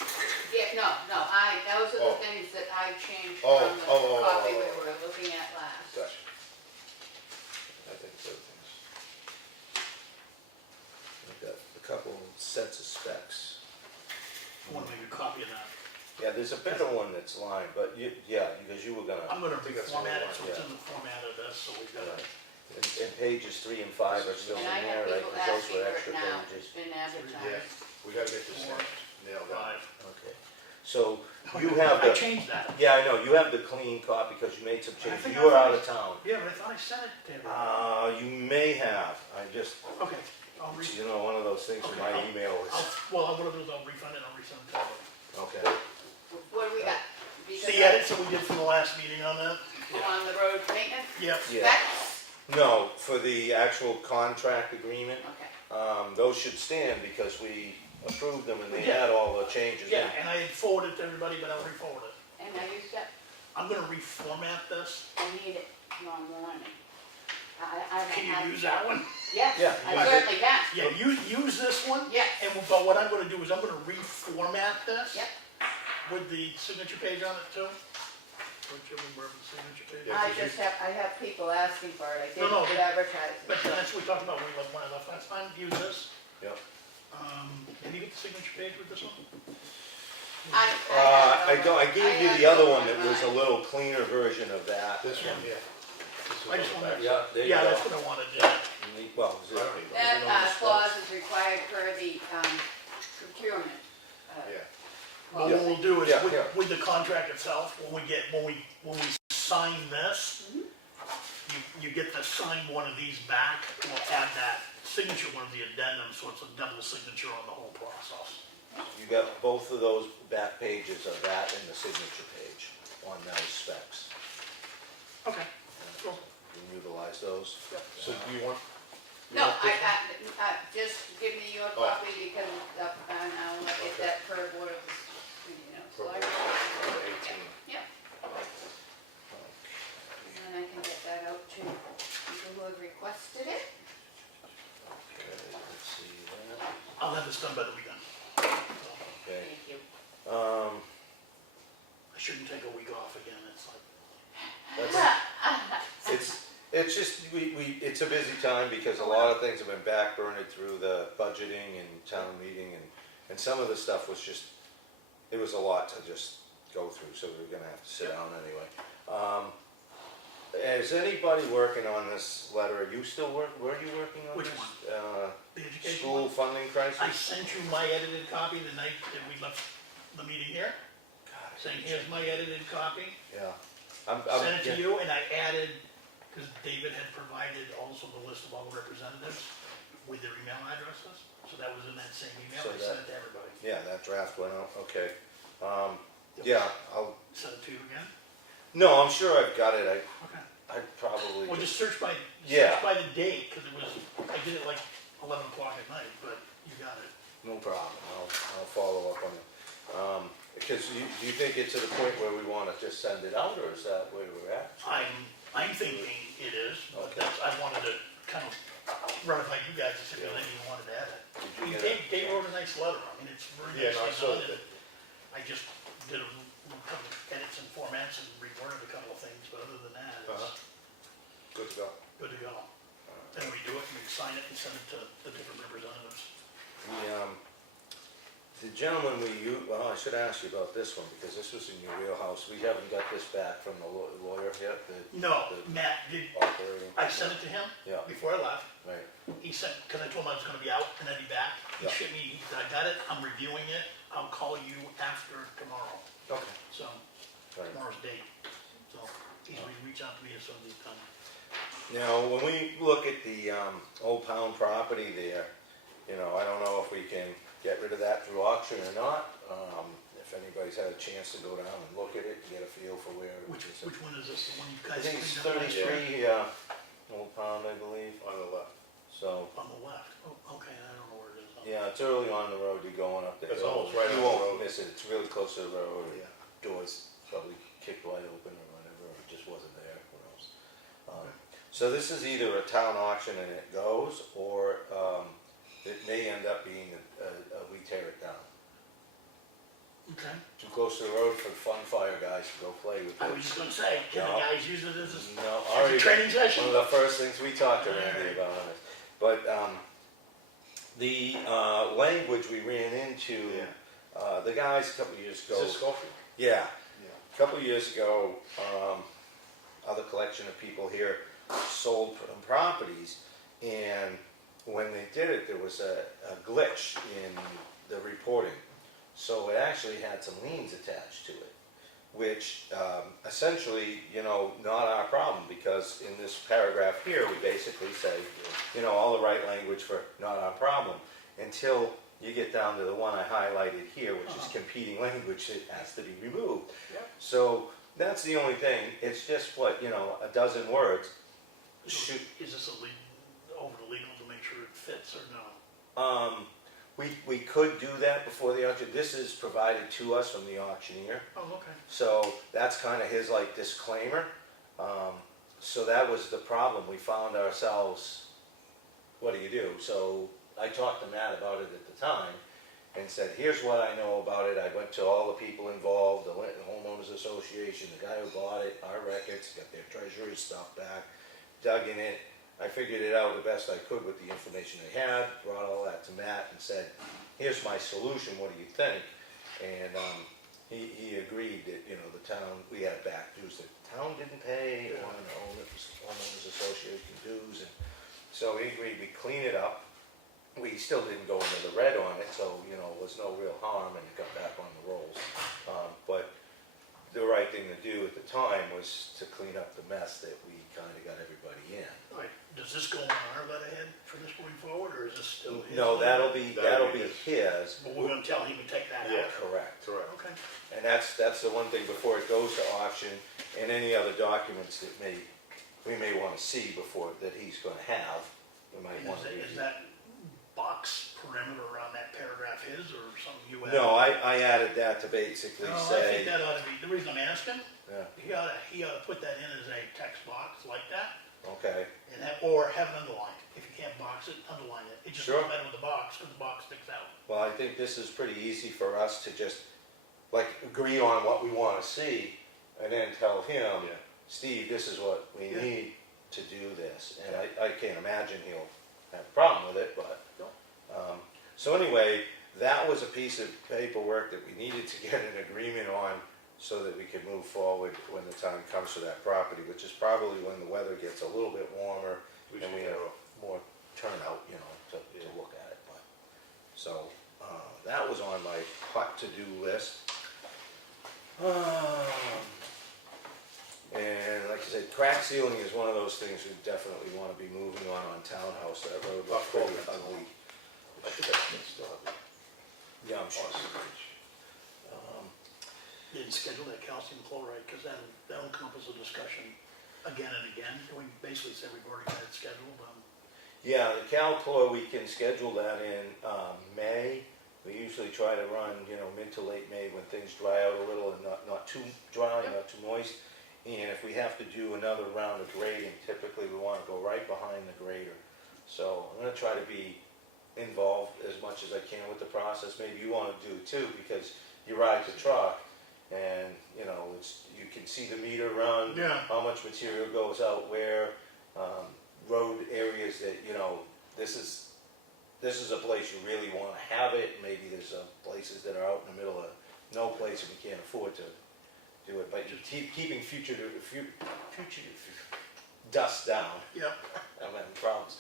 Yeah, no, those are Oh. the things that I changed Oh, from the oh, oh, copy oh, we oh. were looking at last. Gotcha. I think it's other things. I've got a couple sets of specs. I wanna make a copy of that. Yeah, there's a better one that's lined, but because you were gonna, I'm gonna think that's format the it, so one, it's in the format of this, so we've got it. and pages 3 and 5 are still in And I there, have right? people 'Cause those asking were for it extra now, pages. it's been Yeah, advertised. we gotta get this nailed down. 5. Okay, so you have I the, changed that. yeah, I know, you have the clean copy because you made some changes. think You I were thought out of town. Yeah, but I thought I sent it to everybody. You may have, I just, Okay, I'll re, one of those things where my email is, well, what I'll do is I'll refund it, I'll resend it to everybody. okay. What do we got? Because The edits that we did from the last meeting on that? on the road maintenance Yep. Yeah. specs? No, for the actual contract agreement, Okay. those should stand because we approved them and they Yeah. had all the changes Yeah, in. and I had forwarded it to everybody, but I'll re-forward it. And now you said, I'm gonna reformat this. I need it tomorrow morning. I Can you use that one? Yes, Yeah, I use it. certainly can. Yeah, use this one. Yes. But what I'm gonna do is I'm gonna reformat this. Yep. With the signature page on it too. Don't you remember the signature page? Yeah, I 'cause you- just I have people asking for it, I No, didn't no, advertise But it. that's what we talked about when I left last time, use this. Yep. Did you get the signature page with this one? I don't, I gave you the other one that was a little cleaner version of that. This one, yeah. I just wanted, Yeah, there you yeah, go. that's what I wanted to, Well, is it? That clause is required per the procurement. Yeah. what we'll do is Yeah, with, yeah. with the contract itself, when we sign this, you get to sign one of these back, we'll add that signature, one of the addendum, so it's a double signature on the whole process. You got both of those back pages of that and the signature page on those specs. Okay, cool. You can utilize those. So do you want? you No, want this one? just give me your Oh. copy because I'll get that per board of, select. Number 18. Yeah, and then I can get that out to people who have requested it. Okay, let's see that. I'll have this done by the weekend. Okay. Thank you. I shouldn't take a week off again, it's like, It's just, it's a busy time because a lot of things have been backburned through the budgeting and town meeting and some of the stuff was just, it was a lot to just go through, so we were gonna have to sit down anyway. Is anybody working on this letter? Are you still were you working on Which this? one? The education School one? funding crisis? I sent you my edited copy the night that we left the meeting here, God, saying here's my edited copy. Yeah. I'm Sent it to yeah. you, and I added, because David had provided also the list of all the representatives with their email addresses, so that was in that same email, So I sent it to everybody. Yeah, that draft went out, okay. Yeah, I'll, Send it to you again? no, I'm sure I've got it, Okay. I'd probably. Well, just search by Yeah. the date, because it was, I did it like 11 o'clock at night, but you got it. No problem, I'll follow up on it. Because do you think it's to the point where we wanna just send it out, or is that where we're at? I'm thinking it is, but Okay. that's, I wanted to kind of run it by you guys, if there's anything you wanted to add it. Did you get it? Dave wrote a nice letter, I mean, it's very Yeah, no, I nicely saw done, that. and I just did a couple of edits and formats and reworded a couple of things, but other than that, it's Good to go. good to go. Then we do it, and we sign it and send it to the different representatives. The gentleman well, I should ask you about this one, because this was in your wheelhouse. We haven't got this back from the lawyer yet, the No, The- Matt did, operating. I sent it to him Yeah, before I left. right, He sent, because I told him I was gonna be out and I'd be back. He Yeah. shipped me, he said, I got it, I'm reviewing it, I'll call you after tomorrow. okay, So, right. tomorrow's date. So, he's gonna reach out to me as soon as he's done. Now, when we look at the Old Pound property there, I don't know if we can get rid of that through auction or not. If anybody's had a chance to go down and look at it and get a feel for where it Which is. one is this, the one you I guys think it's cleaned up last year? 33 Old Pound, I believe. On the left. So, On the left, oh, okay, I don't know where it is. yeah, it's early on the road, you're going up there. It's almost right on You the won't road. miss it, it's really close to the road. Yeah. Doors probably kicked wide open or whatever, or it just wasn't there, who knows. So this is either a town auction and it goes, or it may end up being we tear it down. Okay, Too close to the road for the fun fire guys to go play with I was it. just gonna say, can the No. guys use it as No, a already, training one session? of the first things we talked to Randy about on this. But the language we ran into, the guys a couple of years Is ago. this Schofield? Yeah, Yeah. a couple of years ago, other collection of people here sold properties, and when they did it, there was a glitch in the reporting. So it actually had some liens attached to it, which essentially, not our problem, because in this paragraph here, we basically say, all the right language for not our problem, until you get down to the one I highlighted here, which is competing language, it has to be removed. Yep. So that's the only thing, it's just a dozen words. Should, Is this over the legal to make sure it fits or no? we could do that before the auction. This is provided to us from the auctioneer. Oh, okay. So that's kind of his disclaimer. So that was the problem. We found ourselves, what do you do? So I talked to Matt about it at the time and said, here's what I know about it. I went to all the people involved, the homeowners association, the guy who bought it, our records, got their treasury stuff back, dug in it. I figured it out the best I could with the information I had, brought all that to Matt and said, here's my solution, what do you think? And he agreed that, the town, we had back dues, the town didn't pay on the So he agreed we clean it up. We still didn't go into the red on it, so, you know, it was no real harm, and it got back on the rolls. But the right thing to do at the time was to clean up the mess that we kind of got everybody in. All right, does this go on our letterhead for this going forward, or is this still his? No, that'll be his. But we're gonna tell him to take that out? Correct. Okay. And that's the one thing before it goes to auction, and any other documents that we may want to see before, that he's gonna have, we might want to. Is that box perimeter around that paragraph his, or something you added? No, I added that to basically No, I say, think that ought to be, the reason I'm asking, yeah, he ought to put that in as a text box like that, okay, and or have it underlined. If you can't box it, underline it. It just Sure. goes better with the box, because the box sticks out. well, I think this is pretty easy for us to just, like, agree on what we want to see, and then tell him, Steve, this is what we need to do this, and I can't imagine he'll have a problem with it, but, so anyway, that was a piece of paperwork that we needed to get an agreement on so that we could move forward when the time comes for that property, which is probably when the weather gets a little bit warmer and we have more turnout, you know, to look at it. But, so, that was on my hot to-do list. And like I said, crack sealing is one of those things we definitely want to be moving on Townhouse. That road looks pretty ugly. I think I can still have it. Yeah, I'm sure. Didn't schedule that calcium chloride, because that'll encompass a discussion again and again. We basically said we've already got it scheduled. Yeah, the CalClor, we can schedule that in May. We usually try to run, you know, mid to late May when things dry out a little and not too dry, not too moist. And if we have to do another round of grading, typically we want to go right behind the grader. So I'm going to try to be involved as much as I can with the process. Maybe you want to do it too, because you ride the truck and, you know, you can see the meter run, how much material goes out where, road areas that, you know, this is a place you really want to have it. Maybe there's places that are out in the middle of no place and we can't afford to do it. But keeping future dust down, I'm having problems,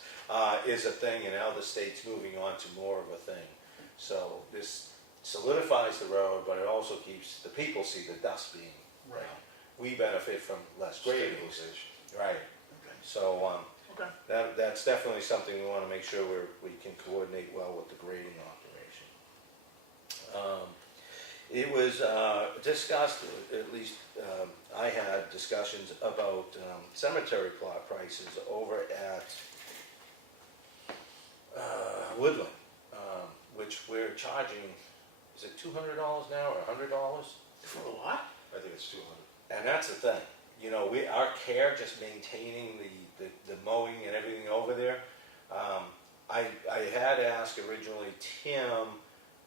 is a thing, and now the state's moving on to more of a thing. So this solidifies the road, but it also keeps the people see the dust being, Right. we benefit from less grading. Right. Okay. So Okay. that's definitely something we want to make sure we can coordinate well with the grading operation. It was discussed, at least I had discussions about cemetery plot prices over at Woodland, which we're charging, is it $200 now or $100? For the lot? I think it's 200. And that's the thing, you know, our care, just maintaining the mowing and everything over there. I had asked originally Tim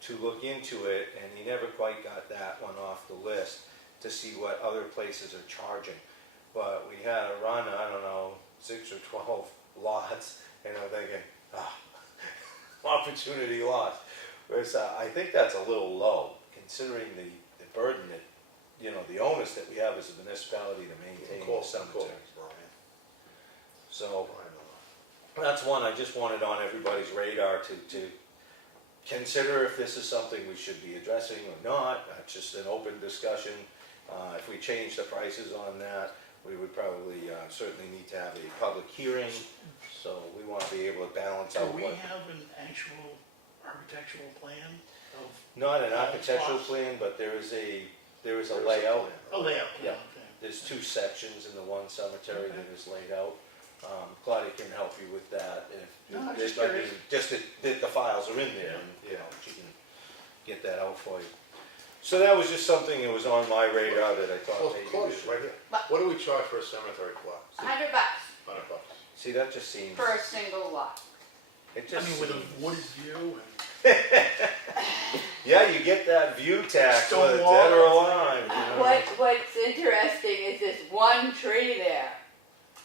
to look into it, and he never quite got that one off the list to see what other places are charging. But we had a run, I don't know, 6 or 12 lots, and I'm thinking, opportunity lost. Whereas I think that's a little low, considering the burden that, you know, the onus that we have as a municipality to maintain the cemeteries. So that's one I just wanted on everybody's radar to consider if this is something we should be addressing or not. That's just an open discussion. If we change the prices on that, we would probably certainly need to have a public hearing. So we want to be able to balance out Do we what. have an actual architectural plan of? Not an architectural plan, but there is a layout. A layout Yeah. plan, okay. There's 2 sections in the one cemetery that is laid out. Claudia can help you with that. No, I'm Just just curious. just that the files are in there, and, you know, she can get that out for you. So that was just something that was on my radar that I thought Well, maybe. Claudia, right here. What do we charge for a cemetery plot? $100 $100. See, that just seems, for a single lot. it I just mean, with a seems. wooded view and. Yeah, you get that view tax, Stone whether wall. dead or alive. You know? What's interesting is this one tree there,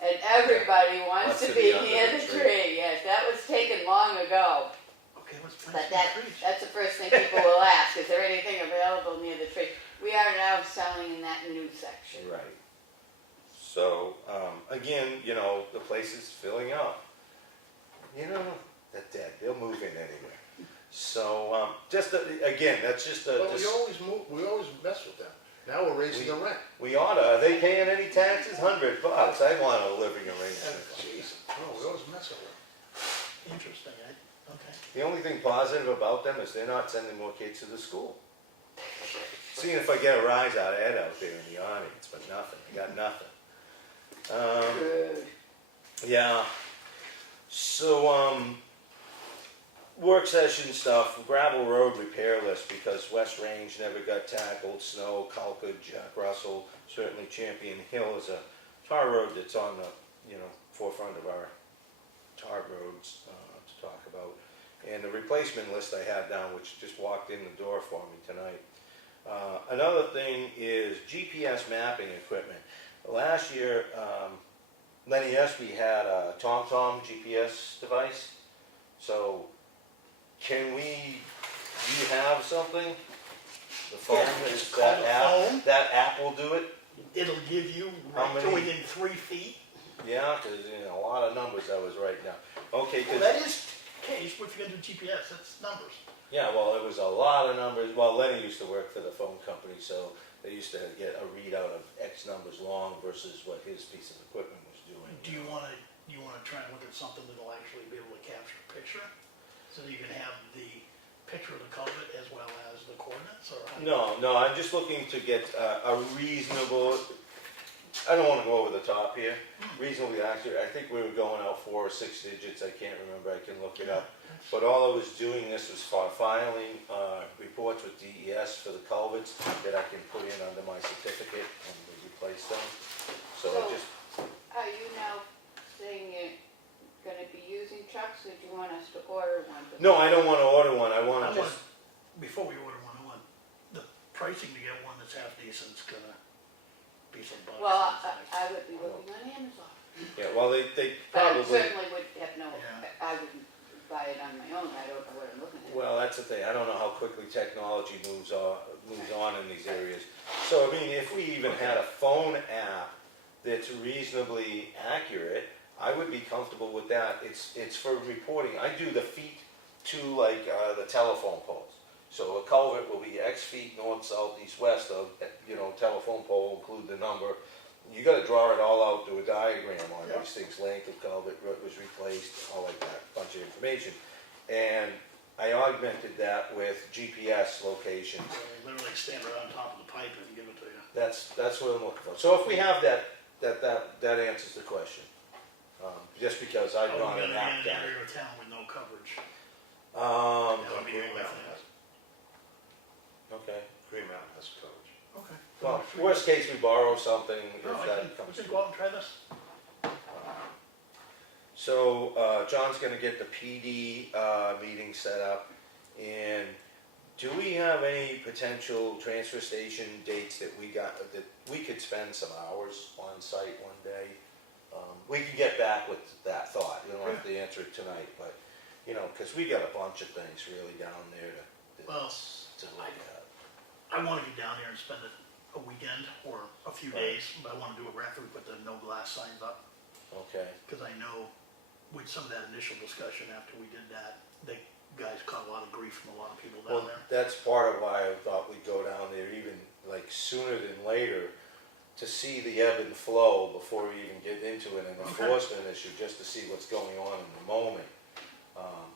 and everybody wants Wants to to be be under near the the tree. tree. Yes, that was taken long ago. Okay, let's plant But some trees. that's the first thing people will ask, is there anything available near the tree? We are now selling in that new section. Right. So, again, you know, the place is filling up. You know, they're dead, they'll move in anywhere. So, again, that's just a. But we just- always mess with them. Now we're raising the rent. We oughta, are they paying any taxes? $100, I want a living arrangement. Jeez, no, we always mess with them. Interesting, eh? Okay. The only thing positive about them is they're not sending more kids to the school. Seeing if I get a rise out of Ed out there in the audience, but nothing, I got nothing. Good. Yeah, so, work session stuff, gravel road repair list, because West Range never got tackled, Snow, Concord, Jack Russell, certainly Champion Hill is a tar road that's on the, forefront of our tar roads, to talk about. And the replacement list I had down, which just walked in the door for me tonight. Another thing is GPS mapping equipment. Last year, Lenny Espy had a TomTom GPS device. So, can we, do you have something? The phone, Yeah, is it's called that a app? phone. That app will do it? It'll give you How right to many? within 3 feet. Yeah, because, a lot of numbers I was writing down. Okay, Well, 'cause- that is case, if you're gonna do GPS, that's numbers. yeah, well, it was a lot of numbers. Well, Lenny used to work for the phone company, so they used to get a readout of X numbers long versus what his piece of equipment was doing. Do you wanna try and look at something that'll actually be able to capture a picture? So that you can have the picture of the culvert as well as the coordinates, or? how- No, I'm just looking to get a reasonable, I don't want to go over the top here, reasonably accurate. I think we were going out 4 or 6 digits, I can't remember, I can look it up. But all I was doing this was for filing reports with DES for the culverts that I can put in under my certificate and we replace them. So I just, Are you now saying you're gonna be using trucks, or do you want us to order one? no, I don't want to order one, I I want to want, just, before we order one, I want the pricing to get one that's half decent's gonna be some bucks. Well, I would be looking on Amazon. yeah, well, they But I probably, certainly would have no, Yeah. I wouldn't buy it on my own, I don't know what I'm looking at. well, that's the thing, I don't know how quickly technology moves on in these areas. So, I mean, if we even had a phone app that's reasonably accurate, I would be comfortable with that. It's for reporting. I do the feet to like the telephone poles. So a culvert will be X feet north, south, east, west of, telephone pole, include the number. You gotta draw it all out, do a diagram on these things, length of culvert, what was replaced, all like that, bunch of information. And I augmented that with GPS locations. So they literally stand right on top of the pipe and give it to you. That's what I'm looking for. So if we have that answers the question. Just because I've Oh, gone you're and gonna mapped be in an that. area of town with no coverage. Um, That would be the only thing. okay. Green Mountain has coverage. Okay. Well, worst case, we borrow something if No, that we comes. can go out and try this. So, John's gonna get the PD, meeting set up, and do we have any potential transfer station dates that we could spend some hours on site one day? We can get back with that thought, you don't have to answer it tonight, but, cause we got a bunch of things really down there Well, to look at. I wanna get down there and spend a weekend or a few days, but I wanna do it right after we put the no glass signs up. Okay, Cause I know with some of that initial discussion after we did that, the guys caught a lot of grief from a lot of people well, down there. that's part of why I thought we'd go down there even like sooner than later to see the ebb and flow before we even get into an enforcement issue, just to see what's going on in the moment,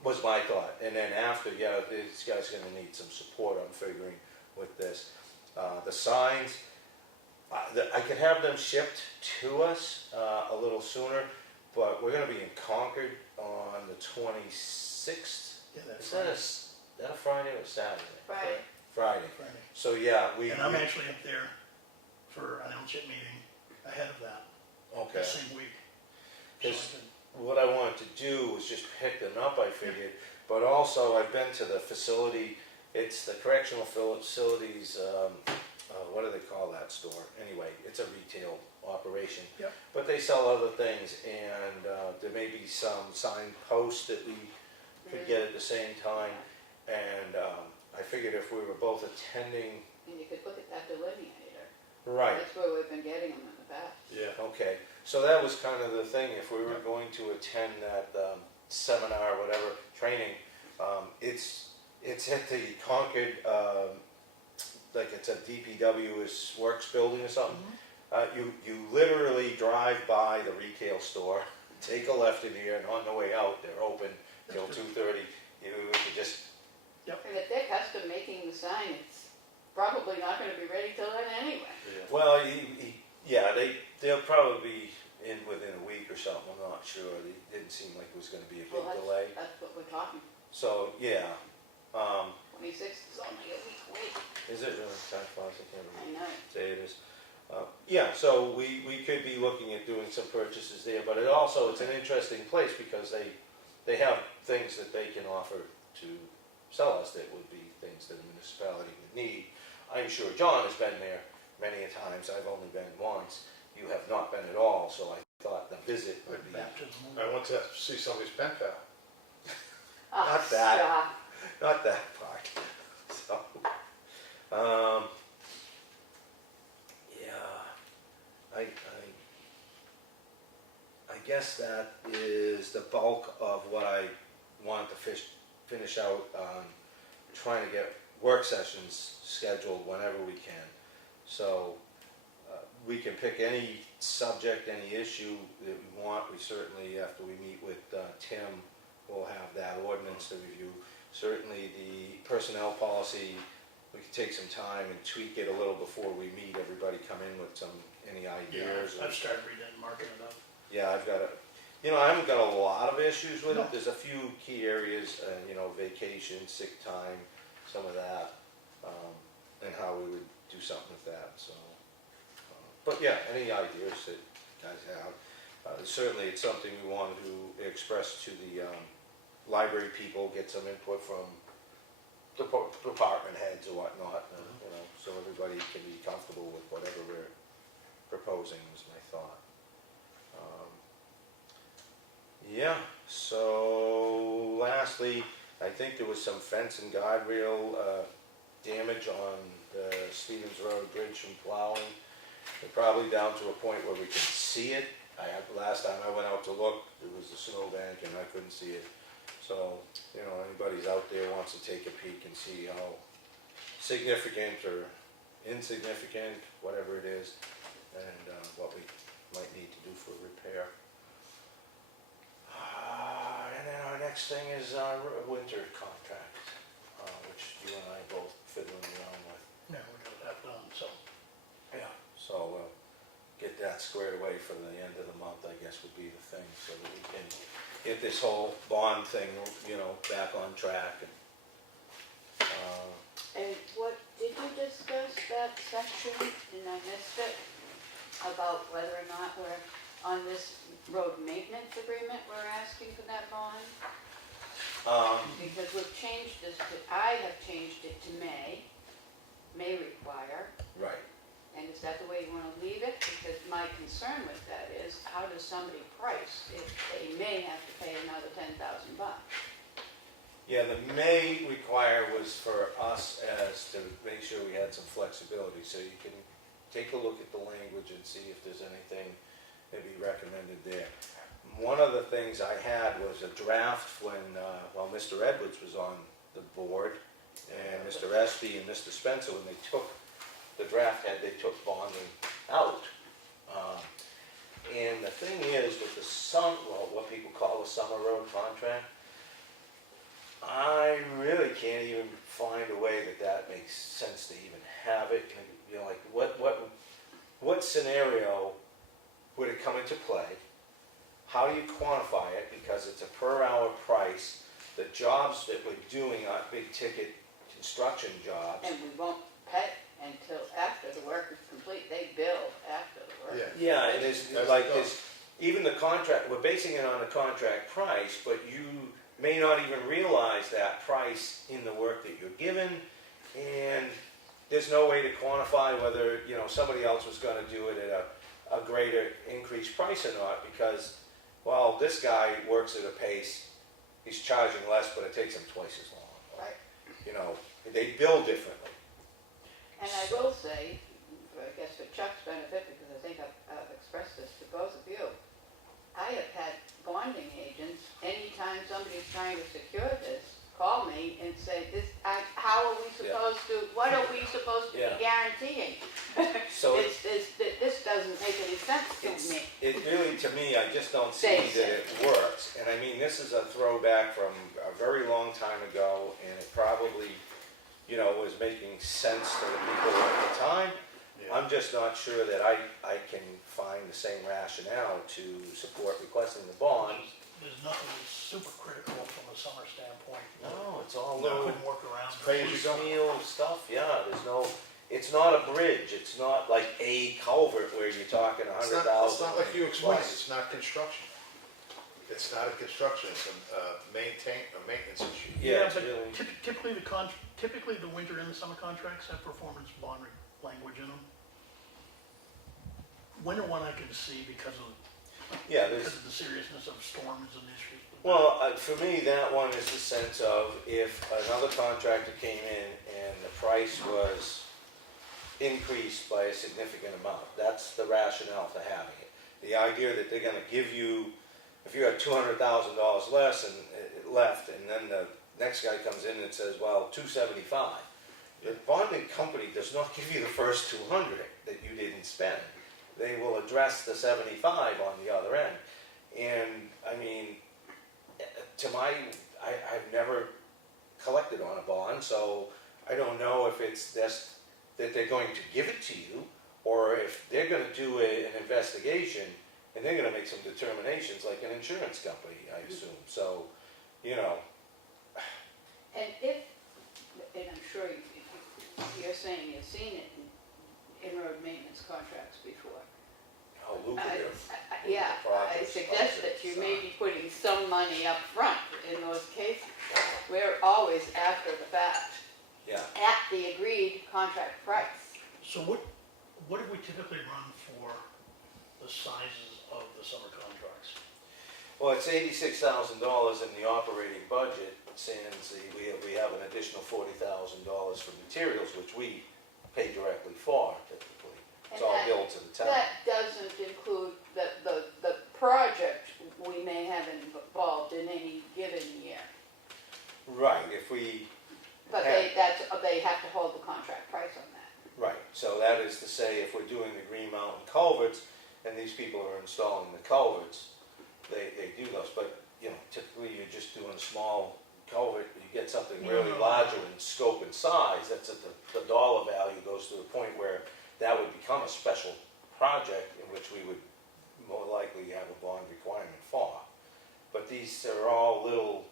was my thought. And then after, this guy's gonna need some support, I'm figuring, with this. The signs, I could have them shipped to us a little sooner, but we're gonna be in Concord on the 26th. Yeah, that's Is that a Friday or a Saturday? Friday. Friday. Friday. So yeah, we. And I'm actually up there for an township meeting ahead of that, Okay. the same week. So I Because can- what I wanted to do was just pick them up, I figured, but also I've been to the facility, it's the correctional facilities, what do they call that store? Anyway, it's a retail operation. Yep. But they sell other things, and there may be some signposts that we could get at the same time. And I figured if we were both attending, And you could look at that delineator. right, That's where we've been getting them in the past. Yeah. okay, so that was kind of the thing, if we were going to attend that seminar, whatever, training. It's at the Concord, like it's a DPW is Works building or something. You literally drive by the retail store, take a left in here, and on the way out, they're open till 2:30. You could just, And if they're custom making the sign, it's probably not gonna be ready till then anyway. well, yeah, they'll probably be in within a week or something, I'm not sure. It didn't seem like it was gonna be a Well, big delay. that's what we're talking, So, yeah, 26th is only a week away. is it really time flies? I can't I remember. know. Say it is. Yeah, so we could be looking at doing some purchases there, but it also, it's an interesting place because they have things that they can offer to sell us that would be things that a municipality would need. I'm sure John has been there many a times, I've only been once. You have not been at all, so I thought the visit would be. I went to see somebody's pen pal. Oh, Not that. stop. Not that part. So, yeah, I guess that is the bulk of what I wanted to finish out on trying to get work sessions scheduled whenever we can. So we can pick any subject, any issue that we want. We certainly, after we meet with Tim, we'll have that ordinance to review. Certainly the personnel policy, we can take some time and tweak it a little before we meet. Everybody come in with any ideas. Yeah, I've started reading it and marking it up. Yeah, I haven't got a lot of issues with No. it. There's a few key areas, vacation, sick time, some of that, and how we would do something with that, so. But yeah, any ideas that you guys have. Certainly, it's something we wanted to express to the library people, get some input from department heads or whatnot, so everybody can be comfortable with whatever we're proposing, was my thought. Yeah, so lastly, I think there was some fence and guardrail damage on the Stevens Road Bridge from plowing. They're probably down to a point where we can see it. Last time I went out to look, there was a snowbank and I couldn't see it. So, anybody's out there wants to take a peek and see how significant or insignificant, whatever it is, and what we might need to do for repair. And then our next thing is our winter contract, which you and I both fiddling around with. Yeah, we got that done, so. Yeah. So we'll get that squared away for the end of the month, I guess would be the thing, so that we can get this whole bond thing, back on track. And did you discuss that section, and I missed it, about whether or not we're on this road maintenance agreement, we're asking for that bond? Because we've changed this I have changed it to may require, Right. and is that the way you wanna leave it? Because my concern with that is, how does somebody price if they may have to pay another $10,000? Yeah, the may require was for us as to make sure we had some flexibility, so you can take a look at the language and see if there's anything that be recommended there. One of the things I had was a draft when, Mr. Edwards was on the board, and Mr. Espy and Mr. Spencer, when they took the draft they took bonding out. And the thing is, with what people call the summer road contract, I really can't even find a way that makes sense to even have it. Like what scenario would it come into play? How do you quantify it? Because it's a per hour price. The jobs that we're doing are big ticket construction jobs. And we won't pay until after the work is complete, they bill after the work. Yeah, and even the contract, we're basing it on the contract price, but you may not even realize that price in the work that you're given, and there's no way to quantify whether, somebody else was gonna do it at a greater increased price or not, because, this guy works at a pace, he's charging less, but it takes him twice as long. Right. They bill differently. And I will say, I guess for Chuck's benefit, because I think I've expressed this to both of you, I have had bonding agents, anytime supposed to Yeah. be guaranteeing? So This doesn't make any sense to me. it really, to me, I just don't see that it works. And I mean, this is a throwback from a very long time ago, and it probably, you know, was making sense to the people at the time. I'm just not sure that I can find the same rationale to support requesting the bond. There's nothing super critical from a summer standpoint. No, it's all No, little couldn't work around. piecemeal stuff, yeah, there's no, it's not a bridge, it's not like a culvert where you're talking It's $100,000. not like you explained, plus. it's not construction. It's not a construction, it's a maintenance issue. Yeah, it's but really, typically the winter and the summer contracts have performance bond language in them. Winter one I can see because of the seriousness of storms and issues. well, for me, that one is the sense of if another contractor came in and the price was increased by a significant amount, that's the rationale for having it. The idea that they're gonna give you, if you have $200,000 less and left, and then the next guy comes in and says, well, $275. The bonding company does not give you the first 200 that you didn't spend. They will address the 75 on the other end. And I mean, I've never collected on a bond, so I don't know if it's this, that they're going to give it to you, or if they're gonna do an investigation and they're gonna make some determinations like an insurance company, I assume. So, you know, And I'm sure you're saying you've seen it in road maintenance contracts before. how lucrative. Yeah, I projects, suggest that you may projects be putting some money up front in those cases. We're always after the fact, Yeah, at the agreed contract price. So what do we typically run for the sizes of the summer contracts? well, it's $86,000 in the operating budget, since we have an additional $40,000 for materials, which we pay directly for typically. It's And all that- billed to the town. That doesn't include the project we may have involved in any given year. Right, if we, But they have to hold the contract price on that. right, so that is to say, if we're doing the Green Mountain culverts, and these people are installing the culverts, they do those, but, you know, typically you're just doing a small culvert, you get something really larger in scope and size, that's at the dollar value goes to the point where that would become a special project in which we would more likely have a bond requirement for. But these are all little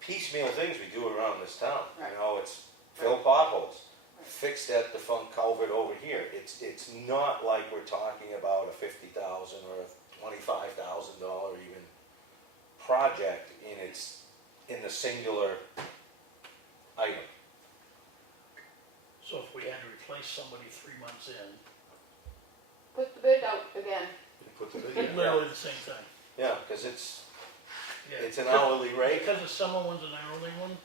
piecemeal things we do around this town. Right. You know, it's fill potholes, Right. fix that defunct culvert over here. It's not like we're talking about a $50,000 or a $25,000 even project in the singular item. So if we had to replace somebody 3 months in, Put the bid out again. Put the video. literally the same thing. Yeah, because it's Yeah. an hourly rate. Because the summer one's an hourly one?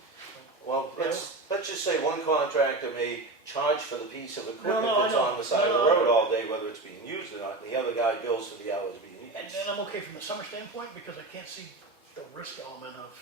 Well, let's just say one contractor may charge for the piece of equipment No, I that's know. on the side of the No. road all day, whether it's being used or not, and the other guy bills for the hours being used. And I'm okay from the summer standpoint, because I can't see the risk element of,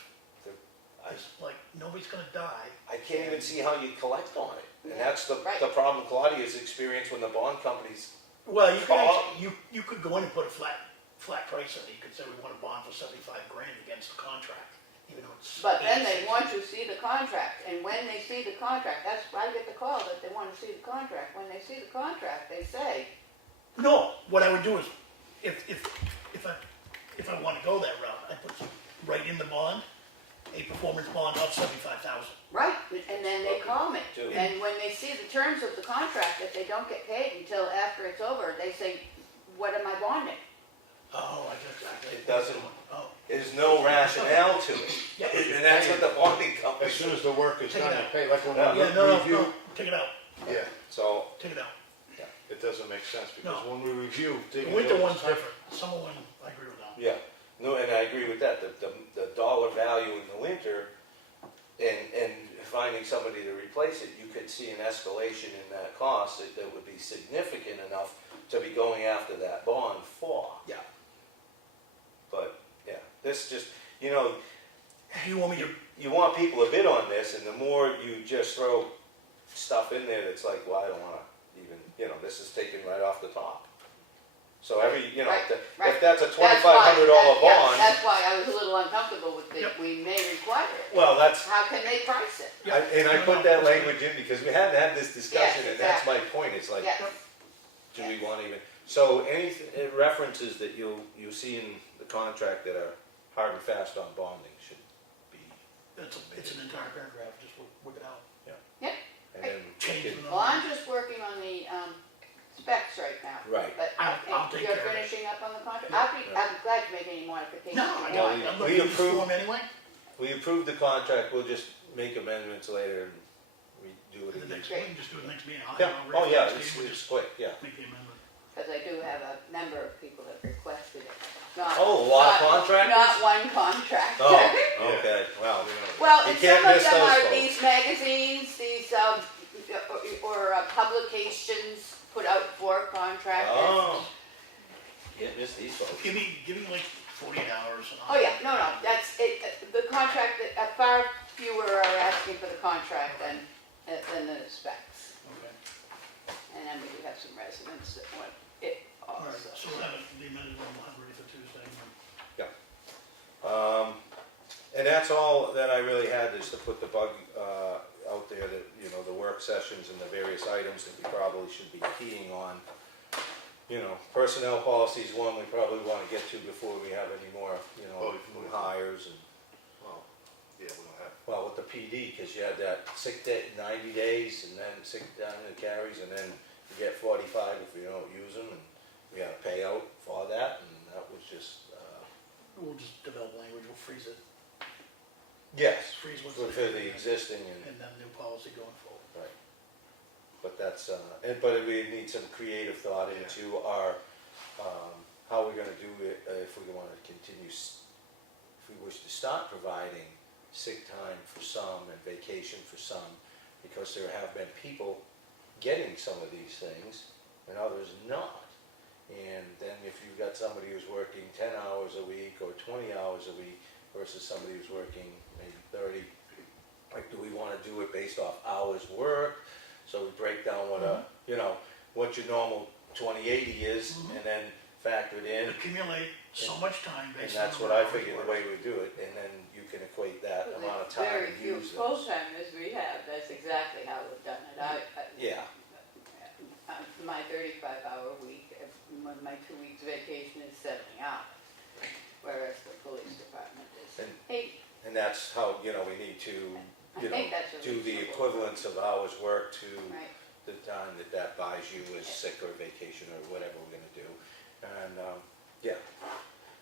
I- it's like, nobody's gonna die. I can't even see how you collect on it. And that's the Right. problem Claudia's experienced when the bond companies, Well, you could Call- actually, you could go in and put a flat price in it, you could say we want a bond for 75 grand against the contract, even though it's. But then they want to see the contract, and when they see the contract, that's, I get the call that they want to see the contract. When they see the contract, they say, No, what I would do is, if I want to go that route, I put right in the bond, a performance bond of 75,000. right, and then they call me. Do. And when they see the terms of the contract, if they don't get paid until after it's over, they say, what am I bonding? Oh, I guess. It doesn't- Oh, there's no rationale to it. yeah, And that's what the bonding company. As soon as the work is Take it done, you out. pay, like when Yeah. we yeah, no, review. take it out, Yeah, So, take it out. it doesn't make sense, because No. when we review. The digging winter those one's time- different, the summer one, I agree with that. yeah, no, and I agree with that, the dollar value in the winter, and finding somebody to replace it, you could see an escalation in that cost that would be significant enough to be going after that bond for. Yeah. But, yeah, this just, you know, Do you want me to, you want people to bid on this, and the more you just throw stuff in there that's like, well, I don't wanna even, this is taken right off the top. So every, Right, if right. that's a That's why- $2,500 yeah, bond, That's why I was a little uncomfortable with the, Yep. we may require it. well, that's, How can they price it? and I put that language in because we hadn't had this discussion, and that's my point, it's like, Yes, do we want even, so any references that you'll see in the contract that are hard and fast on bonding should be, It's an entire paragraph, just whip it out. and then. Change it- the well, I'm just working on the, specs right now. Right. But I'll take you're care of it. finishing up on the contract? Yeah. I'm glad to make any modifications. No, you I want. don't, I'm We gonna use approve- form anyway, We approved the contract, we'll just make amendments later and redo it the again. next meeting, just do it next meeting. I'll Yeah, have it oh ready yeah, for next it's, meeting, we'll it's just quick, yeah. make the amendment. Because I do have a number of people that requested it. Not- Oh, a lot of not- contractors? Not one contractor. Oh, okay, well, Well, You and can't some of miss them those are folks. these magazines, these, or publications put out for contractors. oh. Can't miss these folks. Give me like 48 hours. And Oh, yeah, no, that's it, the contract, far fewer are asking for the contract than the specs. Okay. And then we do have some residents that want it All right, also. so we'll have it, the amended one, we'll have it ready for Tuesday. And that's all that I really had, is to put the bug out there that, the work sessions and the various items that we probably should be keying on. Personnel policy is one we probably want to get to before we have any more, new hires and, Well, yeah, we don't have. well, with the PD, because you had that sick day, 90 days, and then sick down in the carries, and then you get 45 if you don't use them, and we had a payout for that, and that was just, We'll just develop language, we'll freeze it, yes, freeze what's for there. the existing and. And then new policy going forward. Right. But that's, but we need some creative thought into our, how we're gonna do it, if we wanna continue, if we wish to start providing sick time for some and vacation for some, because there have been people getting some of these things and others not. And then if you've got somebody who's working 10 hours a week or 20 hours a week versus somebody who's working maybe 30, like, do we want to do it based off hours worked? So we break down what what your normal 20/80 is, and then factor it in. Accumulate so much time And based on. that's what I figured the way we do it, and then you can equate that amount of time Very and few use those. full-timers we have, that's exactly how we've done it. Yeah, My 35-hour week, my 2 weeks vacation is 70 hours, whereas the police department is And- 80. and that's how, we need to, I think that's a do the reasonable- equivalence of hours worked to Right. the time that buys you as sick or vacation or whatever we're gonna do. And,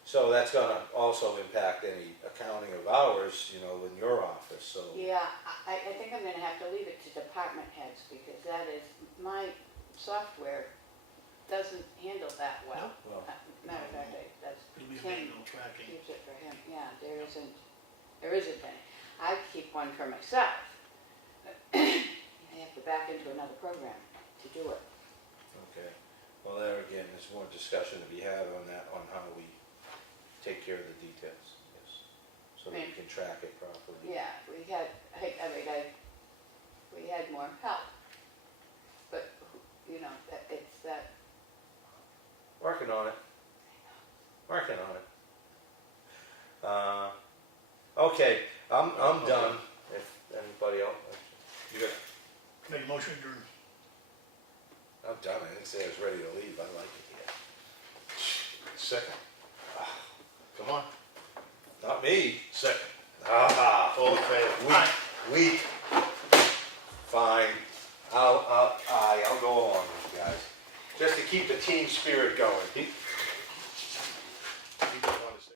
so that's gonna also impact any accounting of hours, in your office, so. Yeah, I think I'm gonna have to leave it to department heads, because that is, my software doesn't handle that well. Well, Matter of fact, that's, It'll be a Ken manual tracking. keeps it for him, yeah, there isn't any. I keep one for myself. I have to back into another program to do it. okay. Well, there again, there's more discussion to be had on that, on how we take care of the details, yes. So that we can track it properly. Yeah, we had more help, but, it's that, Working on it. Working on it. Okay, I'm done. If anybody else, you got, Make a motion during. I'm done. I didn't say I was ready to leave. I like it here. Second. Come on, Not me. second. Ah, All in favor? weak. Fine. I'll go along with you guys. Just to keep the team spirit going.